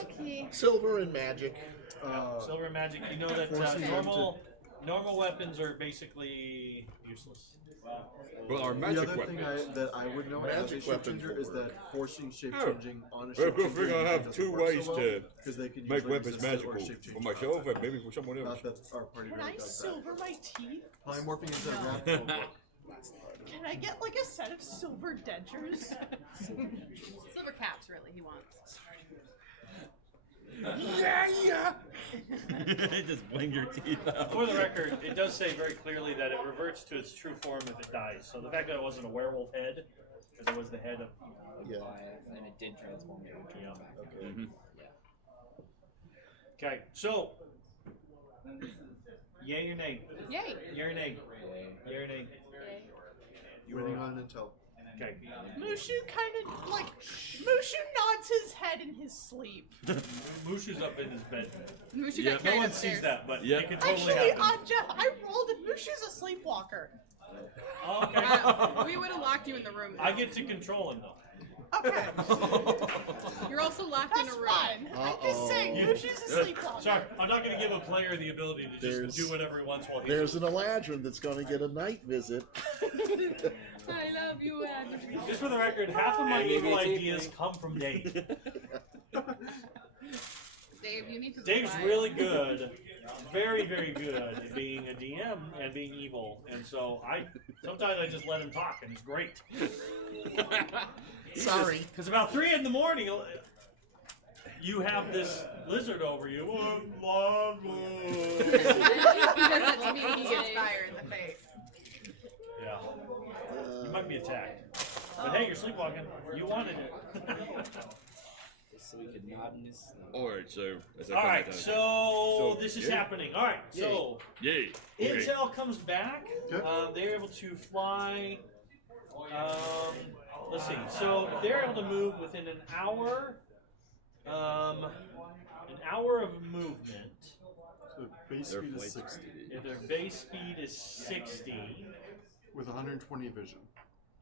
Okay. Silver and magic. Silver and magic. You know that forcing them normal weapons are basically useless. Well, our The magic other weapon. thing that I would know as a Magic shape weapons changer will is work. that forcing shape Oh. changing on a Well, shape go changer figure I have doesn't 2 work so ways well, to 'cause they can make usually weapons resist it or magical shape change for myself and maybe for someone else. Not that our party Can really I does silver my teeth? that. Polymorphing into a rat won't work. Can I get like a set of silver dentures? Silver caps, really, he wants. Yeah. Just bling your teeth out. For the record, it does say very clearly that it reverts to its true form if it dies. So the fact that it wasn't a werewolf head, because it was the head of. Yeah. And it did transform it. Yeah. Okay. Okay, so. Yay or nay? Yay! Yay or nay? Yay or nay? Okay. You Waiting were- on intel. Okay. Mushu kind of like Mushu nods his head in his sleep. Mushu's up in his bed. Mushu Yeah, got No carried one upstairs. sees that, but Yeah. it can totally Actually, happen. Jeff, I rolled and Mushu's a sleepwalker. Okay. We would have locked you in the room. I get to control him though. Okay, You're also locked that's in a room. fine. I'm just saying, You- Mushu's a sleepwalker. Sorry, I'm not going to give a player the ability to just There's- do whatever he wants while he's. There's an Eladrin that's going to get a night visit. I love you, Andrew. Just for the record, half of my evil ideas come from Dave. Dave, you need to. Dave's reply. really good, very, very good at being a DM and being evil, and so sometimes I just let him talk, and it's great. Sorry. Because about 3 in the morning, you have this lizard over you. Oh, love He does that to me, he gets fire in the face. Yeah, you might be attacked. But hey, you're sleepwalking. You wanted it. So we could nod in his sleep. Alright, so. All right, so this is yeah. happening. All right, so Yay. Okay. Intel comes back. Okay. They're able to fly. Let's see. So they're able to move within an hour. An hour of movement. So base Their speed is flight 60 If their base speed is 60. with 120 vision.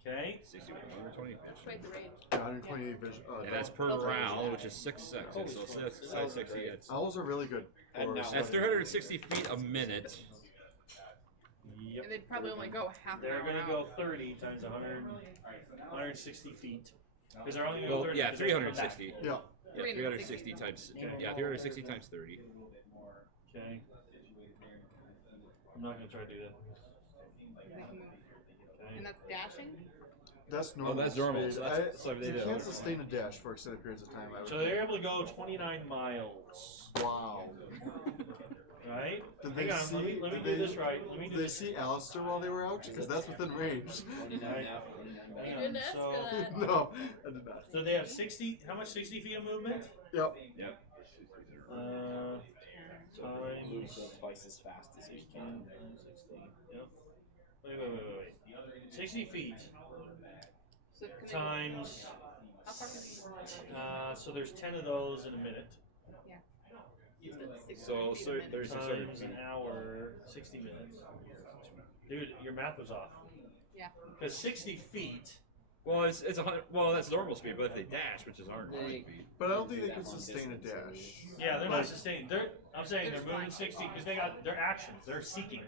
Okay. 60, 120. Quite the range. Yeah, 120 vision. And that's per round, which is 6 seconds. So size 60 hits. Owls are really good. And for now- That's 360 feet a minute. Yep. And they'd probably only go half an They're hour gonna out. go 30 times 100, 160 feet. Because they're only going to Well, go 30. yeah, because they're gonna come back. 360. Yeah. Yeah, 360 times. Yeah, 360 times 30. Okay. I'm not gonna try to do that. They can move. Okay. And that's dashing? That's normal. that's normal, speed. so that's what they you do. can't sustain a dash for extended periods of time. I would So they're able to go 29 miles. Wow. Right? Did Hang they on, see? let me did do they, this right. Let me Did do they this. see Alistair while they were out? Because that's within range. 29 Right. now, 29 back. Hang You on, didn't ask so, for that. No, I did not. so they have 60. How much? 60 feet of movement. Yep. Yep. So we move Times. twice as fast as we can. 60. Yep. Wait. 60 feet So can they times How far can So there's 10 of those in a minute. So 3600 Times an hour, 60 minutes. Dude, your math was off. Yeah. Because 60 feet. Well, it's 100. Well, that's normal speed, but if they dash, which is 120 feet. But I don't think they can sustain a dash. Yeah, they're not sustained. I'm saying they're moving 60 because they got their actions. They're seeking.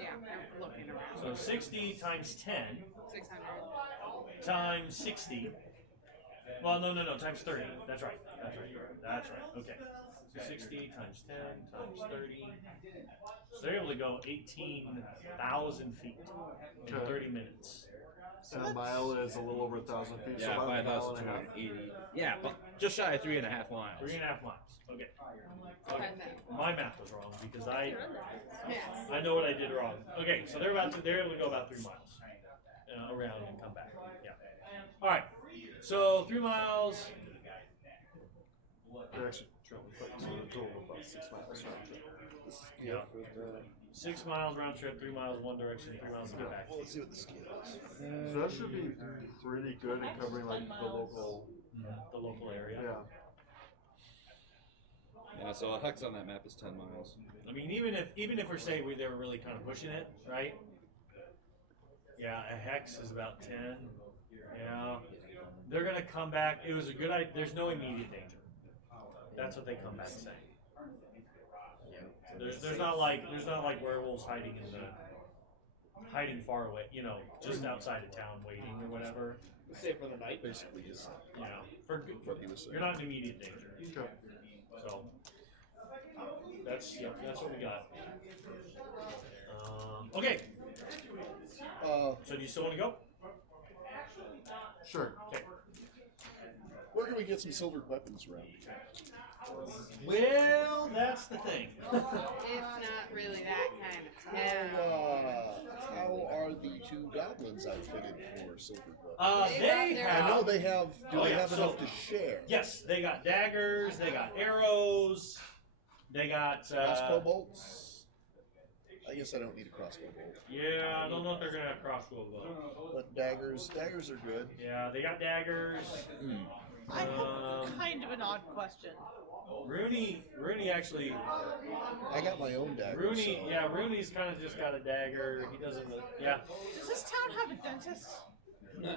Yeah, I'm looking around. So 60 times 10 600. times 60. Well, no, times 30. That's right. That's right. Okay. So 60 times 10 times 30. So they're able to go 18,000 feet in 30 minutes. And a mile is a little over 1,000 feet. Yeah, so about a mile and a half. 5,280. Yeah, but just shy of 3.5 miles. 3.5 miles. Okay. Okay. My math was wrong because I Yeah. know what I did wrong. Okay, so they're able to go about 3 miles around and come back. Yeah. All right. So 3 miles. They're actually traveling quick, so a total of about 6 miles round trip. Yeah. 6 miles round trip, 3 miles one direction, 3 miles to get back. Well, let's see what the scale is. So that should be pretty good in covering like the local. The local area. Yeah. Yeah, so a hex on that map is 10 miles. I mean, even if we're saying they were really kind of pushing it, right? Yeah, a hex is about 10. Yeah, they're gonna come back. It was a good idea. There's no immediate danger. That's what they come back saying. There's not like werewolves hiding far away. You know, just outside of town waiting or whatever. Stay for the night. Basically, is You know, for what he was saying. you're not in immediate danger. Okay. So that's what we got. Okay. So do you still want to go? Sure. Okay. Where can we get some silvered weapons around? Well, that's the thing. It's not really that kind of town. How are the 2 goblins outfitted for silvered weapons? They have. I know they have. Do Oh, they yeah, have so- enough to share? Yes, they got daggers. They got arrows. They got Crossbow bolts. I guess I don't need a crossbow bolt. Yeah, I don't know if they're gonna have crossbow though. But daggers are good. Yeah, they got daggers. I have kind of an odd question. Rooney actually. I got my own dagger. Rooney, so. yeah, Rooney's kind of just got a dagger. He doesn't. Yeah. Does this town have a dentist? No.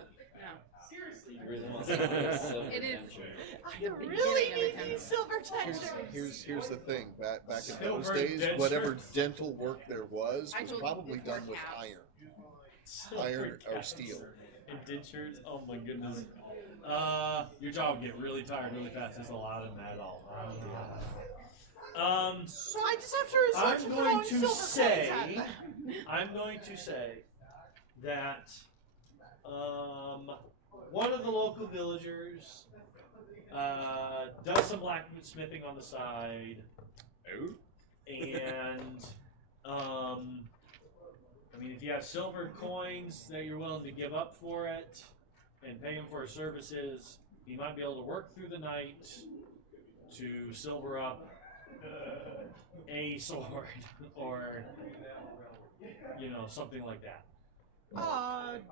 You really want to see It is. I really need these silver Here's, dentures. here's the thing. Back in those Silver days, dentures. whatever dental work there was I told probably you done with cows. iron or steel. Indentures. Oh my goodness. Your jaw would get really tired really fast. There's a lot of metal. So I just have to resort to I'm throwing going to silver say. coins at them. I'm going to say that one of the local villagers does some blacksmithing on the side, Oh. and I mean, if you have silver coins that you're willing to give up for it and pay him for his services, he might be able to work through the night to silver up a sword or something like that.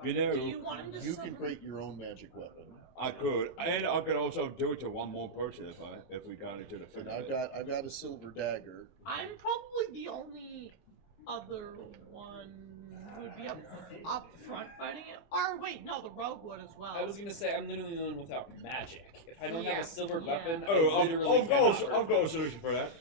You know, Do you want him to You silver? can create your own magic weapon. I could, and I could also do it to one more person if we got into the And finish. I've got a silver dagger. I'm probably the only other one who would be up front fighting it. Or wait, no, the rogue would as well. I was gonna say I'm literally the one without magic. If I don't have Yeah. a silver Yeah. weapon, Oh, I literally cannot I've got a solution for that.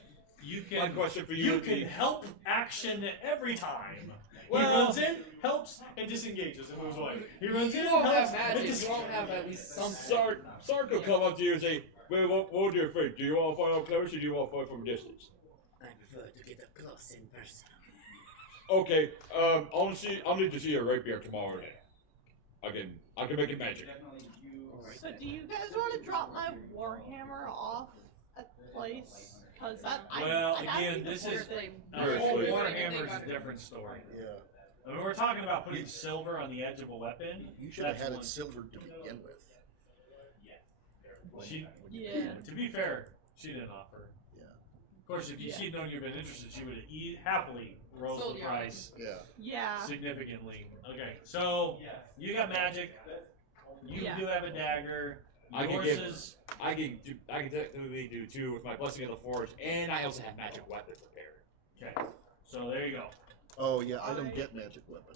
You My can question for you you would can be- help action every time. He Well- runs in, helps, and disengages and moves away. He runs in, You won't helps, have and magic. You dis- won't have at least some. Sark will come up to you and say, well, what do you think? Do you want to fight up close or do you want to fight from a distance? I prefer to get up close in person. Okay, I'll need to see your rapier tomorrow then. I can make it magic. So do you guys want to drop my warhammer off at the place? Because Well, I again, need the this full is thing. You're a whole asleep. Warhammer's a different story. Yeah. I mean, we're talking about putting silver on the edge of a weapon. You should have That's had one. it silvered to begin with. She, Yeah. to be fair, she didn't offer. Yeah. Of course, if she'd known you'd been interested, she would have happily rose Sold the you on it. price Yeah. Yeah. significantly. Okay, so you got magic. You Yeah. do have a dagger. I can Yours give. is I can technically do 2 with my Blessing of the Forge, and I also have Magic Weapon prepared. okay. So there you go. Oh yeah, I don't get magic weapon.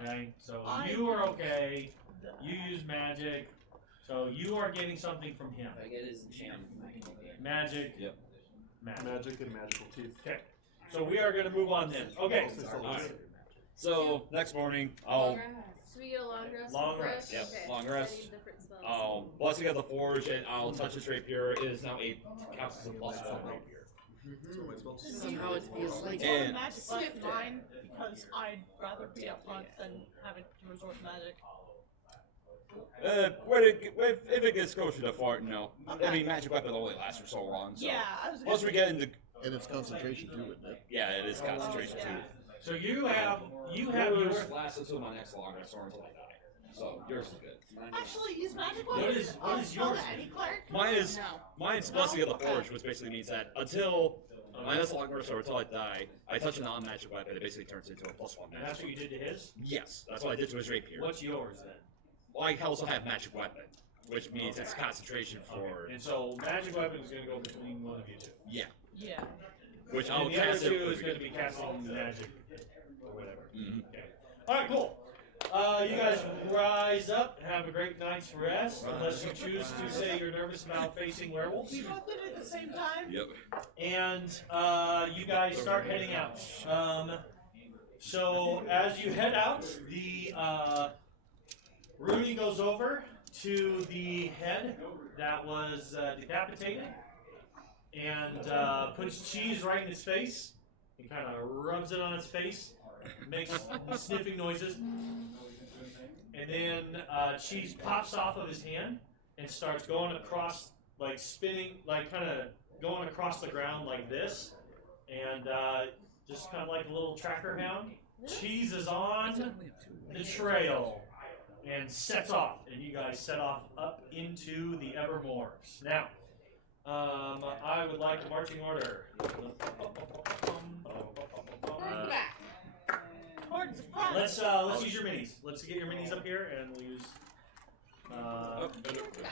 Okay. So I- you are okay. You use magic. So you are getting something from him. I get his enchant. Magic. Yep. Magic. Magic and magical teeth. Okay. So we are going to move on then. Okay. Alright. So next morning, I'll So we get a long rest. Long first? rest. Yep, Okay, long so I rest. need different spells. Blessing of the Forge, and I'll touch his rapier. It is now a counts as a +1 rapier. So my spells. Somehow it feels like It's And- magic left mine because I'd rather be up front than having to resort to magic. If it gets closer to fart, no. I mean, Magic Weapon only lasts for so long. So. Yeah, I was Once we get into, And it's concentration too, isn't it? yeah, it is concentration too. So you have Yours yours. lasts until my next long rest or until I die. So yours is good. actually use magic What weapon. is- what is spell yours? to any cleric. Mine's Blessing of the Forge, which basically means that until my next long rest or until I die, I touch a non-magic weapon. It basically turns into a +1 And that's magic. what you did to his. Yes, that's what I did to his rapier. What's yours then? I also have Magic Weapon, which means it's concentration for And so magic weapon is going to go between one of you two. yeah, Yeah. which I'll And the other cast two it. is going to be casting magic or whatever. Mhm. Okay. All right, cool. You guys rise up and have a great night's rest, unless you choose to say you're nervous about facing werewolves. We both did it at the same time. Yep. And you guys start heading out. So as you head out, the Rooney goes over to the head that was decapitated and puts cheese right in its face. He kind of rubs it on its face, makes sniffing noises, and then cheese pops off of his hand and starts going across, like spinning, like kind of going across the ground like this, and just kind of like a little tracker hound. Cheese is on the trail and sets off, and you guys set off up into the Evermores. Now, I would like a marching order. Towards the front. Let's use your minis. Let's get your minis up here, and we'll use.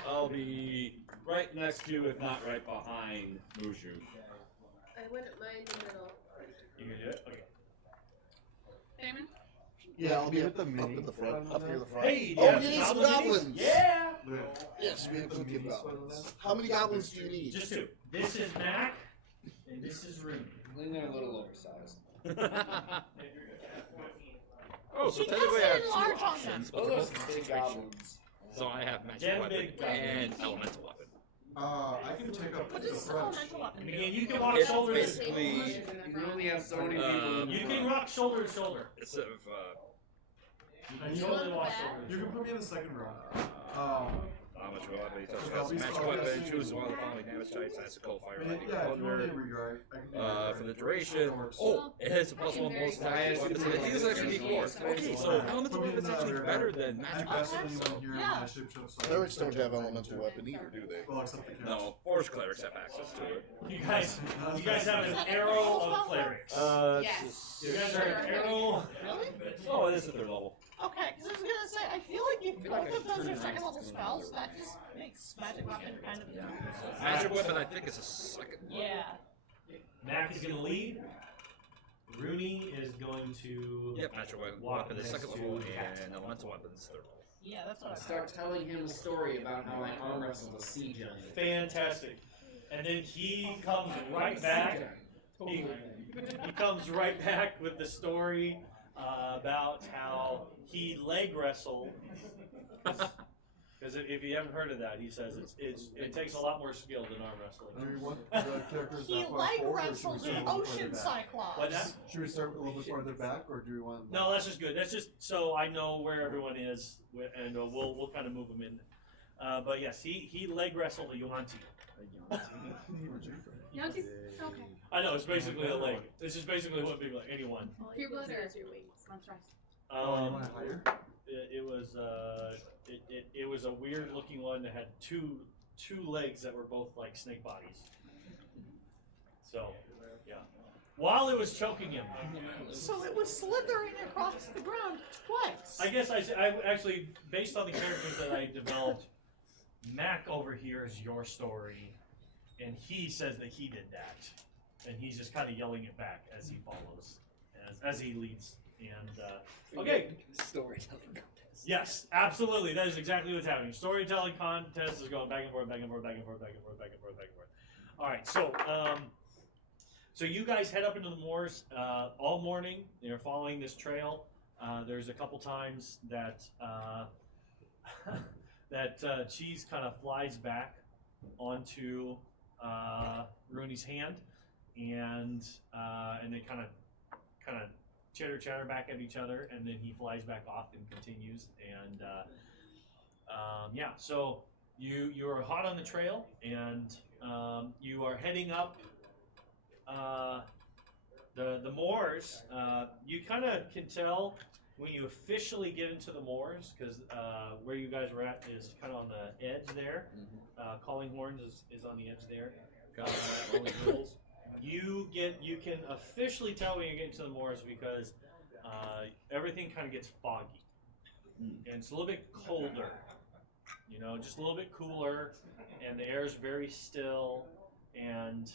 I'll be right next to, if not right behind, Mushu. I wouldn't mind the middle. You can do it. Okay. Damon? Yeah, I'll be Get up, the up mini at the front, from up there. here in the front. Hey, oh, yeah, you need some goblin minis? goblins. Yeah. Yes, we have plenty of goblins. How many goblins do you need? Just two. This is Mac, and this is Rooney. I think they're a little oversized. Oh, so He technically I does have it in 2 large on options, Those but they're are both big concentration. goblins. So I have Magic Damn Weapon big goblins. and Elemental Weapon. I can take up What the is front. elemental weapon? And again, you can walk It's shoulder to basically You can only have so many people. You can rock shoulder to shoulder. instead of You can totally walk shoulder to You shoulder. can put me in the second row. how much will I be touched? Magic Weapon, choose one of the following damage types. That's a cold fire, I mean, lightning, yeah, if you want thunder. me to regard, I can do For the that. duration, That works. oh, it has a +1 bonus attack. So it heals extra D4. Okay, so Elemental Put me in Weapon's actually the- better than I Magic pass Weapon. anyone here in Yeah. my ship show, so I Clerics can don't take have that elemental too. weapon either, do they? Well, except the cast. No, Forge Clerics have access to it. You guys have an arrow of clerics. Yes. You guys are an arrow. Really? Oh, it is at 3rd level. Okay, because I was gonna say, I feel like if both of those are second level spells, that just makes magic weapon kind of. Magic Weapon, I think, is a second. Yeah. Mac is going to lead. Rooney is going to. Yep, Magic Weapon is 2nd level, and Elemental Weapon is 3rd level. Yeah, that's what I Start telling him a story about how I arm wrestled a sea giant. Fantastic. And then he comes right back. He comes right back with the story about how he leg wrestled. Because if you haven't heard of that, he says it takes a lot more skill than arm wrestling. Do we want the characters He that far leg forward, or should we wrestled start a the little bit ocean further back? cyclops. What now? Should we start a little bit farther back, or do we want? No, that's just good. That's just so I know where everyone is, and we'll kind of move them in. But yes, he leg wrestled a Yuanti. Yanti's okay. I know it's basically a leg. It's just basically what people like anyone. Pure blood or Your wings. That's right. Oh, you want it higher? It was a weird looking one that had two legs that were both like snake bodies. So, yeah. While it was choking him, So it was slithering across the ground twice. I guess I actually, based on the characters that I developed, Mac overhears your story, and he says that he did that, and he's just kind of yelling it back as he follows, as he leads. And okay, Storytelling. yes, absolutely, that is exactly what's happening. Storytelling contest is going back and forth, back and forth, back and forth, back and forth, back and forth, back and forth. All right, so you guys head up into the moors all morning. You're following this trail. There's a couple times that that cheese kind of flies back onto Rooney's hand, and they kind of chatter back at each other, and then he flies back off and continues. And yeah, so you are hot on the trail, and you are heading up the moors. You kind of can tell when you officially get into the moors, because where you guys were at is kind of on the edge there. Calling Horns is on the edge there. You can officially tell when you get into the moors because everything kind of gets foggy, and it's a little bit colder. You know, just a little bit cooler, and the air is very still, and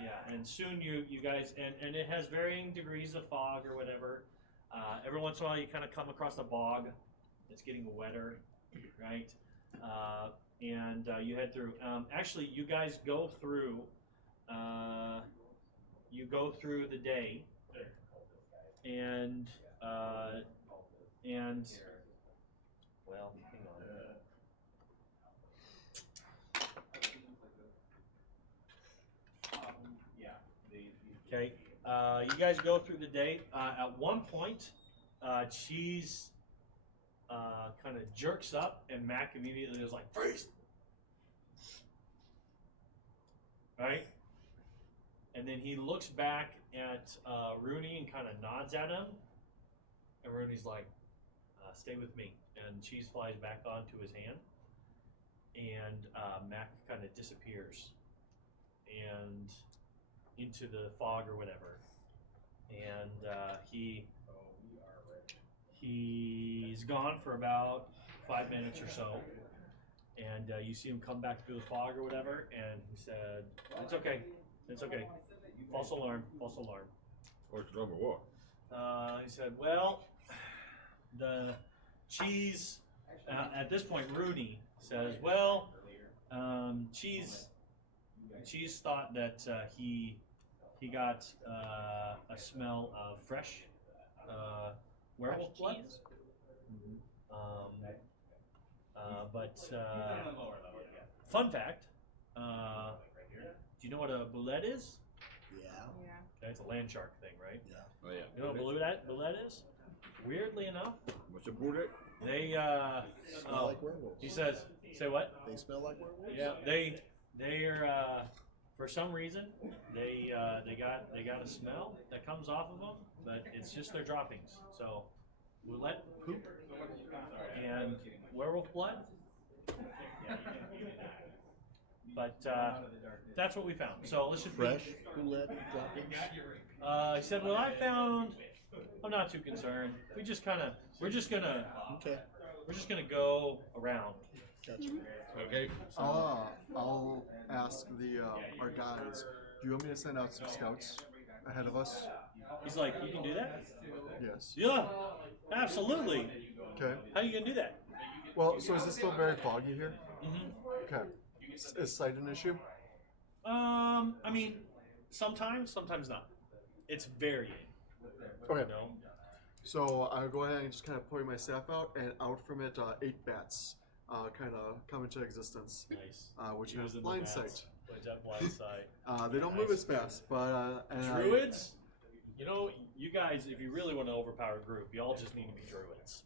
yeah, and soon you guys, and it has varying degrees of fog or whatever. Every once in a while you kind of come across a bog that's getting wetter, right? And you head through. Actually, you guys go through. You go through the day, and well, hang on. Okay, you guys go through the day. At one point, Cheese kind of jerks up, and Mac immediately is like, "Freeze!" Right? And then he looks back at Rooney and kind of nods at him, and Rooney's like, "Stay with me." And Cheese flies back onto his hand, and Mac kind of disappears and into the fog or whatever, and he's gone for about 5 minutes or so, and you see him come back through the fog or whatever, and he said, "It's okay, it's okay. False alarm, false alarm." What's wrong with what? He said, "Well, the Cheese." At this point, Rooney says, "Well, Cheese thought that he got a smell of fresh werewolf blood." But fun fact, do you know what a boulette is? Yeah. Okay, it's a land shark thing, right? Yeah. Oh yeah. You know what boulette is? Weirdly enough, What's a bullet? they Smell like werewolves. he says, "Say what?" They smell like werewolves? Yeah, they're for some reason they got a smell that comes off of them, but it's just their droppings. So boulette poop and werewolf blood. But that's what we found. So let's just Fresh boulette droppings? He said, "Well, I'm not too concerned. We're just gonna Okay. go around." Gotcha. Okay. I'll ask our guides. Do you want me to send out some scouts ahead of us? He's like, "You can do that?" Yes. "Yeah, absolutely." Okay. "How you gonna do that?" Well, so is it still very foggy here? Mm-hmm. Okay. Is sight an issue? I mean, sometimes not. It's varying. Okay. You know? So I'll go ahead and just kind of point my staff out, and out from it, 8 bats kind of come into existence, Nice. which Using is the blind bats. sight. Blind sight. They don't move as fast, but Druids? You know, you guys, if you really want to overpower a group, y'all just need to be druids.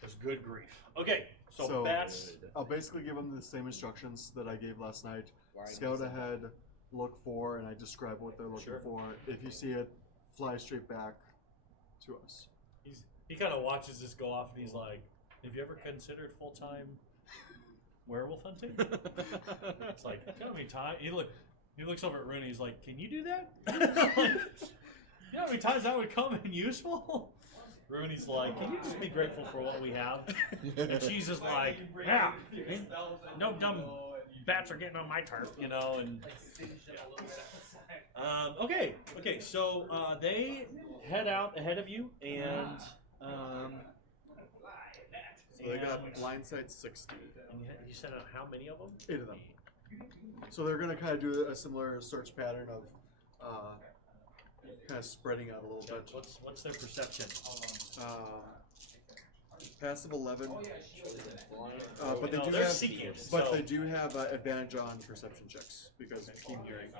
There's good grief. Okay, so bats. I'll basically give them the same instructions that I gave last night. Scout ahead, look for, and I describe what they're looking Sure. for. If you see it, fly straight back to us. He kind of watches this go off, and he's like, "Have you ever considered full-time werewolf hunting?" It's like, "You know how many times?" He looks over at Rooney. He's like, "Can you do that?" Like, you know how many times that would come in useful? Rooney's like, can you just be grateful for what we have? And she's just like, yeah, no dumb bats are getting on my turf, you know. And okay, so they head out ahead of you, and So they got blindside 60. and you said how many of them? 8 of them. So they're gonna kind of do a similar search pattern of kind of spreading out a little bit. What's their perception? Passive 11. But No, they do they're have, seeking, but so- they do have advantage on perception checks because of keen hearing.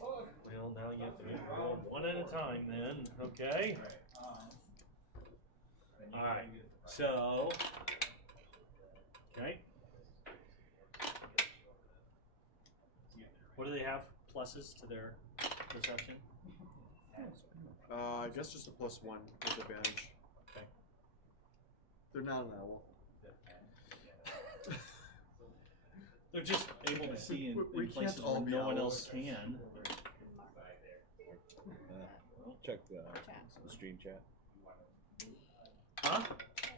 Well, now you have to make roll one at a time then. Okay. Alright. So okay. What do they have? Pluses to their perception? I guess just a +1 with advantage. Okay. They're not an owl. They're just able to see in We can't places all where be no one owls. else can. Check the stream chat. Huh?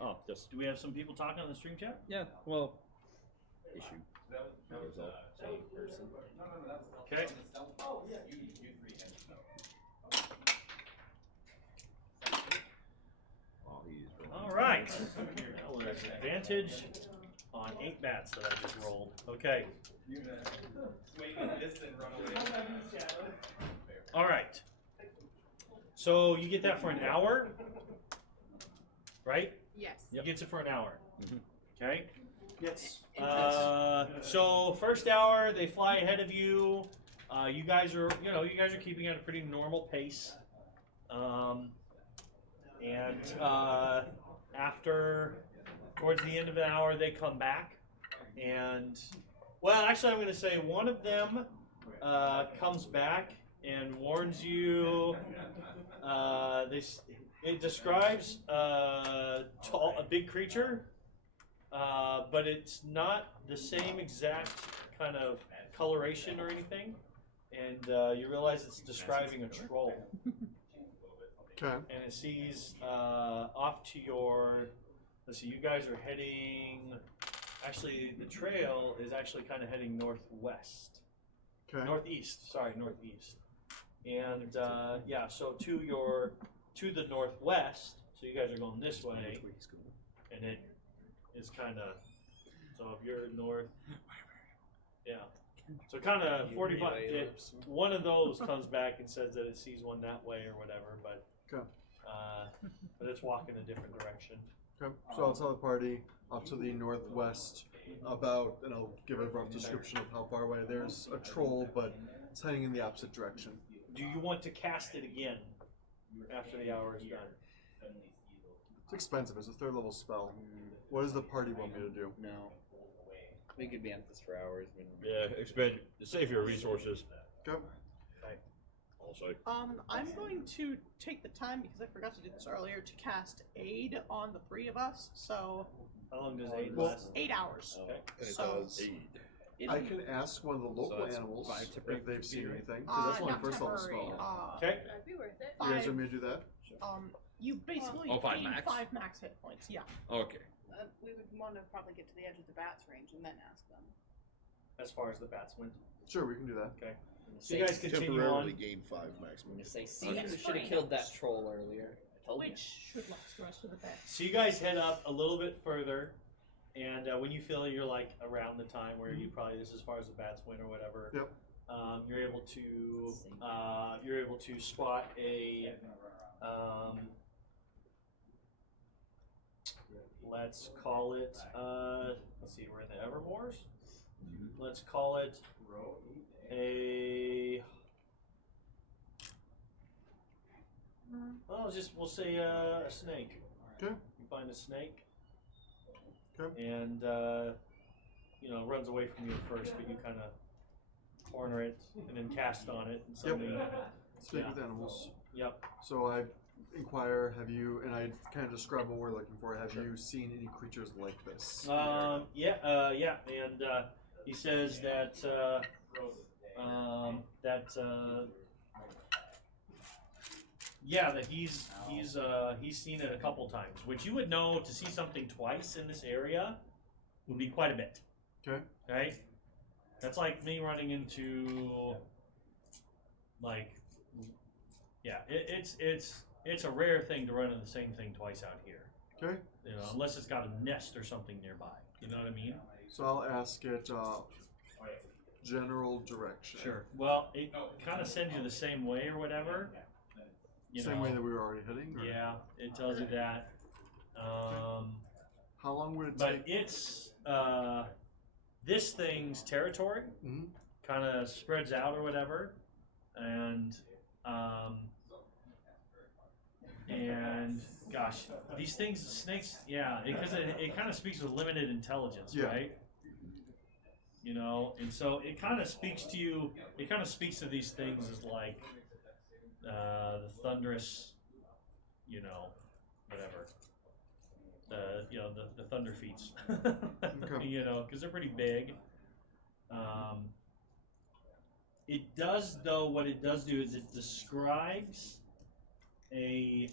Oh, just Do we have some people talking on the stream chat? yeah. Well, issue. Result. Same person. Okay. Oh, he's All right. That was advantage on 8 bats that I just rolled. Okay. All right. So you get that for an hour, right? Yes. You get it for an hour. Mhm. Okay. Yes. So first hour they fly ahead of you. You guys are keeping at a pretty normal pace. After towards the end of an hour they come back, and well, actually I'm going to say one of them comes back and warns you. It describes a big creature. But it's not the same exact kind of coloration or anything, and you realize it's describing a troll. Okay. And it sees off to your. Let's see, you guys are heading. Actually, the trail is actually kind of heading northwest. Okay. Northeast. Sorry, northeast. And yeah, so to the northwest. So you guys are going this way, and it is kind of. So if you're north, yeah. So kind of 45. One of those comes back and says that it sees one that way or whatever, but Okay. but it's walking a different direction. Okay. So I'll tell the party off to the northwest about, and I'll give a rough description of how far away. There's a troll, but it's heading in the opposite direction. Do you want to cast it again after the hour is done? It's expensive. It's a 3rd level spell. What does the party want me to do? No. We could be at this for hours. Yeah, expend, save your resources. Okay. Also, I'm going to take the time, because I forgot to do this earlier, to cast Aid on the 3 of us. So How long does aid Well, last? 8 hours. Okay. And it So- does. I can ask one of the local it's animals 5 to if they've seen anything, because that's only Not 1st level temporary. spell. Okay. That'd be worth it. You guys 5, want me to do that? you basically Oh, 5 gain max? 5 max hit points. Yeah. okay. We would want to probably get to the edge of the bat's range and then ask them. As far as the bats went. Sure, we can do that. Okay. So you guys continue Temporarily on. gain 5 maximum. I'm gonna say, see, we should have killed that troll earlier. I told you. Which should last the rest of the day. So you guys head up a little bit further, and when you feel you're like around the time where you probably this is as far as the bats went or whatever. Yep. You're able to spot a let's call it let's see, we're in the Evermores. Let's call it a we'll say a snake. Okay. You find a snake. Okay. And runs away from you at first, but you kind of corner it and then cast on it. And suddenly, Speak Yeah. with animals. Yep. So I inquire, have you, and I kind of describe what we're looking for, have you seen any creatures like this? Yeah, and he says that Yeah, that he's seen it a couple times, which you would know to see something twice in this area would be quite a bit. Okay. Right? That's like me running into like, yeah, it's a rare thing to run into the same thing twice out here. Okay. You know, unless it's got a nest or something nearby. You know what I mean? So I'll ask it general direction. Sure. Well, it kind of sends you the same way or whatever. You Same know. way that we were already heading? Or? Yeah, it tells you that. How long would it But take? it's this thing's territory kind of spreads out or whatever, and gosh, these things, snakes, yeah, because it kind of speaks with limited intelligence, right? You know, and so it kind of speaks to you. It kind of speaks to these things as like the thunderous, you know, whatever. You know, the thunder feats. Okay. You know, because they're pretty big. It does, though. What it does do is it describes a.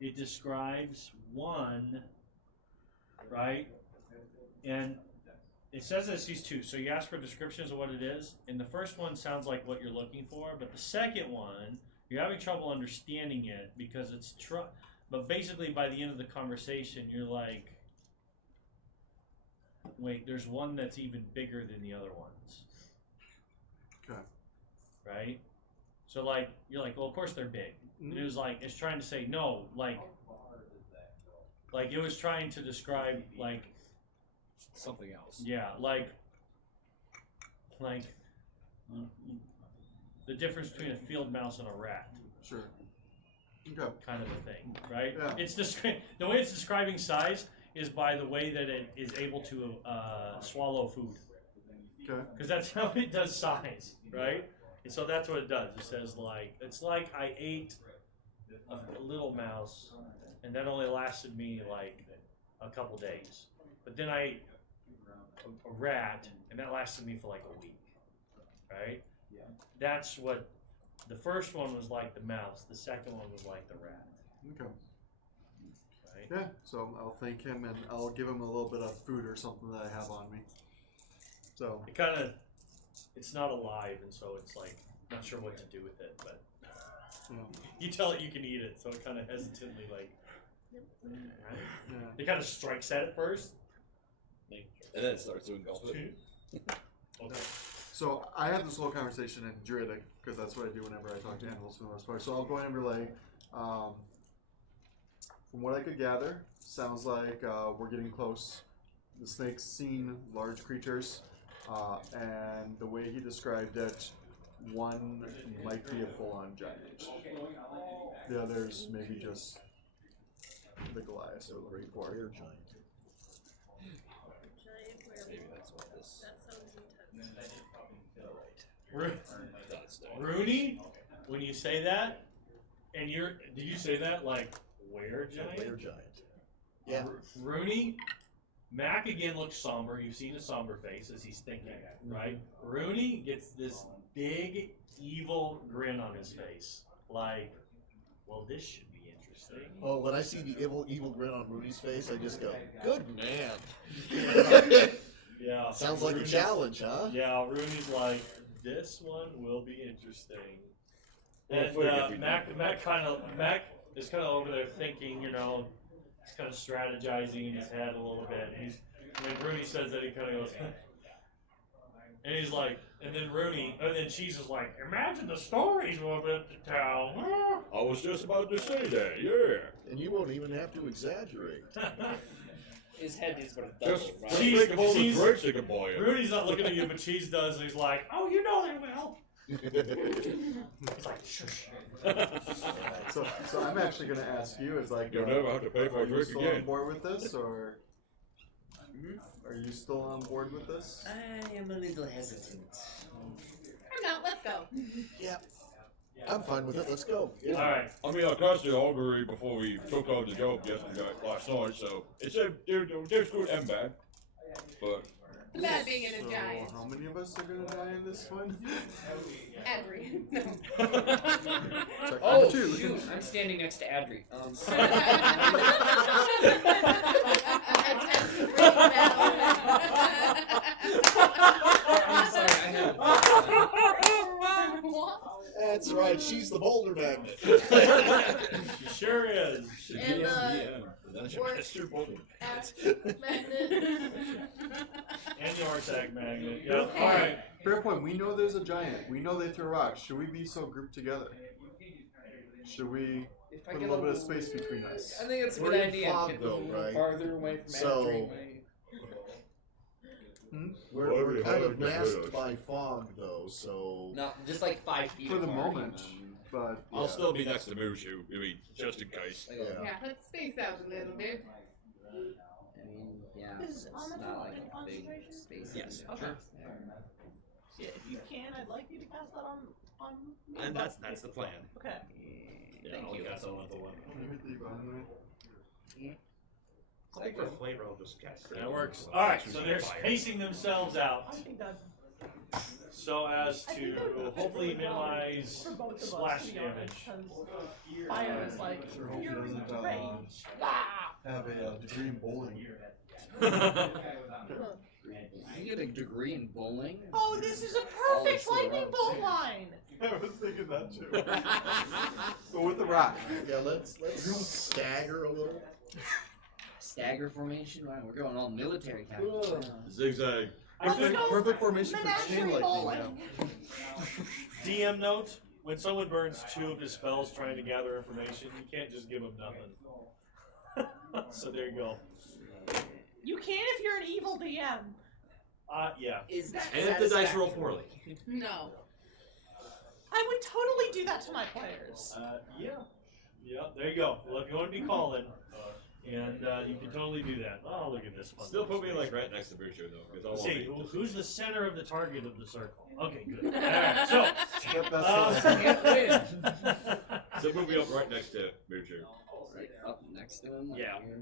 It describes one, right? And it says it sees two. So you ask for descriptions of what it is, and the first one sounds like what you're looking for, but the second one you're having trouble understanding it because it's But basically, by the end of the conversation, you're like, wait, there's one that's even bigger than the other ones. Okay. Right? So, like, you're like, well, of course they're big. And it was like, it's trying to say, no, like it was trying to describe, like, something else. yeah, like the difference between a field mouse and a rat. Sure. Okay. Kind of a thing, right? Yeah. It's the way it's describing size is by the way that it is able to swallow food. Okay. Because that's how it does size, right? And so that's what it does. It says like it's like I ate a little mouse, and that only lasted me like a couple days. But then I ate a rat, and that lasted me for like a week, right? That's what. The first one was like the mouse. The second one was like the rat. Okay. Right? Yeah. So I'll thank him and I'll give him a little bit of food or something that I have on me. So. It kind of, it's not alive, and so it's like not sure what to do with it. But you tell it you can eat it, so it kind of hesitantly like. Yeah. It kind of strikes at it first. And then it starts doing golf. Okay. So I had this whole conversation in Druidic because that's what I do whenever I talk to animals for the most part. So I'll go and relay. From what I could gather, sounds like we're getting close. The snake's seen large creatures, and the way he described it, one might be a full-on giant. The others maybe just the Goliath or the Great Warrior giant. Maybe that's what this. That sounds intense. Rooney, when you say that, and did you say that like where giant? Where giant. Yeah. Rooney, Mac again looks somber. You've seen a somber face as he's thinking, right? Rooney gets this big evil grin on his face, like, well, this should be interesting. Oh, when I see the evil grin on Rudy's face, I just go, "Good man." Yeah. Sounds like a challenge, huh? Yeah, Rooney's like, this one will be interesting. Well, And Mac is kind of over there thinking, you know, he's kind of strategizing in his head a little bit. And when Rooney says that, he kind of goes, and he's like, and then Cheese is like, imagine the stories we'll have to tell. I was just about to say that, yeah. And you won't even have to exaggerate. His head is but a double, Just right? think of all the drinks they can buy you. Rooney's not looking at you, but Cheese does, and he's like, oh, you know they will. He's like, shush. So I'm actually going to ask you, is like, You'll never have to pay for a are you drink still again. on board with this, or are you still on board with this? I am a little hesitant. I'm not. Let's go. Yeah. I'm fine with it. Let's go. All right. I mean, I crossed the Hungary before we took on the job last night, so it's a there's good and bad, but That being in a So, giant. how many of us are gonna die in this one? Adri. No. Check Oh, number 2. shoot. I'm standing next to Adri. I tend to bring I'm sorry, I have That's right. She's the boulder magnet. She sure is. And work magnet. And the Orsac magnet. Yep. All right. Fair point. We know there's a giant. We know they throw rocks. Should we be so grouped together? Should we If I put a get little bit of space between us? I think it's a We're good in idea. fog, Get though, a little right? farther away from So- Adri. We're kind of masked by fog, though, so. No, just like 5 feet For the apart, moment, but I'll still be next to Mushu, maybe just in case. Like, Yeah. Yeah, let's space out a little bit. I mean, yeah, Is it's elemental not like in a big concentration? space. Yes, Okay. sure. Yeah, if you can, I'd like you to cast that on me. And that's the plan. Okay. Yeah, Thank I'll you. cast elemental one. can you hit the button? I think for flavor, I'll just cast. That works. All right. So they're spacing themselves out I think that so as I think to that would hopefully fit well minimize for both of us, splash to be honest, damage. 'cause fire is like Sure hope he fury doesn't, rage. Ah! have a degree in bowling. You get a degree in bowling? Oh, this is a perfect lightning bolt line. I was thinking that too. Go with the rock. Yeah, let's stagger a little. Stagger formation? Wow, we're going all military kind. Zigzag. Let's go Perfect formation for chain menagerie lightning. bowling. DM note: when someone burns 2 of his spells trying to gather information, you can't just give him nothing. So there you go. You can if you're an evil DM. Yeah. Is that And if the dice roll poorly. No. I would totally do that to my players. Yeah. Yeah. There you go. Well, if you want to be calling, and you can totally do that. Oh, look at this fun. Still put me like right next to Mushu though, because Let's I'll see, be. who's the center of the target of the circle? Okay, good. All right, so. Get that Can't win. So move me up right next to Mushu. Right up next to him. Like Yeah. here.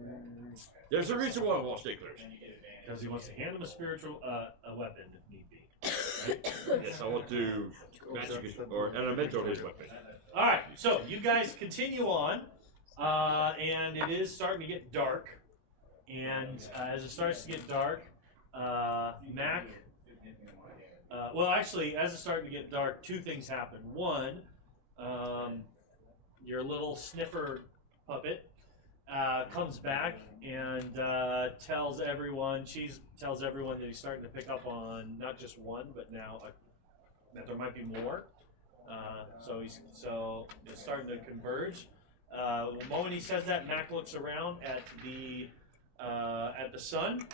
There's a reason why I'll stay clear. Because he wants to hand him a spiritual a weapon if need be. Yes, I want to magic or elemental his weapon. All right, so you guys continue on, and it is starting to get dark. And as it starts to get dark, Mac. Well, actually, as it's starting to get dark, 2 things happen. One, your little sniffer puppet comes back and tells everyone that he's starting to pick up on not just one, but now that there might be more. So it's starting to converge. The moment he says that, Mac looks around at the sun,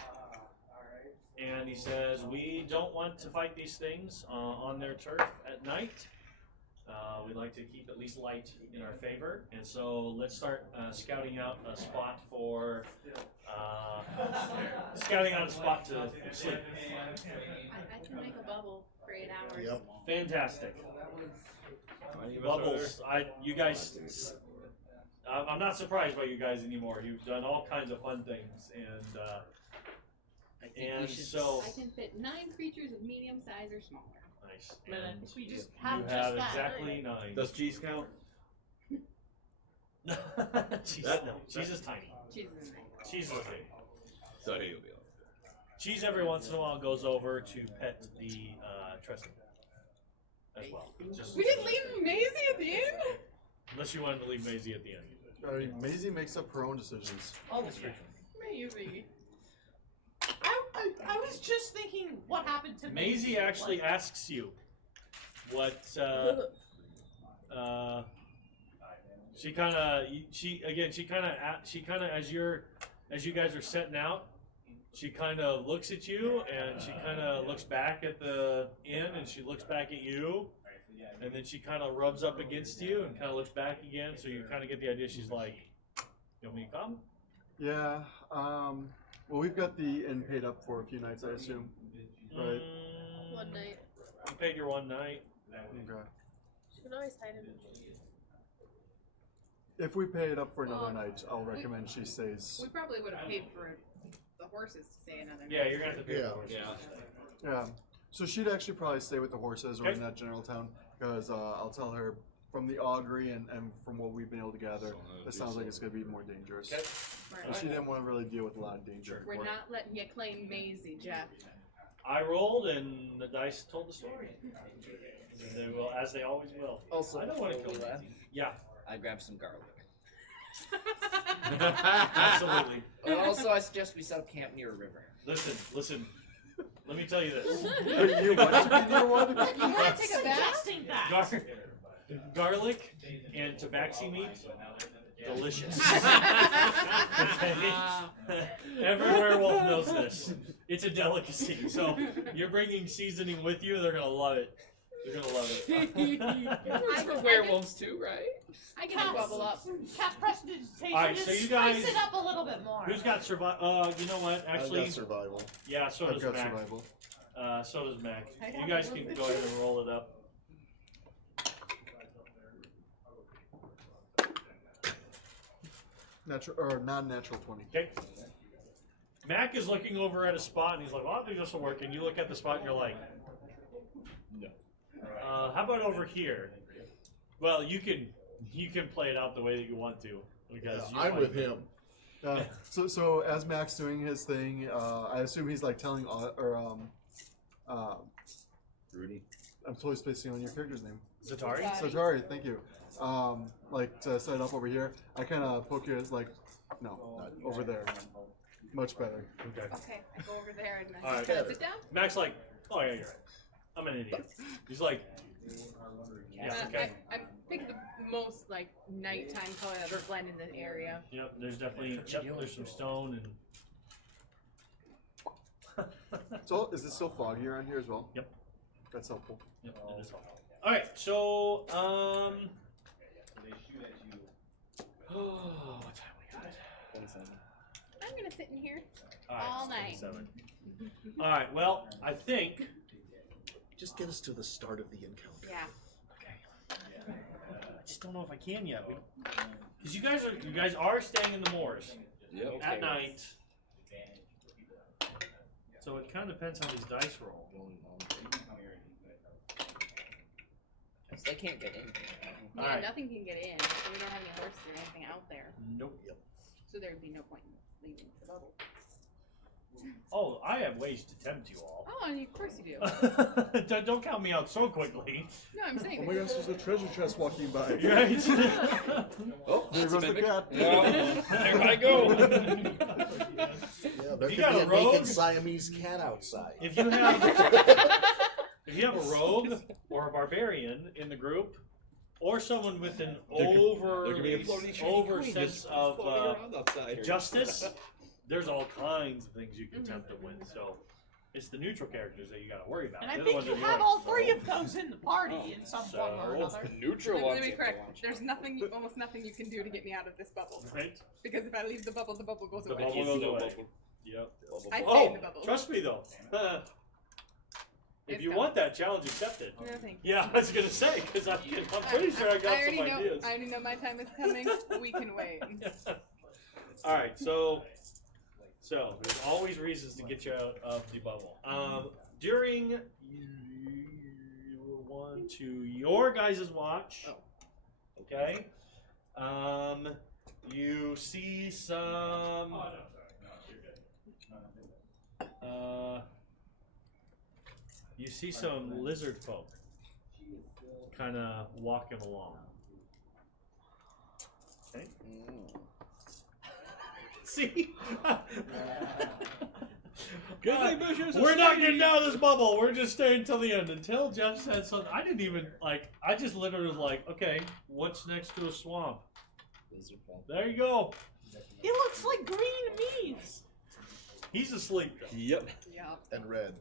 and he says, "We don't want to fight these things on their turf at night. We'd like to keep at least light in our favor, and so let's start scouting out a spot for to sleep." I can make a bubble for 8 hours. Yep. Fantastic. Bubbles. You guys. I'm not surprised by you guys anymore. You've done all kinds of fun things, and I think we and should so I can fit 9 creatures of medium size or smaller. nice. But And if we just you have just have that. exactly 9. Does cheese count? Cheese, That- no, cheese is tiny. Jesus is nice. Cheese is tiny. So he'll be on. Cheese every once in a while goes over to pet the Trestle as well. Just, We didn't leave Maisie at the end? unless you wanted to leave Maisie at the end. I mean, Maisie makes up her own decisions. Oh, that's true. Maisie. I was just thinking what happened to Maisie actually like, asks you what she kind of as you guys are setting out, she kind of looks at you and she kind of looks back at the inn and she looks back at you and then she kind of rubs up against you and kind of looks back again, so you kind of get the idea she's like, "You want me to come?" Yeah. Well, we've got the inn paid up for a few nights, I assume. Right. One night. You paid your one night. Okay. You can always hide him. If we pay it up for another Well, night, I'll recommend she stays. We probably would have paid for the horses to say another. Yeah, you're gonna have to pay Yeah. for it. Yeah. So she'd actually probably stay with the horses or Okay. in that general town because I'll tell her from the augury and from what we've been able to gather, it sounds like it's going to be more dangerous. Okay. And she didn't want to really deal with a lot of danger. We're not letting you claim Maisie, Jeff. I rolled, and the dice told the story. They will, as they always will. Also, I don't want to before kill we left, Maisie. Yeah, I grabbed some garlic. absolutely. And also, I suggest we set up camp near a river. Listen. Let me tell you this. You want to be near one? You want to take a suggesting that? Garlic and tabaxi meat, delicious. Every werewolf knows this. It's a delicacy. So you're bringing seasoning with you, they're gonna love it. They're gonna love it. It's for werewolves too, right? I can bubble up. Cast prestidigitation. All right, Just so you spice guys- it up a little bit more. Who's got survival? You know what? Actually, I've got survival. yeah. So I've does got Mac. survival. So does Mac. I You have guys a can little go bit. ahead and roll it up. Natural or non-natural 20. Okay. Mac is looking over at a spot and he's like, "Well, I think this will work." And you look at the spot and you're like, "No." How about over here? Well, you can play it out the way that you want to because you I'm like with it. him. So as Mac's doing his thing, I assume he's like telling Rudy. I'm totally spacing on your character's name. Zatari. Satari, thank you. Like to set it up over here, I kind of poke you as like, no, not over there. Much better. Okay. Okay, I go over there and All I right. kind of sit down. Mac's like, "Oh yeah, you're right. I'm an idiot." He's like, "Yeah, okay." I pick the most like nighttime color that would blend in the area. Yep. There's definitely there's some stone and. So is it still foggy around here as well? Yep. That's helpful. Yep, it is all. All right, so what time we got? 27. I'm gonna sit in here All right, all it's night. 27. All right, well, I think. Just get us to the start of the encounter. Yeah. I just don't know if I can yet, because you guys are staying in the moors Yep. at night. So it kind of depends how these dice roll. So they can't get in. Yeah, Alright. nothing can get in. So we don't have any horses or anything out there. Nope. So there would be no point in leaving the bubble. Oh, I have ways to tempt you all. Oh, and of course you do. Don't count me out so quickly. No, I'm saying. Oh my gosh, there's a treasure chest walking by. Right? Oh, There that's goes a the mimic. cat. Well, there I go. Yeah, there You could got be a a rogue? naked Siamese cat outside. If you have a rogue or a barbarian in the group, or someone with an There could be a floating over queen sense just of floating around outside. justice, there's all kinds of things you can tempt them with. So it's the neutral characters that you got to worry about. And I They're the think ones you that have like, all three of those in the party in some form or So- another. Neutral Let ones. me be you have to correct. watch. There's nothing, almost nothing you can do to get me out of this bubble. Right? Because if I leave the bubble goes The away. bubble goes away. Yep. I stay Oh, in the bubble. trust me though. If It's you coming. want that challenge accepted. No, thank you. Yeah, I was gonna say because I'm pretty sure I got already some know, ideas. I already know my time is coming. We can wait. All right, so there's always reasons to get you out of the bubble. During your guys' watch, okay, you see some. You see some lizard folk kind of walking along. Okay. See? We're not getting out of this bubble. We're just staying till the end. Until Jeff said something. I didn't even, I just literally was like, okay, what's next to a swamp? There you go. It looks like green means. He's asleep. Yep. Yeah. And red.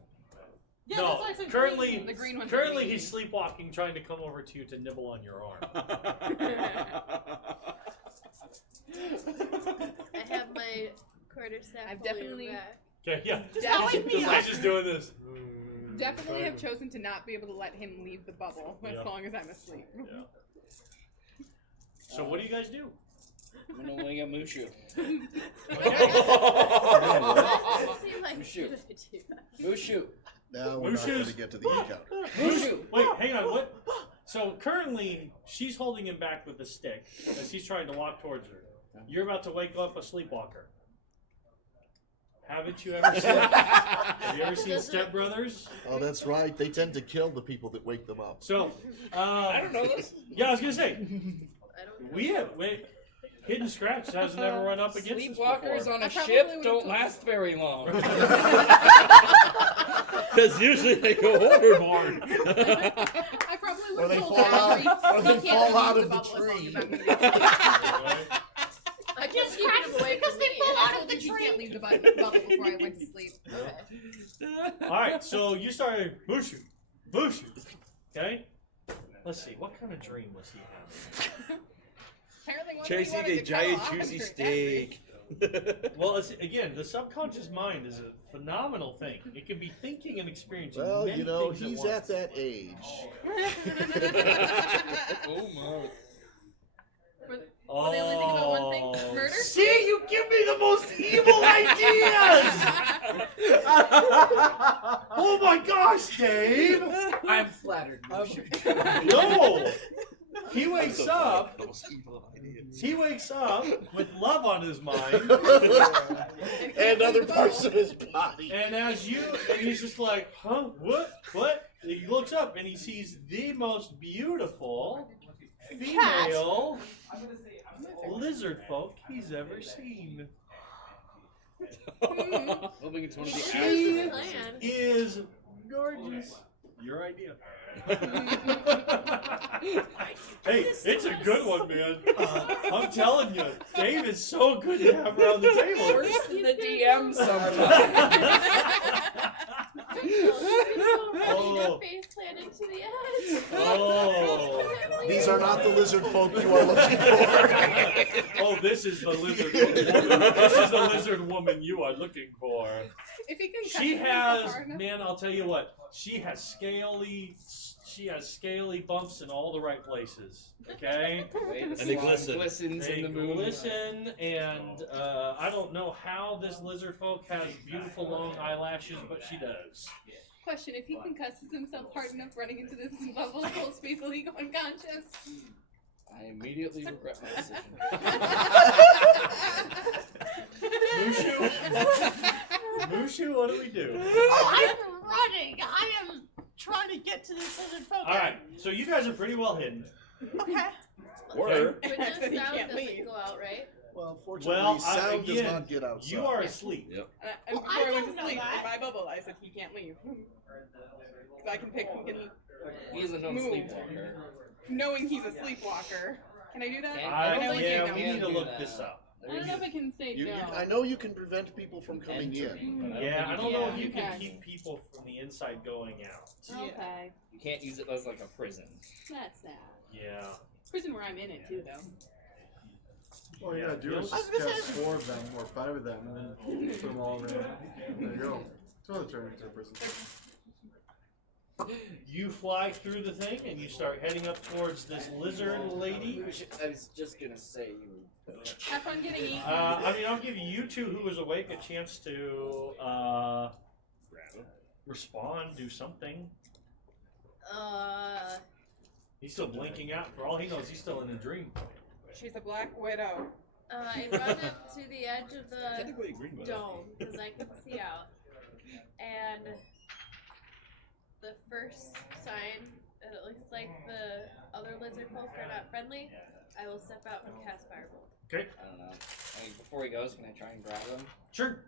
Yeah, No, that's why I said currently, green. The green one's currently green. he's sleepwalking, trying to come over to you to nibble on your arm. I have my quarterstaff. I've holding definitely- him back. Okay, yeah. Just Yeah. not wake me Just like up. just doing this. Definitely have chosen to not be able to let him leave the bubble Yeah. as long as I'm asleep. Yeah. So what do you guys do? I'm gonna wing a Mushu. Mushu. Now we're not going to get to the encounter. Mushu. Wait, hang on. What? So currently, she's holding him back with the stick as he's trying to walk towards her. You're about to wake up a sleepwalker. Haven't you ever seen? Have you ever seen Step Brothers? Oh, that's right. They tend to kill the people that wake them up. So, I don't know this. yeah, I was gonna say, Hidden Scratch hasn't ever run up against us Sleepwalkers before. on a ship don't last very long. Because usually they go overboard. I probably would Or they have told fall out- Adri, or they he can't fall out leave of the bubble as long tree. as I'm gonna get sleep. I just keep him away because from they me. fall I out told of the him he tree. can't leave the bubble before I went to sleep. All right, so you started Bushu, Bushu. Okay, let's see. What kind of dream was he having? Apparently one day he Chasing wanted a to giant cut off juicy and steak. Well, again, the subconscious mind is a phenomenal thing. It can be thinking and experiencing. Well, many you know, things he's once. at that age. Oh my. Well, they only think about one thing: murder. See, you give me the most evil ideas! Oh my gosh, Dave! I'm flattered. No! He wakes up. He wakes up with love on his mind, And other parts of his body. and he's just like, huh? What? He looks up and he sees the most beautiful female lizard folk he's ever seen. Hoping it's one of the She Plan. is gorgeous. Your idea. Hey, it's a good one, man. I'm telling you, Dave is so good to have around the table. Worse than the DM sometimes. Oh. Face planted to the edge. Oh. These are not the lizard folk you are looking for. Oh, this is the lizard woman. This is the lizard woman you are looking for. If he can cut She himself has, hard enough- man, I'll tell you what. She has scaly bumps in all the right places. Okay? And they glisten. Glistens They in the moon. glisten, and I don't know how this lizard folk has beautiful long eyelashes, but she does. Question: if he concusses himself hard enough running into this bubble full speed, will he go unconscious? I immediately regret my decision. Mushu, what do we do? Oh, I'm running. I am trying to get to this lizard folk. All right, so you guys are pretty well hidden. Okay. Or But I just said he sound can't doesn't leave. go out, right? Well, fortunately, Well, sound does again, not get outside. you are asleep. Yep. And Well, before I I went don't to know sleep, that. if I bubble, I said he can't leave. Because I can pick who can. He is a known Move. sleepwalker. Knowing he's a sleepwalker. Can I do that? Can't- I don't Yeah, think we no. need to do look that. this up. I don't know if I can say no. I know you can prevent people from coming in. Entering, but Yeah, I don't know if you Yeah. can keep people from the inside going out. Okay. You can't use it as like a prison. That's sad. Yeah. Prison where I'm in it too, though. All you gotta do is I was just gonna cast say- 4 of them or 5 of them and then put them all around. There you go. Throw the turn into a person. You fly through the thing and you start heading up towards this lizard lady. I was just gonna say you. Have fun getting eaten. I mean, I'll give you two who was awake a chance to respond, do something. He's still blinking out. For all he knows, he's still in a dream. She's a black widow. I run up to the edge of the Technically agreed with dome because I can see out, and the first sign that it looks like the other lizard folk are not friendly, I will step out and cast Firebolt. Okay. I don't know. I mean, before he goes, can I try and grab him? Sure.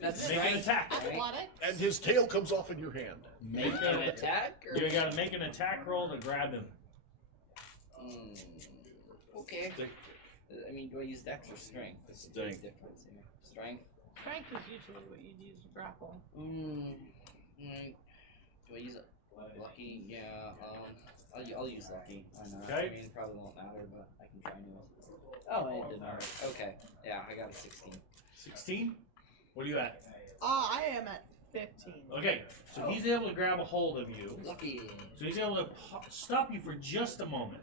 That's Make an attack. Athletic. And his tail comes off in your hand. Make an attack? Or... You gotta make an attack roll to grab him. Okay. I mean, do I use dex or strength? There's a big difference here. Strength? Strength is usually what you'd use to grapple. Do I use a lucky? Yeah. I'll use lucky. Why not? Okay. I mean, it probably won't matter, but I can try and do it. Oh, it didn't matter. Okay. Yeah, I got a 16. 16? What are you at? I am at 15. Okay, so he's able to grab a hold of you. Lucky. So he's able to stop you for just a moment.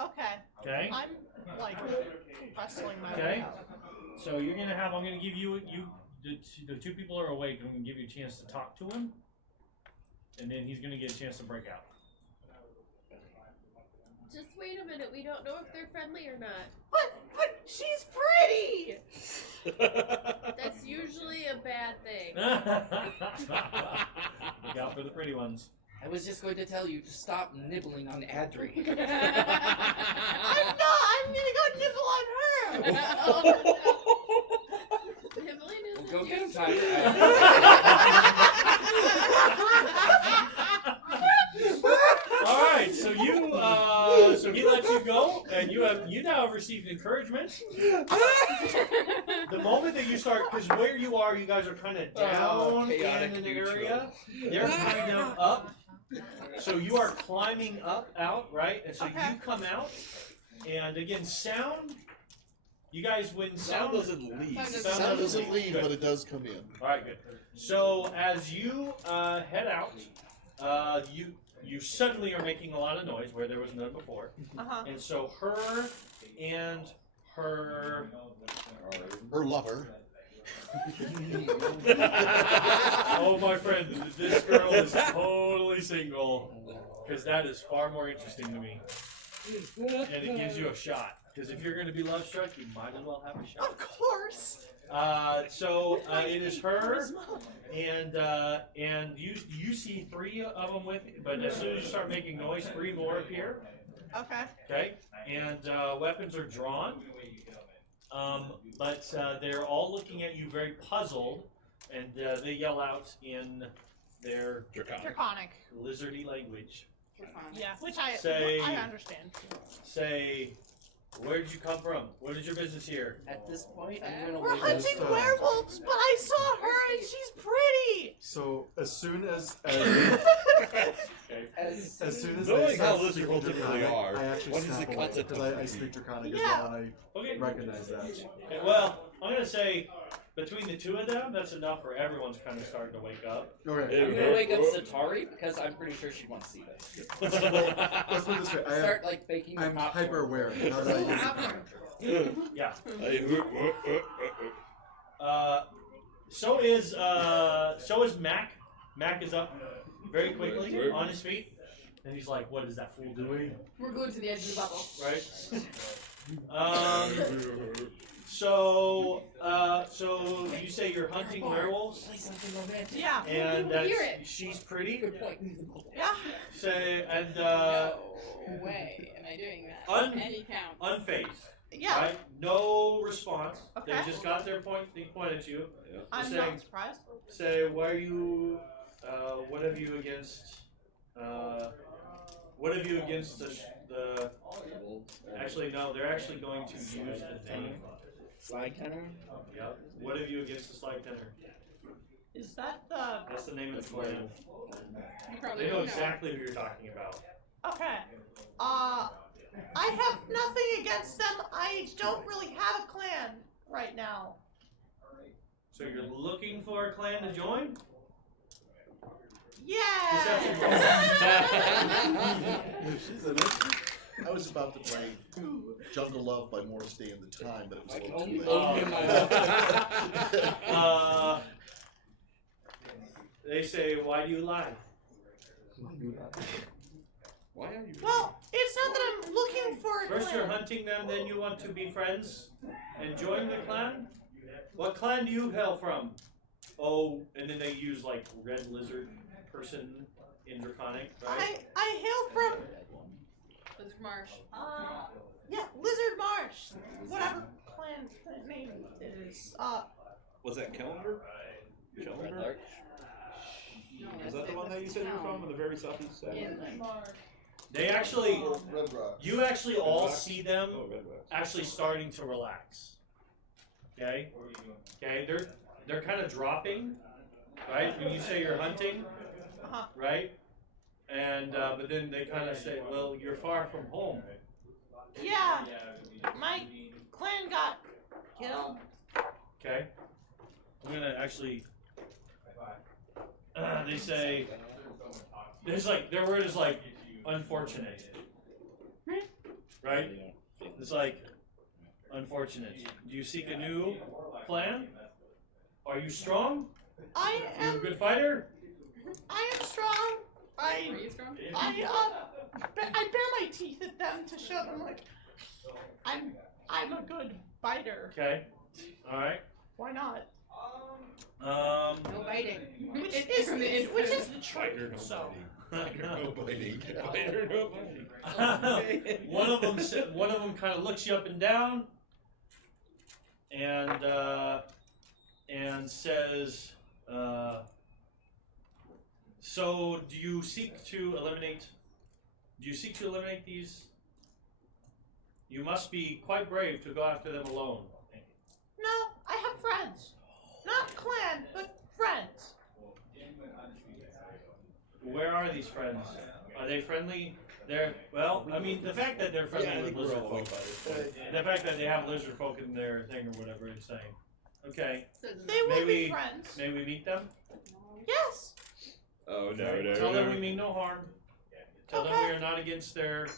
Okay. Okay? I'm like wrestling my Okay. way out. So you're gonna have. I'm gonna give you. the two people are awake. I'm gonna give you a chance to talk to him, and then he's gonna get a chance to break out. Just wait a minute. We don't know if they're friendly or not. But she's pretty. That's usually a bad thing. Look out for the pretty ones. I was just going to tell you to stop nibbling on Adri. I'm not. I'm gonna go nibble on her. Nibbling is Go a get him, douche. Tyler. All right, so so he lets you go, and you now have received encouragement. The moment that you start, because where you are, you guys are kind of down in an area. They're kind of up, so you are climbing up, out, right? And so you come out, and again, sound. You guys, when sound doesn't leave. Sound doesn't leave, Good. but it does come in. All right, good. So as you head out, you suddenly are making a lot of noise where there was none before, and so her and her lover. Oh, my friend, this girl is totally single, because that is far more interesting to me, and it gives you a shot. Because if you're going to be love struck, you might as well have a shot. Of course. So it is her, and you see 3 of them with you, but as soon as you start making noise, 3 more appear. Okay. Okay, and weapons are drawn, but they're all looking at you very puzzled, and they yell out in their Draconic. lizardy language. Yeah, which I understand. Say, where did you come from? What is your business here? At this point, I'm going to We're hunting werewolves, but I saw her and she's pretty. So as soon as soon as Knowing they how start lizard speaking typically Draconic, are, I actually what is snap the away, concept because of I speak Draconic as Yeah. well, and Okay. I recognize that. Okay, well, I'm going to say, between the 2 of them, that's enough for everyone's kind of starting to wake up. Okay. I'm going to wake up Satari because I'm pretty sure she wants to see this. Let's put it this way. Start like baking I'm popcorn. hyper aware. Now that I Yeah. I So is Mac. Mac is up very quickly on his feet, and he's like, "What is that fool doing?" We're glued to the edge of the bubble. Right. So you say you're hunting werewolves, Play something romantic. Yeah. and Hear it. she's pretty. Good point. Yeah. Say and No way am I doing that. Any count. unfazed. Yeah. Right? No response. Okay. They just got their point. They point at you. I'm saying- not surprised. Say, why are you? What have you against? What have you against the? Actually, no. They're actually going to use the name. Slide tenor? Yep. What have you against the slide tenor? Is that the? That's the name of the clan. You probably They know don't exactly who you're talking about. Okay. I have nothing against them. I don't really have a clan right now. So you're looking for a clan to join? Yeah. She's in it. I was about to play Jungle Love by Morris Day and the Time, but it was a little too late. They say, why do you lie? Why are you? Well, it's not that I'm looking for a First clan. you're hunting them, then you want to be friends and join the clan? What clan do you hail from? Oh, and then they use like red lizard person in Draconic, right? I hail from Lizard Marsh. yeah, Lizard Marsh. Whatever clan name it is. Was that Calendar? Calendar? No, Is that the one that you said you were from in the very southeast side? Inland. They actually, Red Rocks. you actually all see them Oh, Red Wax. actually starting to relax. Okay? Okay, they're kind of dropping, right? When you say you're hunting, right? And but then they kind of say, well, you're far from home. Yeah, my clan got killed. Okay? I'm gonna actually. They say. There's like their word is like unfortunate. Right? It's like unfortunate. Do you seek a new clan? Are you strong? I You're a am. good fighter? I am strong. Are you strong? I bear my teeth at them to show them like I'm a good fighter. Okay. All right. Why not? No biting. Which is the truth. So. No biting. Fighter, no biting. One of them kind of looks you up and down, and says, "So, do you seek to eliminate these? You must be quite brave to go after them alone." No, I have friends. Not clan, but friends. Where are these friends? Are they friendly? Well, I mean, the fact that they're friendly with lizard folk, the fact that they have lizard folk in their thing or whatever it's saying. Okay. They will be friends. May we meet them? Yes. Oh no! Tell them we mean no harm. Tell them we are not against their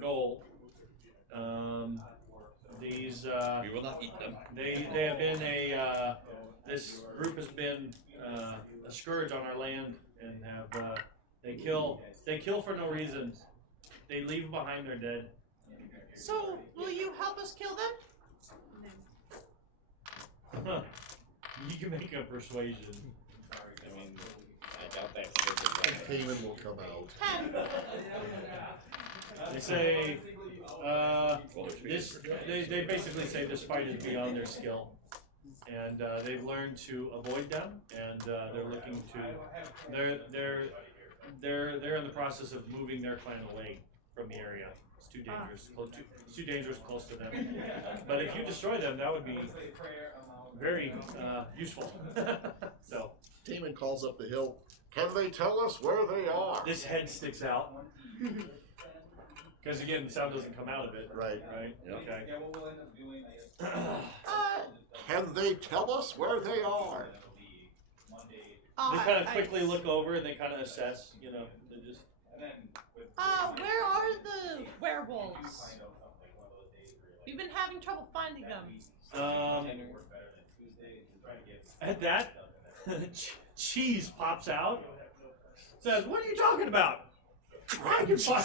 goal. These we will not eat them. They have been this group has been a scourge on our land and have they kill for no reason. They leave behind their dead. So, will you help us kill them? Huh. You can make a persuasion. I mean, I doubt that's Payment will come out. 10. They say they basically say this fight is beyond their skill, and they've learned to avoid them, and they're looking to they're in the process of moving their clan away from the area. It's too dangerous. It's too dangerous close to them. But if you destroy them, that would be very useful. So Damon calls up the hill. Can they tell us where they are? this head sticks out. Because again, the sound doesn't come out of it. Right. Right? Okay. Can they tell us where they are? They kind of quickly look over and they kind of assess, you know, they just... Where are the werewolves? We've been having trouble finding them. At that, Cheese pops out, says, "What are you talking about? Dragonfly!"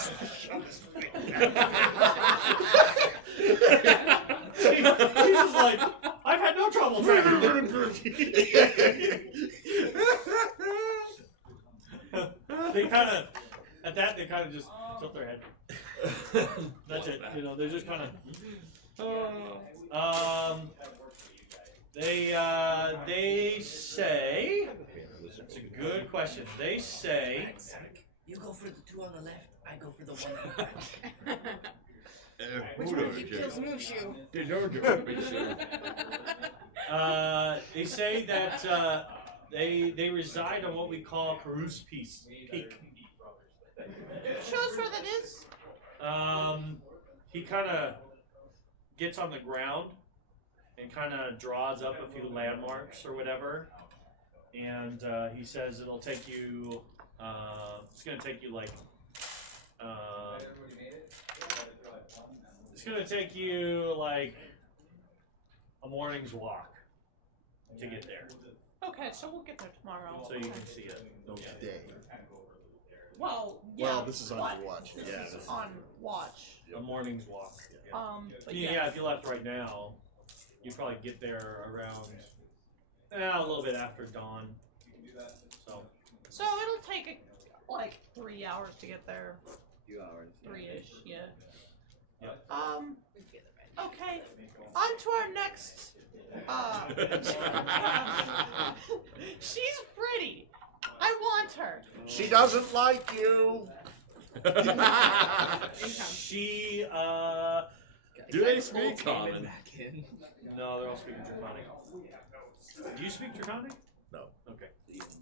Cheese is like, "I've had no trouble tracking them." They kind of, at that, they kind of just tilt their head. That's it. You know, they're just kind of. They say. That's a good question. They say. You go for the two on the left, I go for the one on the right. Which one of you kills Mushu? They say that they reside on what we call Carouse Peak. Show us where that is. He kind of gets on the ground and kind of draws up a few landmarks or whatever, and he says it'll take you. It's gonna take you like. It's gonna take you like a morning's walk to get there. Okay, so we'll get there tomorrow. So you can see it. No, today. Well, yeah. Well, this is on your watch. This Yeah. is on watch. A morning's walk. But Yeah, if you left right now, you'd probably get there around a little bit after dawn. So it'll take like 3 hours to get there. Few hours. 3-ish, yeah. Yep. Okay. On to our next. She's pretty. I want her. She doesn't like you. She, Do they speak common? No, they're all speaking Draconic. Do you speak Draconic? No. Okay.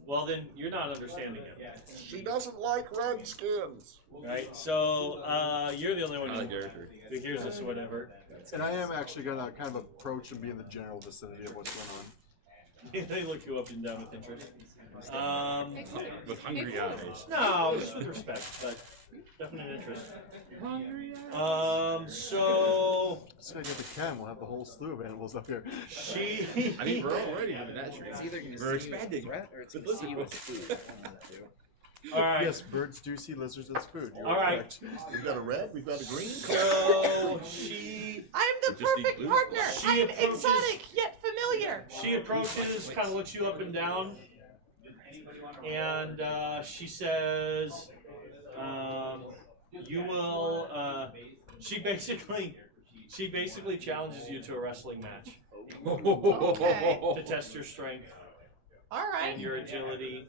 Well, then you're not understanding it. She doesn't like redskins. Right? So, you're the only one who hears this or whatever. And I am actually gonna kind of approach and be in the general vicinity of what's going on. They look you up and down with interest. With hungry eyes. No, just with respect, but Definite interest. So So I get the cam, we'll have the whole slew of animals up here. she. I mean, we're already in that tree. It's either going to We're see you as a expanding. threat or it's The going to see you as lizard food. All right. Yes, birds do see lizards as food. You're All right. correct. We've got a red, we've got a green. So she I'm the We just need perfect blue. partner. She I'm approaches- exotic yet familiar. she approaches, kind of looks you up and down, and she says, "You will." She basically challenges you to a wrestling match Okay. to test your strength All and right. your agility,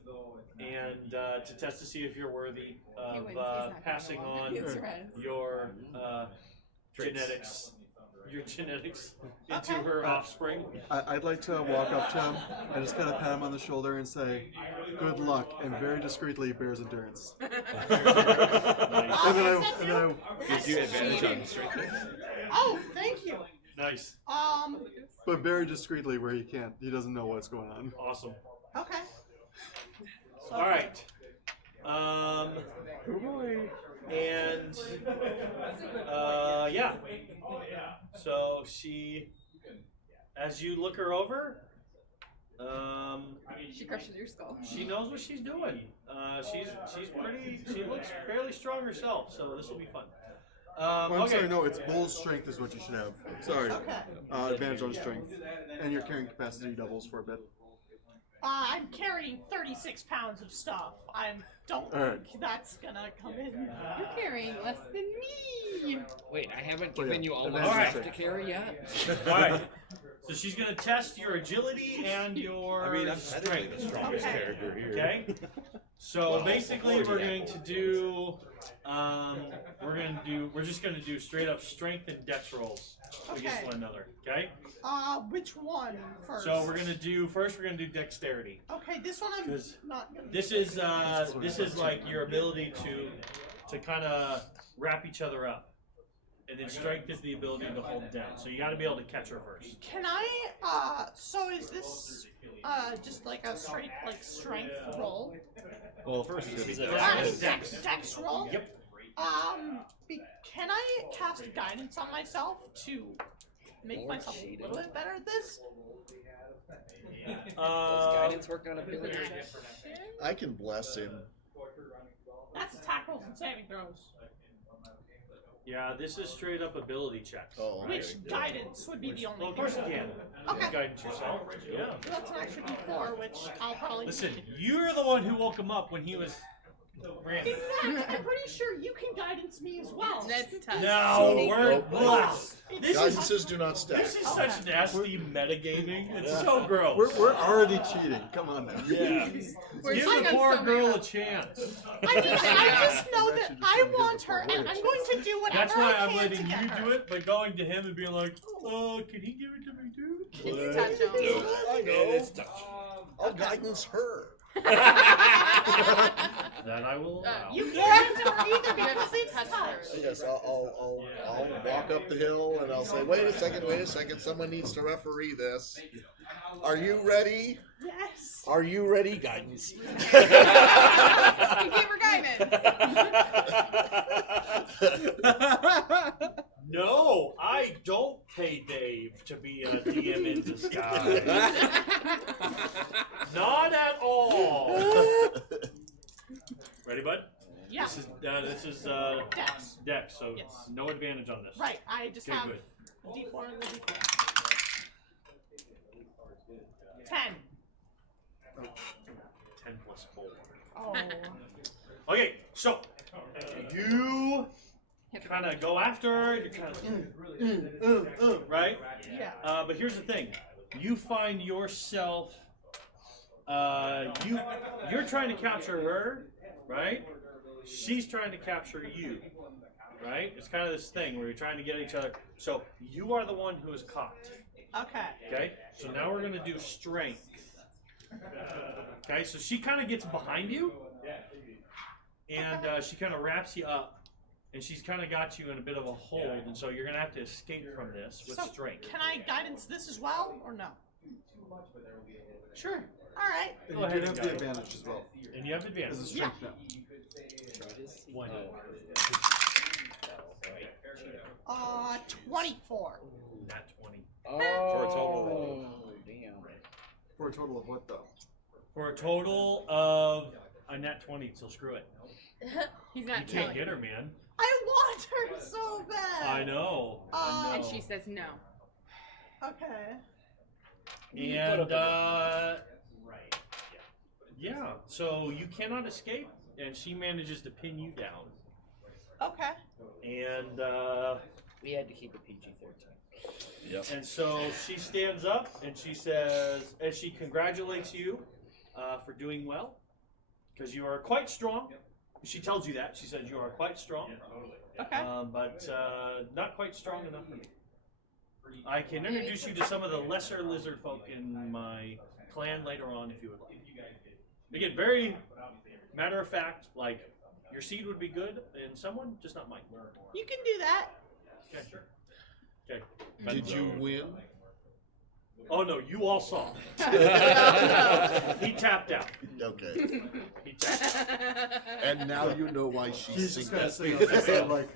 and to test to see if you're worthy of passing on your genetics into Okay. her offspring. I'd like to walk up to him and just kind of pat him on the shoulder and say, "Good luck," and very discreetly bears endurance. And then I Gives you advantage on strength. Oh, thank you. Nice, but very discreetly where he can't. He doesn't know what's going on. awesome. Okay. So, All right. And yeah. So she, as you look her over, She crushes your skull. she knows what she's doing. She's pretty. She looks fairly strong herself. So this will be fun. I'm Okay. sorry, no, it's bull's strength is what you should have. Sorry. Okay. Advantage on strength. And your carrying capacity doubles for a bit. I'm carrying 36 pounds of stuff. I don't All right. think that's gonna come in. You're carrying less than me. Wait, I haven't Oh, yeah. given you all my Advantage stuff on to carry yet? All right. So she's gonna test your agility and your I mean, I'm technically strength. the strongest Okay. character here. Okay. So Well, basically, before we're you going to do, we're just going to do straight up strength and dex rolls against Okay. one another. Okay. Which one first? So we're gonna do first. We're gonna do dexterity. Okay, this one I'm 'Cause not gonna. This is like your ability to kind of wrap each other up, and then strength is the ability to hold down. So you got to be able to catch her first. Can I? So is this just like a straight like strength roll? Well, first it's gonna be Dex roll. Yep. Can I cast guidance on myself to make myself a little bit better at this? Does guidance work on ability? I can bless him. That's attack rolls and saving throws. Yeah, this is straight up ability checks. Oh, right? Which guidance would be the only. Well, of course you can. Okay. Guidance yourself. Yeah. So that's an extra D4, which I'll probably. Listen, you're the one who woke him up when he was random. In fact, I'm pretty sure you can guidance me as well. That's tough. No, we're Nope. blessed. This is Guidances do not stack. This is such nasty metagaming. It's so gross. We're already cheating. Come on now. Yeah. We're Give cheating the on poor so girl many a chance. I just know that Actually, just I gonna give want the her, poor and boy a I'm going to do whatever That's why I I'm can letting to you get her. do it, but going to him and being like, "Oh, can he give it to me too?" It's touch only. I know. It's touch. I'll guidance her. That I will allow. You can't do her either You have because to it's touch touch. her. Yes, I'll walk up the hill and I'll say, wait a second, someone needs to referee this. Are you ready? Yes. Are you ready, guidance? You gave her guidance. No, I don't pay Dave to be a DM in disguise. Not at all. Ready, bud? Yeah. This is Dex. Dex, so Yes. no advantage on this. Right. I just Okay, have good. a D4 and a D4. 10. 10 plus 4. Oh. Okay, so you kind of go after her. You kind of right? Yeah. But here's the thing: you find yourself. You're trying to capture her, right? She's trying to capture you, right? It's kind of this thing where you're trying to get each other. So you are the one who is caught. Okay. Okay. So now we're gonna do strength. Okay. So she kind of gets behind you, and she kind of wraps you up. And she's kind of got you in a bit of a hold, and so you're going to have to escape from this with So strength. can I guidance this as well, or no? Sure. All right. And Go you ahead do and have the guide. advantage as well. And you have As a advantage. strength now. One. 24. Not 20. Oh, For a total. Damn. For a total of what though? For a total of a nat 20, so screw it. He's You not can't telling. get her, man. I want her so bad. I know. I And know. she says no. Okay. And yeah, so you cannot escape, and she manages to pin you down. Okay. And We had to keep it PG-13. Yep. and so she stands up and she says, and she congratulates you for doing well, because you are quite strong. She tells you that. She says you are quite strong, Okay. but not quite strong enough for me. I can introduce you to some of the lesser lizard folk in my clan later on if you would like. Again, very matter of fact, like your seed would be good in someone, just not mine. You can do that. Okay, sure. Okay. Did you win? Oh no, you all saw. He tapped out. Okay. He tapped out. And now you know why she's He's just kind of single. sitting up there like,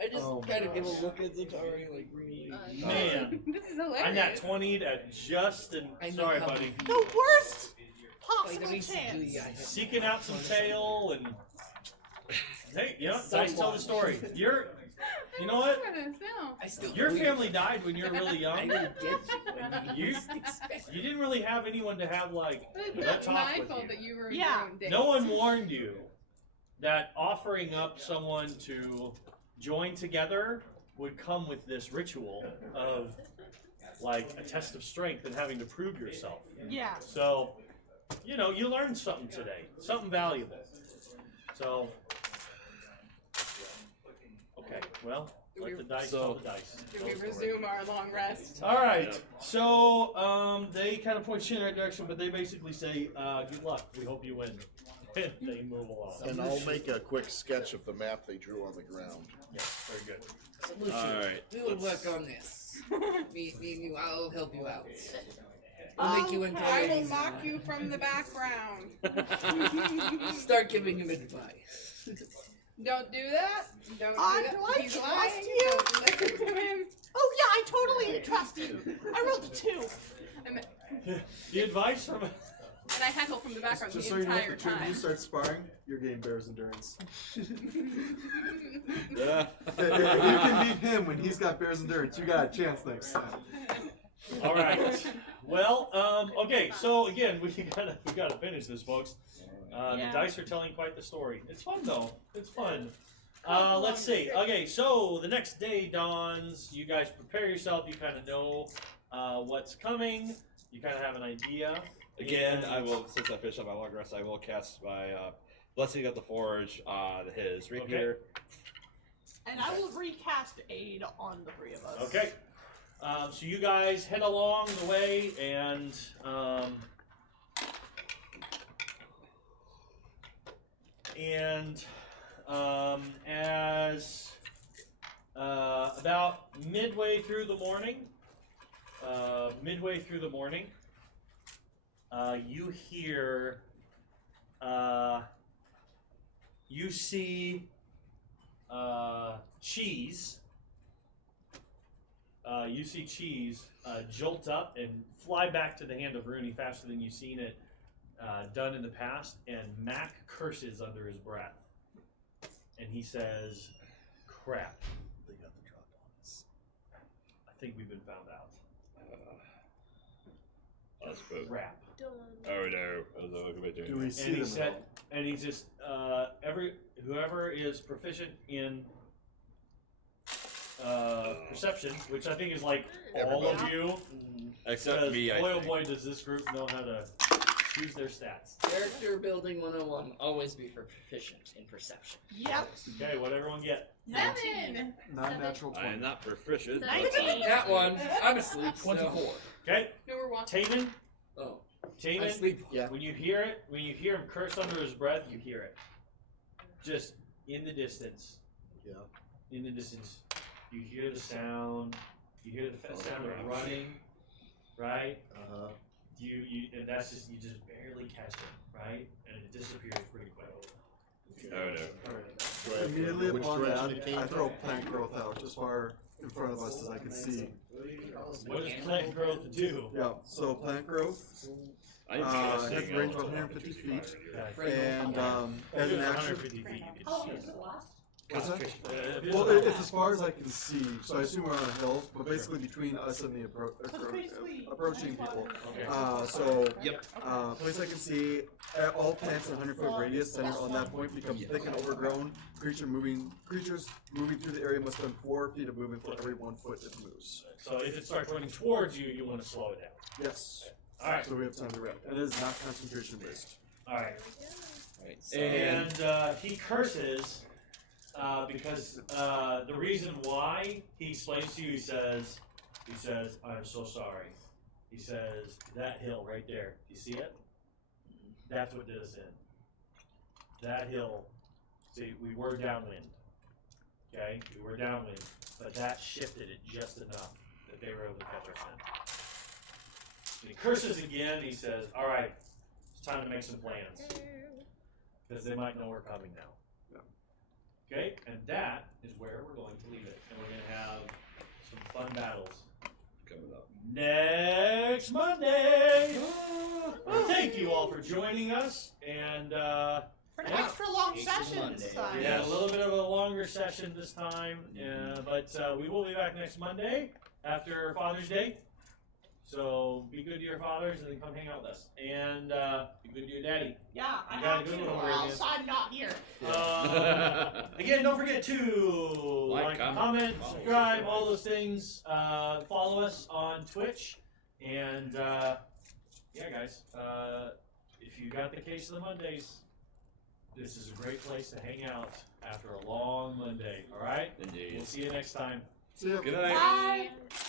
I just Oh kind my of give a gosh. look at Zatari, like, really. Man, This is hilarious. I'm not 20'd at just and I know sorry, how buddy. you The feel. worst Like, possible basically, chance. I have- Seeking out some tail and hey, you know, dice tell the story. You know what? I still Your believe. family died when you were really I young. didn't get you. When you You- least expect. You didn't really have anyone to have like It's a not talk my with fault you. that you were Yeah. your own date. No one warned you that offering up someone to join together would come with this ritual of like a test of strength and having to prove yourself. Yeah. So, you know, you learned something today, something valuable. So, okay, well, let the dice tell the dice. Do we resume our long rest? All right. So they kind of point you in the right direction, but they basically say, "Good luck. We hope you win." And they move along. And I'll make a quick sketch of the map they drew on the ground. Yeah, very good. Solution. Alright, We will work on this. Me and you, I'll help you out. We'll make you into I a will ladies' mock man. you from the background. Start giving him advice. Don't do that. Don't do I that. He's trust lying. you. Don't listen to him. Oh yeah, I totally trust you. I rolled a 2. The advice from And I heckle from the background just the so you know, entire if the two of you time. start sparring, you're getting Bear's endurance. Yeah. If you can beat him when he's got Bear's endurance, you got a chance next time. All right. Well, okay. So again, we gotta finish this, folks. Yeah. The dice are telling quite the story. It's fun though. It's fun. Let's see. Okay, so the next day dawns. You guys prepare yourself. You kind of know what's coming. You kind of have an idea. Again, And- I will, since I finished up my long rest, I will cast my Blessing of the Forge on his rapier. And I will recast aid on the 3 of us. Okay. So you guys head along the way, and as about midway through the morning, you hear, you see Cheese. You see Cheese jolt up and fly back to the hand of Rooney faster than you've seen it done in the past, and Mac curses under his breath. And he says, "Crap, they got the drop on us. I think we've been found out." That's good. Crap. Oh no. I don't know what I'm doing. Do we see And he them said, at all? and he just whoever is proficient in perception, which I think is like all of you, Except because me, I boy oh think. boy does this group know how to choose their stats. Character building 101. Always be proficient in perception. Yep. Okay, what everyone get? 7. Non-natural I am 20. not proficient. but- 19. That one. I'm asleep. 24. Okay, No, we're watching. Taman. Oh. I'm Taman. asleep. Yeah. When you hear it, when you hear him curse under his breath, you hear it. Just in the distance. Yeah. In the distance, you hear the sound. You hear the sound of running, right? Uh-huh. And that's just you just barely catch it, right? And it disappears pretty quick. Oh no. Alright. Immediately Which upon direction that, it came I throw from? plant growth out as far in front of us as I can see. What does plant growth do? Yeah, so plant growth I didn't has see a that. range of 150 feet, Okay. and as an action, 150 feet. you can How long shoot. does it last? what's that? If it's Well, about- it's as far as I can see, so I assume we're on a hill, but basically between us and the approaching people. Okay. So, Yep. place I can see, all plants in a 100-foot radius centered on that point become thick and overgrown. Creatures moving through the area must spend 4 feet of movement for every 1 foot it moves. So if it starts running towards you, you want to slow it down. Yes. Alright. So we have time to react, and it is not concentration based. Alright. Right, so And he curses because the reason why he explains to you, he says, I'm so sorry. He says, that hill right there, you see it? That's what did us in. That hill, see, we were downwind. Okay? We were downwind, but that shifted it just enough that they were able to catch our scent. And he curses again, he says, alright, it's time to make some plans. Because they might know we're coming now. Okay, and that is where we're going to leave it. And we're going to have some fun battles Coming up. next Monday. Thank you all for joining us. And For an Yeah. extra long It's session this Monday. time. we had a little bit of a longer session this time. But we will be back next Monday after Father's Day. So be good to your fathers and then come hang out with us. And be good to your daddy. Yeah, I You gotta have go to, to or where it else is. I'm not here. Again, don't forget to Like, comment, follow. subscribe, all those things. Follow us on Twitch. And yeah, guys, if you got the case of the Mondays, this is a great place to hang out after a long Monday. All right? Indeed. We'll see you next time. See ya. Good night. Bye.